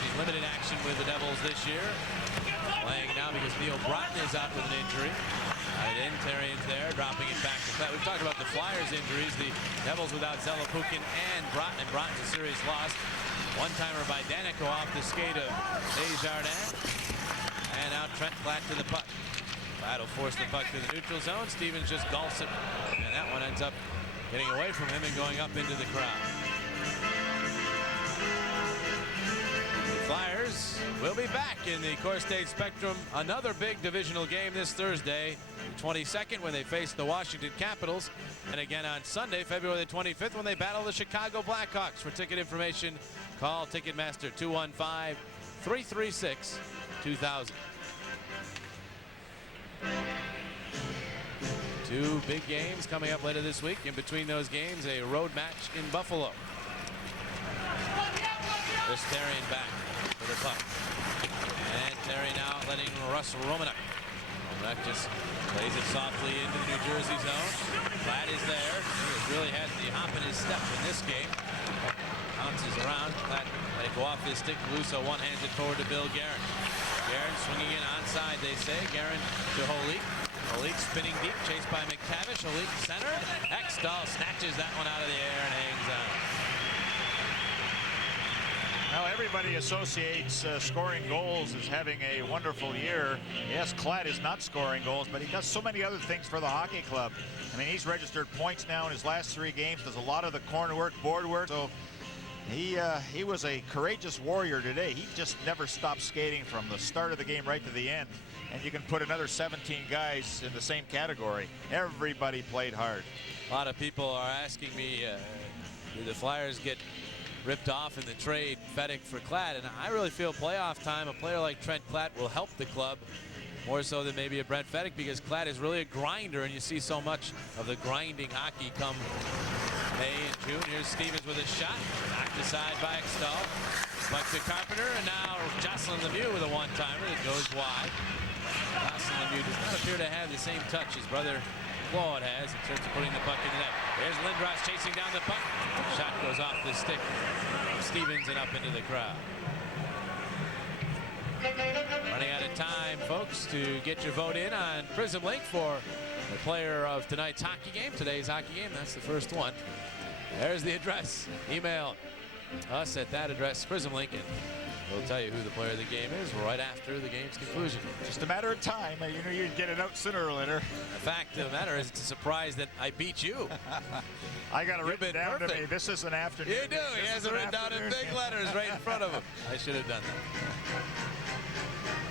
He's limited action with the Devils this year. Playing now because Neil Broughton is out with an injury. Right in, Therrien's there, dropping it back to Platt. We've talked about the Flyers' injuries. The Devils without Zelepukin and Broughton. And Broughton's a serious loss. One-timer by Danico off the skate of Desjardins. And now Trent Platt to the puck. Platt will force the puck to the neutral zone. Stevens just gulps it. And that one ends up getting away from him and going up into the crowd. Flyers will be back in the Core State Spectrum. Another big divisional game this Thursday, the 22nd, when they face the Washington Capitals. And again on Sunday, February the 25th, when they battle the Chicago Blackhawks. For ticket information, call Ticketmaster 215-336-2000. Two big games coming up later this week. In between those games, a road match in Buffalo. There's Therrien back for the puck. And Therrien now letting Russ Romanek. Romanek just plays it softly into the New Jersey zone. Platt is there. He has really had the hop in his step in this game. Bounces around. Platt let it go off his stick. Lusso one-hands it forward to Bill Guerin. Guerin swinging in onside, they say. Guerin to Holik. Holik spinning deep, chased by McTavish. Holik centered. Ekstall snatches that one out of the air and hangs on. Now everybody associates scoring goals as having a wonderful year. Yes, Klatt is not scoring goals, but he does so many other things for the hockey club. I mean, he's registered points now in his last 3 games, does a lot of the corner work, board work. So he was a courageous warrior today. He just never stopped skating from the start of the game right to the end. And you can put another 17 guys in the same category. Everybody played hard. A lot of people are asking me, did the Flyers get ripped off in the trade Fedek for Klatt? And I really feel playoff time, a player like Trent Platt will help the club more so than maybe a Brent Fedek, because Klatt is really a grinder, and you see so much of the grinding hockey come May and June. Here's Stevens with a shot, knocked aside by Ekstall. Puck to Carpenter, and now Jocelyn Lemieux with a one-timer that goes wide. Jocelyn Lemieux does not appear to have the same touch his brother flaw it has in terms of putting the puck in the net. There's Lindros chasing down the puck. Shot goes off the stick of Stevens and up into the crowd. Running out of time, folks, to get your vote in on Prism Link for the player of tonight's hockey game. Today's hockey game, that's the first one. There's the address. Email us at that address, Prism Link, and we'll tell you who the player of the game is right after the game's conclusion. Just a matter of time. You know you'd get it out sooner or later. The fact of the matter is, it's a surprise that I beat you. I got it written down to me. This is an afternoon. You do. He has it written down in big letters right in front of him. I should have done that.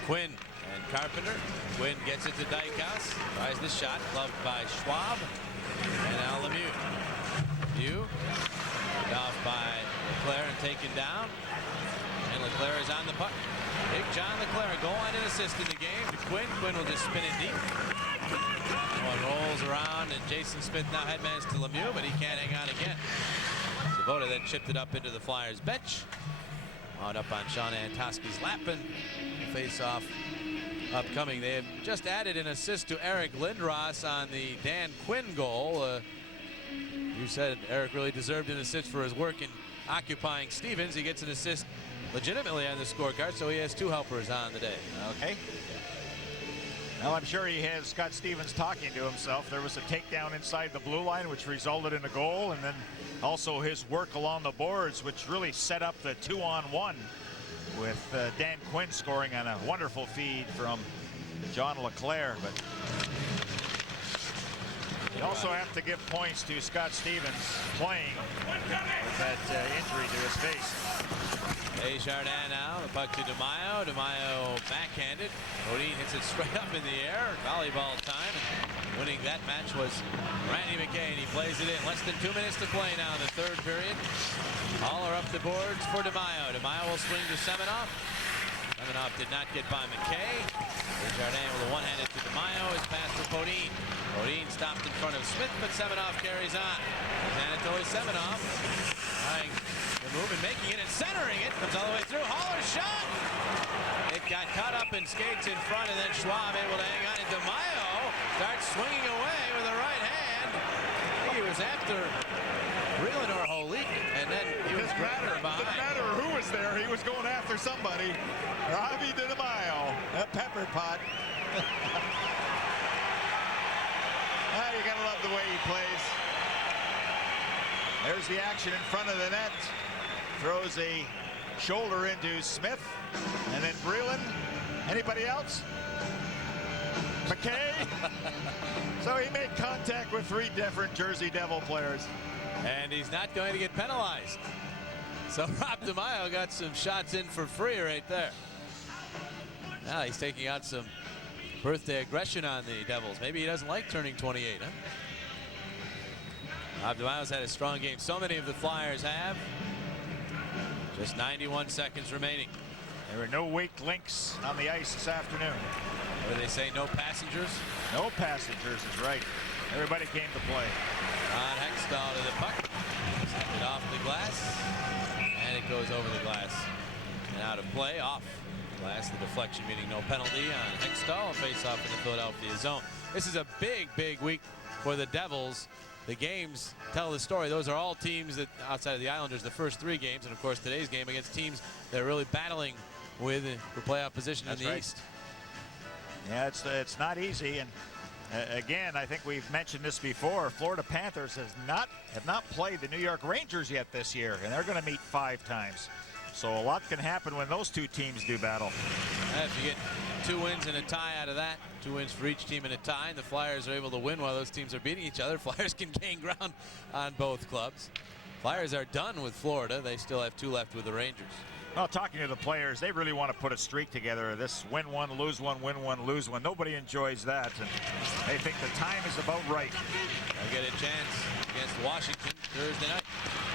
Quinn and Carpenter. Quinn gets it to Dykhouse. Tries the shot. Gloved by Schwab. And now Lemieux. Lemieux. Off by Leclerc and taken down. And Leclerc is on the puck. Big John Leclerc, goal line and assist in the game to Quinn. Quinn will just spin it deep. One rolls around, and Jason Smith now headmans to Lemieux, but he can't hang on again. Sabota then chipped it up into the Flyers bench. Wound up on Sean Antoski's lap, and face-off upcoming. They have just added an assist to Eric Lindros on the Dan Quinn goal. You said Eric really deserved an assist for his work in occupying Stevens. He gets an assist legitimately on the scorecard, so he has two helpers on the day. Okay. Well, I'm sure he has Scott Stevens talking to himself. There was a takedown inside the blue line, which resulted in a goal, and then also his work along the boards, which really set up the 2-on-1 with Dan Quinn scoring on a wonderful feed from John Leclerc. But you also have to give points to Scott Stevens playing with that injury to his face. Desjardins now, the puck to DeMaio. DeMaio backhanded. Bodine hits it straight up in the air. Volleyball time. And winning that match was Randy McKay, and he plays it in. Less than 2 minutes to play now in the third period. Haller up the boards for DeMaio. DeMaio will swing to Semenoff. Semenoff did not get by McKay. Desjardins with a one-handed to DeMaio. His pass for Bodine. Bodine stopped in front of Smith, but Semenoff carries on. Anatoly Semenoff trying to move and making it and centering it. Comes all the way through. Haller's shot. It got caught up in skates in front, and then Schwab able to hang on. And DeMaio starts swinging away with the right hand. I think he was after Breland or Holik, and then he was grabbing her behind. It didn't matter who was there. He was going after somebody. Robbie DeMaio, a pepper pot. You gotta love the way he plays. There's the action in front of the net. Throws a shoulder into Smith, and then Breland. Anybody else? McKay. So he made contact with 3 different Jersey Devil players. And he's not going to get penalized. So Rob DeMaio got some shots in for free right there. Now he's taking out some birthday aggression on the Devils. Maybe he doesn't like turning 28, huh? Rob DeMaio's had a strong game. So many of the Flyers have. Just 91 seconds remaining. There were no weak links on the ice this afternoon. What do they say? No passengers? No passengers is right. Everybody came to play. Ron Hextall to the puck. Sent it off the glass. And it goes over the glass. And out of play, off glass. The deflection meaning no penalty on Hextall. Face off in the Philadelphia zone. This is a big, big week for the Devils. The games tell the story. Those are all teams that, outside of the Islanders, the first 3 games, and of course today's game against teams that are really battling with for playoff position in the East. Yeah, it's not easy, and again, I think we've mentioned this before. Florida Panthers have not played the New York Rangers yet this year, and they're going to meet 5 times. So a lot can happen when those 2 teams do battle. If you get 2 wins and a tie out of that, 2 wins for each team in a tie, and the Flyers are able to win while those teams are beating each other, Flyers can gain ground on both clubs. Flyers are done with Florida. They still have 2 left with the Rangers. Well, talking to the players, they really want to put a streak together. This win 1, lose 1, win 1, lose 1. Nobody enjoys that, and they think the time is about right. They'll get a chance against Washington Thursday night.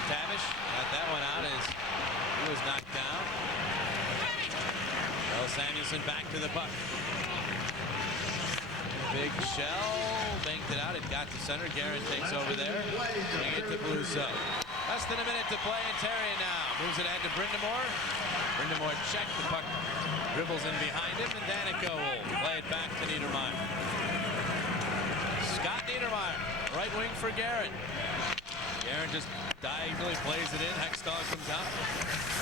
Tavish got that one out as he was knocked down. Well, Samuelson back to the puck. Big shell, banked it out. It got to center. Guerin takes over there. Bring it to Blueso. Less than a minute to play, and Terry now moves it ahead to Brindamore. Brindamore checked. The puck dribbles in behind him, and Danica will play it back to Niedermeyer. Scott Niedermeyer, right wing for Guerin. Guerin just diagonally plays it in. Hextall comes out,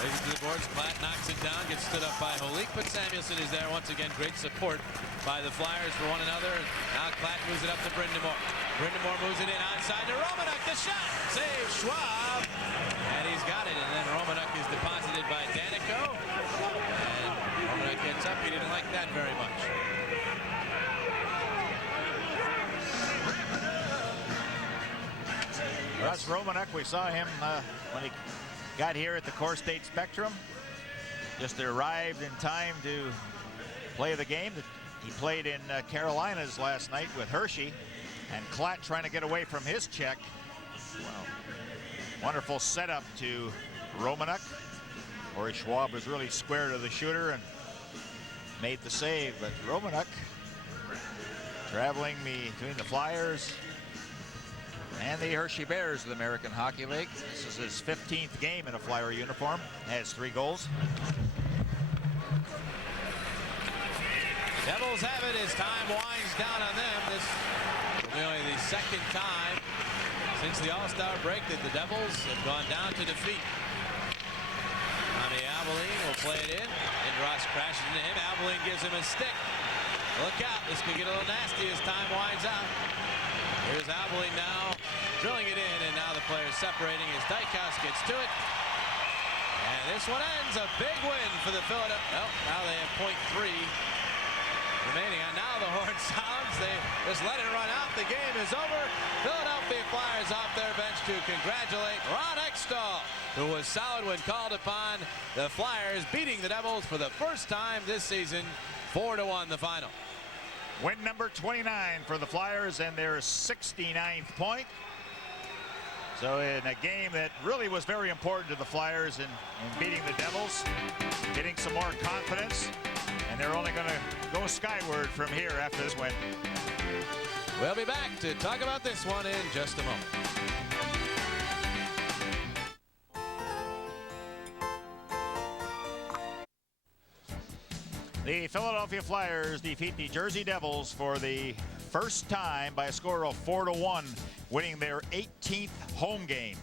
plays it to the boards. Klatt knocks it down, gets stood up by Holik, but Samuelsson is there once again. Great support by the Flyers for one another. Now Klatt moves it up to Brind'Amour. Brind'Amour moves it in onside to Romanuk. The shot, save Schwab, and he's got it. And then Romanuk is deposited by Danico, and Romanuk gets up. He didn't like that very much. Russ Romanuk, we saw him when he got here at the Core State Spectrum. Just arrived in time to play the game. He played in Carolinas last night with Hershey, and Klatt trying to get away from his check. Wow. Wonderful setup to Romanuk. Corey Schwab was really square to the shooter and made the save, but Romanuk traveling between the Flyers and the Hershey Bears of the American Hockey League. This is his 15th game in a Flyer uniform. Has 3 goals. Devils have it as time winds down on them. This will be only the second time since the All-Star break that the Devils have gone down to defeat. Tommy Abilene will play it in. Lindros crashes into him. Abilene gives him a stick. Look out, this could get a little nasty as time winds out. Here's Abilene now, drilling it in, and now the players separating as Dykhouse gets to it. And this one ends, a big win for the Philadelphia. Well, now they have .3 remaining, and now the horn sounds. They just let it run out. The game is over. Philadelphia Flyers off their bench to congratulate Ron Hextall, who was solid when called upon. The Flyers beating the Devils for the first time this season, 4-1 the final. Win number 29 for the Flyers and their 69th point. So in a game that really was very important to the Flyers in beating the Devils, getting some more confidence, and they're only going to go skyward from here after this win. We'll be back to talk about this one in just a moment. The Philadelphia Flyers defeat the Jersey Devils for the first time by a score of 4-1, winning their 18th home game.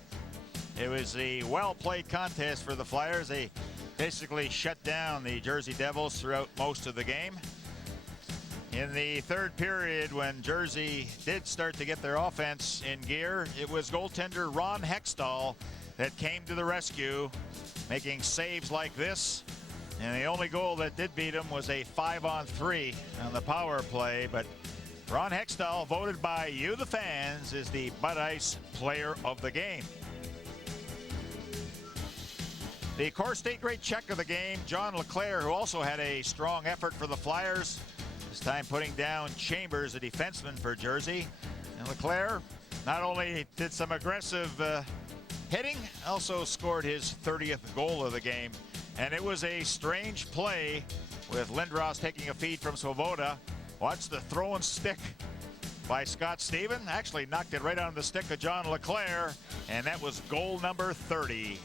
It was a well-played contest for the Flyers. They basically shut down the Jersey Devils throughout most of the game. In the third period, when Jersey did start to get their offense in gear, it was goaltender Ron Hextall that came to the rescue, making saves like this. And the only goal that did beat him was a 5-on-3 on the power play. But Ron Hextall, voted by you, the fans, is the Bud Ice Player of the Game. The Core State great check of the game, John LeClair, who also had a strong effort for the Flyers, this time putting down Chambers, a defenseman for Jersey. And LeClair not only did some aggressive hitting, also scored his 30th goal of the game. And it was a strange play with Lindros taking a feed from Svoboda. Watch the throw and stick by Scott Stevens. Actually knocked it right on the stick of John LeClair, and that was goal number 30.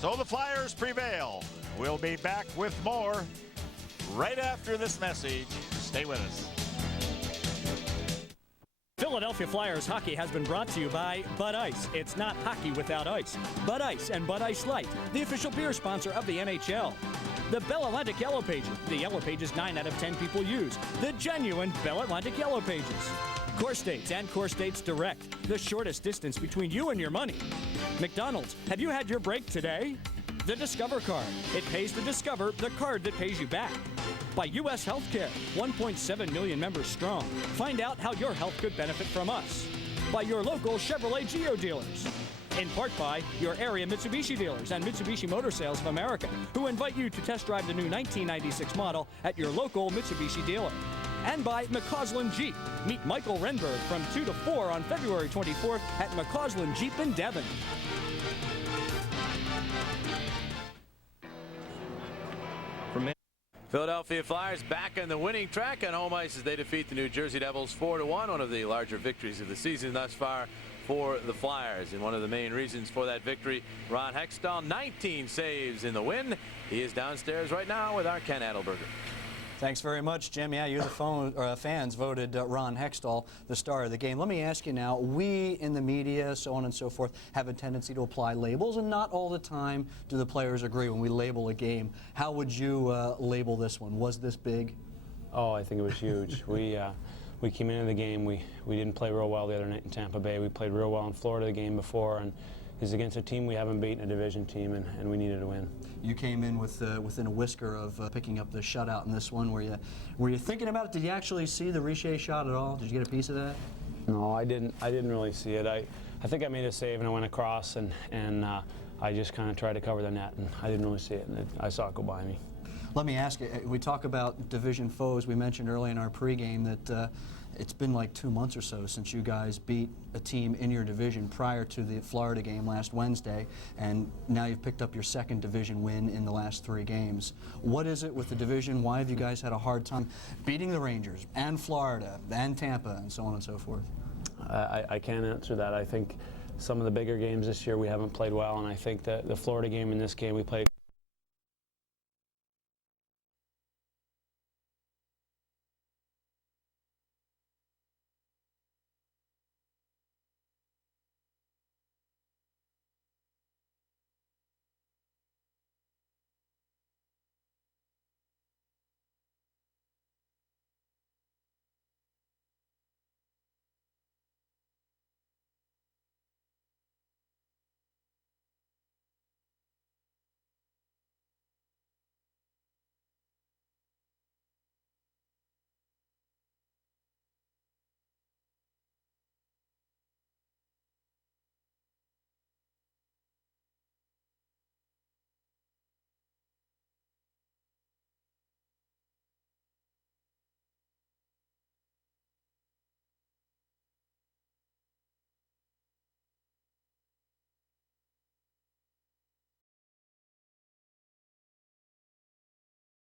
So the Flyers prevail. We'll be back with more right after this message. Stay with us. Philadelphia Flyers hockey has been brought to you by Bud Ice. It's not hockey without ice. Bud Ice and Bud Ice Light, the official beer sponsor of the NHL. The Bell Atlantic Yellow Pages, the Yellow Pages 9 out of 10 people use. The genuine Bell Atlantic Yellow Pages. Core States and Core States Direct, the shortest distance between you and your money. McDonald's, have you had your break today? The Discover Card, it pays to discover the card that pays you back. By U.S. Healthcare, 1.7 million members strong. Find out how your health could benefit from us. By your local Chevrolet Geo dealers. In part by your area Mitsubishi dealers and Mitsubishi Motor Sales of America, who invite you to test drive the new 1996 model at your local Mitsubishi dealer. And by McCausland Jeep. Meet Michael Renberg from 2 to 4 on February 24th at McCausland Jeep in Devon. Philadelphia Flyers back on the winning track on home ice as they defeat the New Jersey Devils 4-1, one of the larger victories of the season thus far for the Flyers. And one of the main reasons for that victory, Ron Hextall, 19 saves in the win. He is downstairs right now with our Ken Adelberger. Thanks very much, Jim. Yeah, you, the fans, voted Ron Hextall the star of the game. Let me ask you now, we in the media, so on and so forth, have a tendency to apply labels, and not all the time do the players agree when we label a game. How would you label this one? Was this big? Oh, I think it was huge. We came into the game, we didn't play real well the other night in Tampa Bay. We played real well in Florida the game before, and it's against a team we haven't beaten, a division team, and we needed to win. You came in with within a whisker of picking up the shutout in this one. Were you thinking about it? Did you actually see the Richer shot at all? Did you get a piece of that? No, I didn't really see it. I think I made a save and I went across, and I just kind of tried to cover the net, and I didn't really see it, and I saw it go by me. Let me ask you, we talk about division foes. We mentioned early in our pregame that it's been like 2 months or so since you guys beat a team in your division prior to the Florida game last Wednesday, and now you've picked up your second division win in the last 3 games. What is it with the division? Why have you guys had a hard time beating the Rangers and Florida and Tampa and so on and so forth? I can't answer that. I think some of the bigger games this year we haven't played well, and I think that the Florida game and this game we played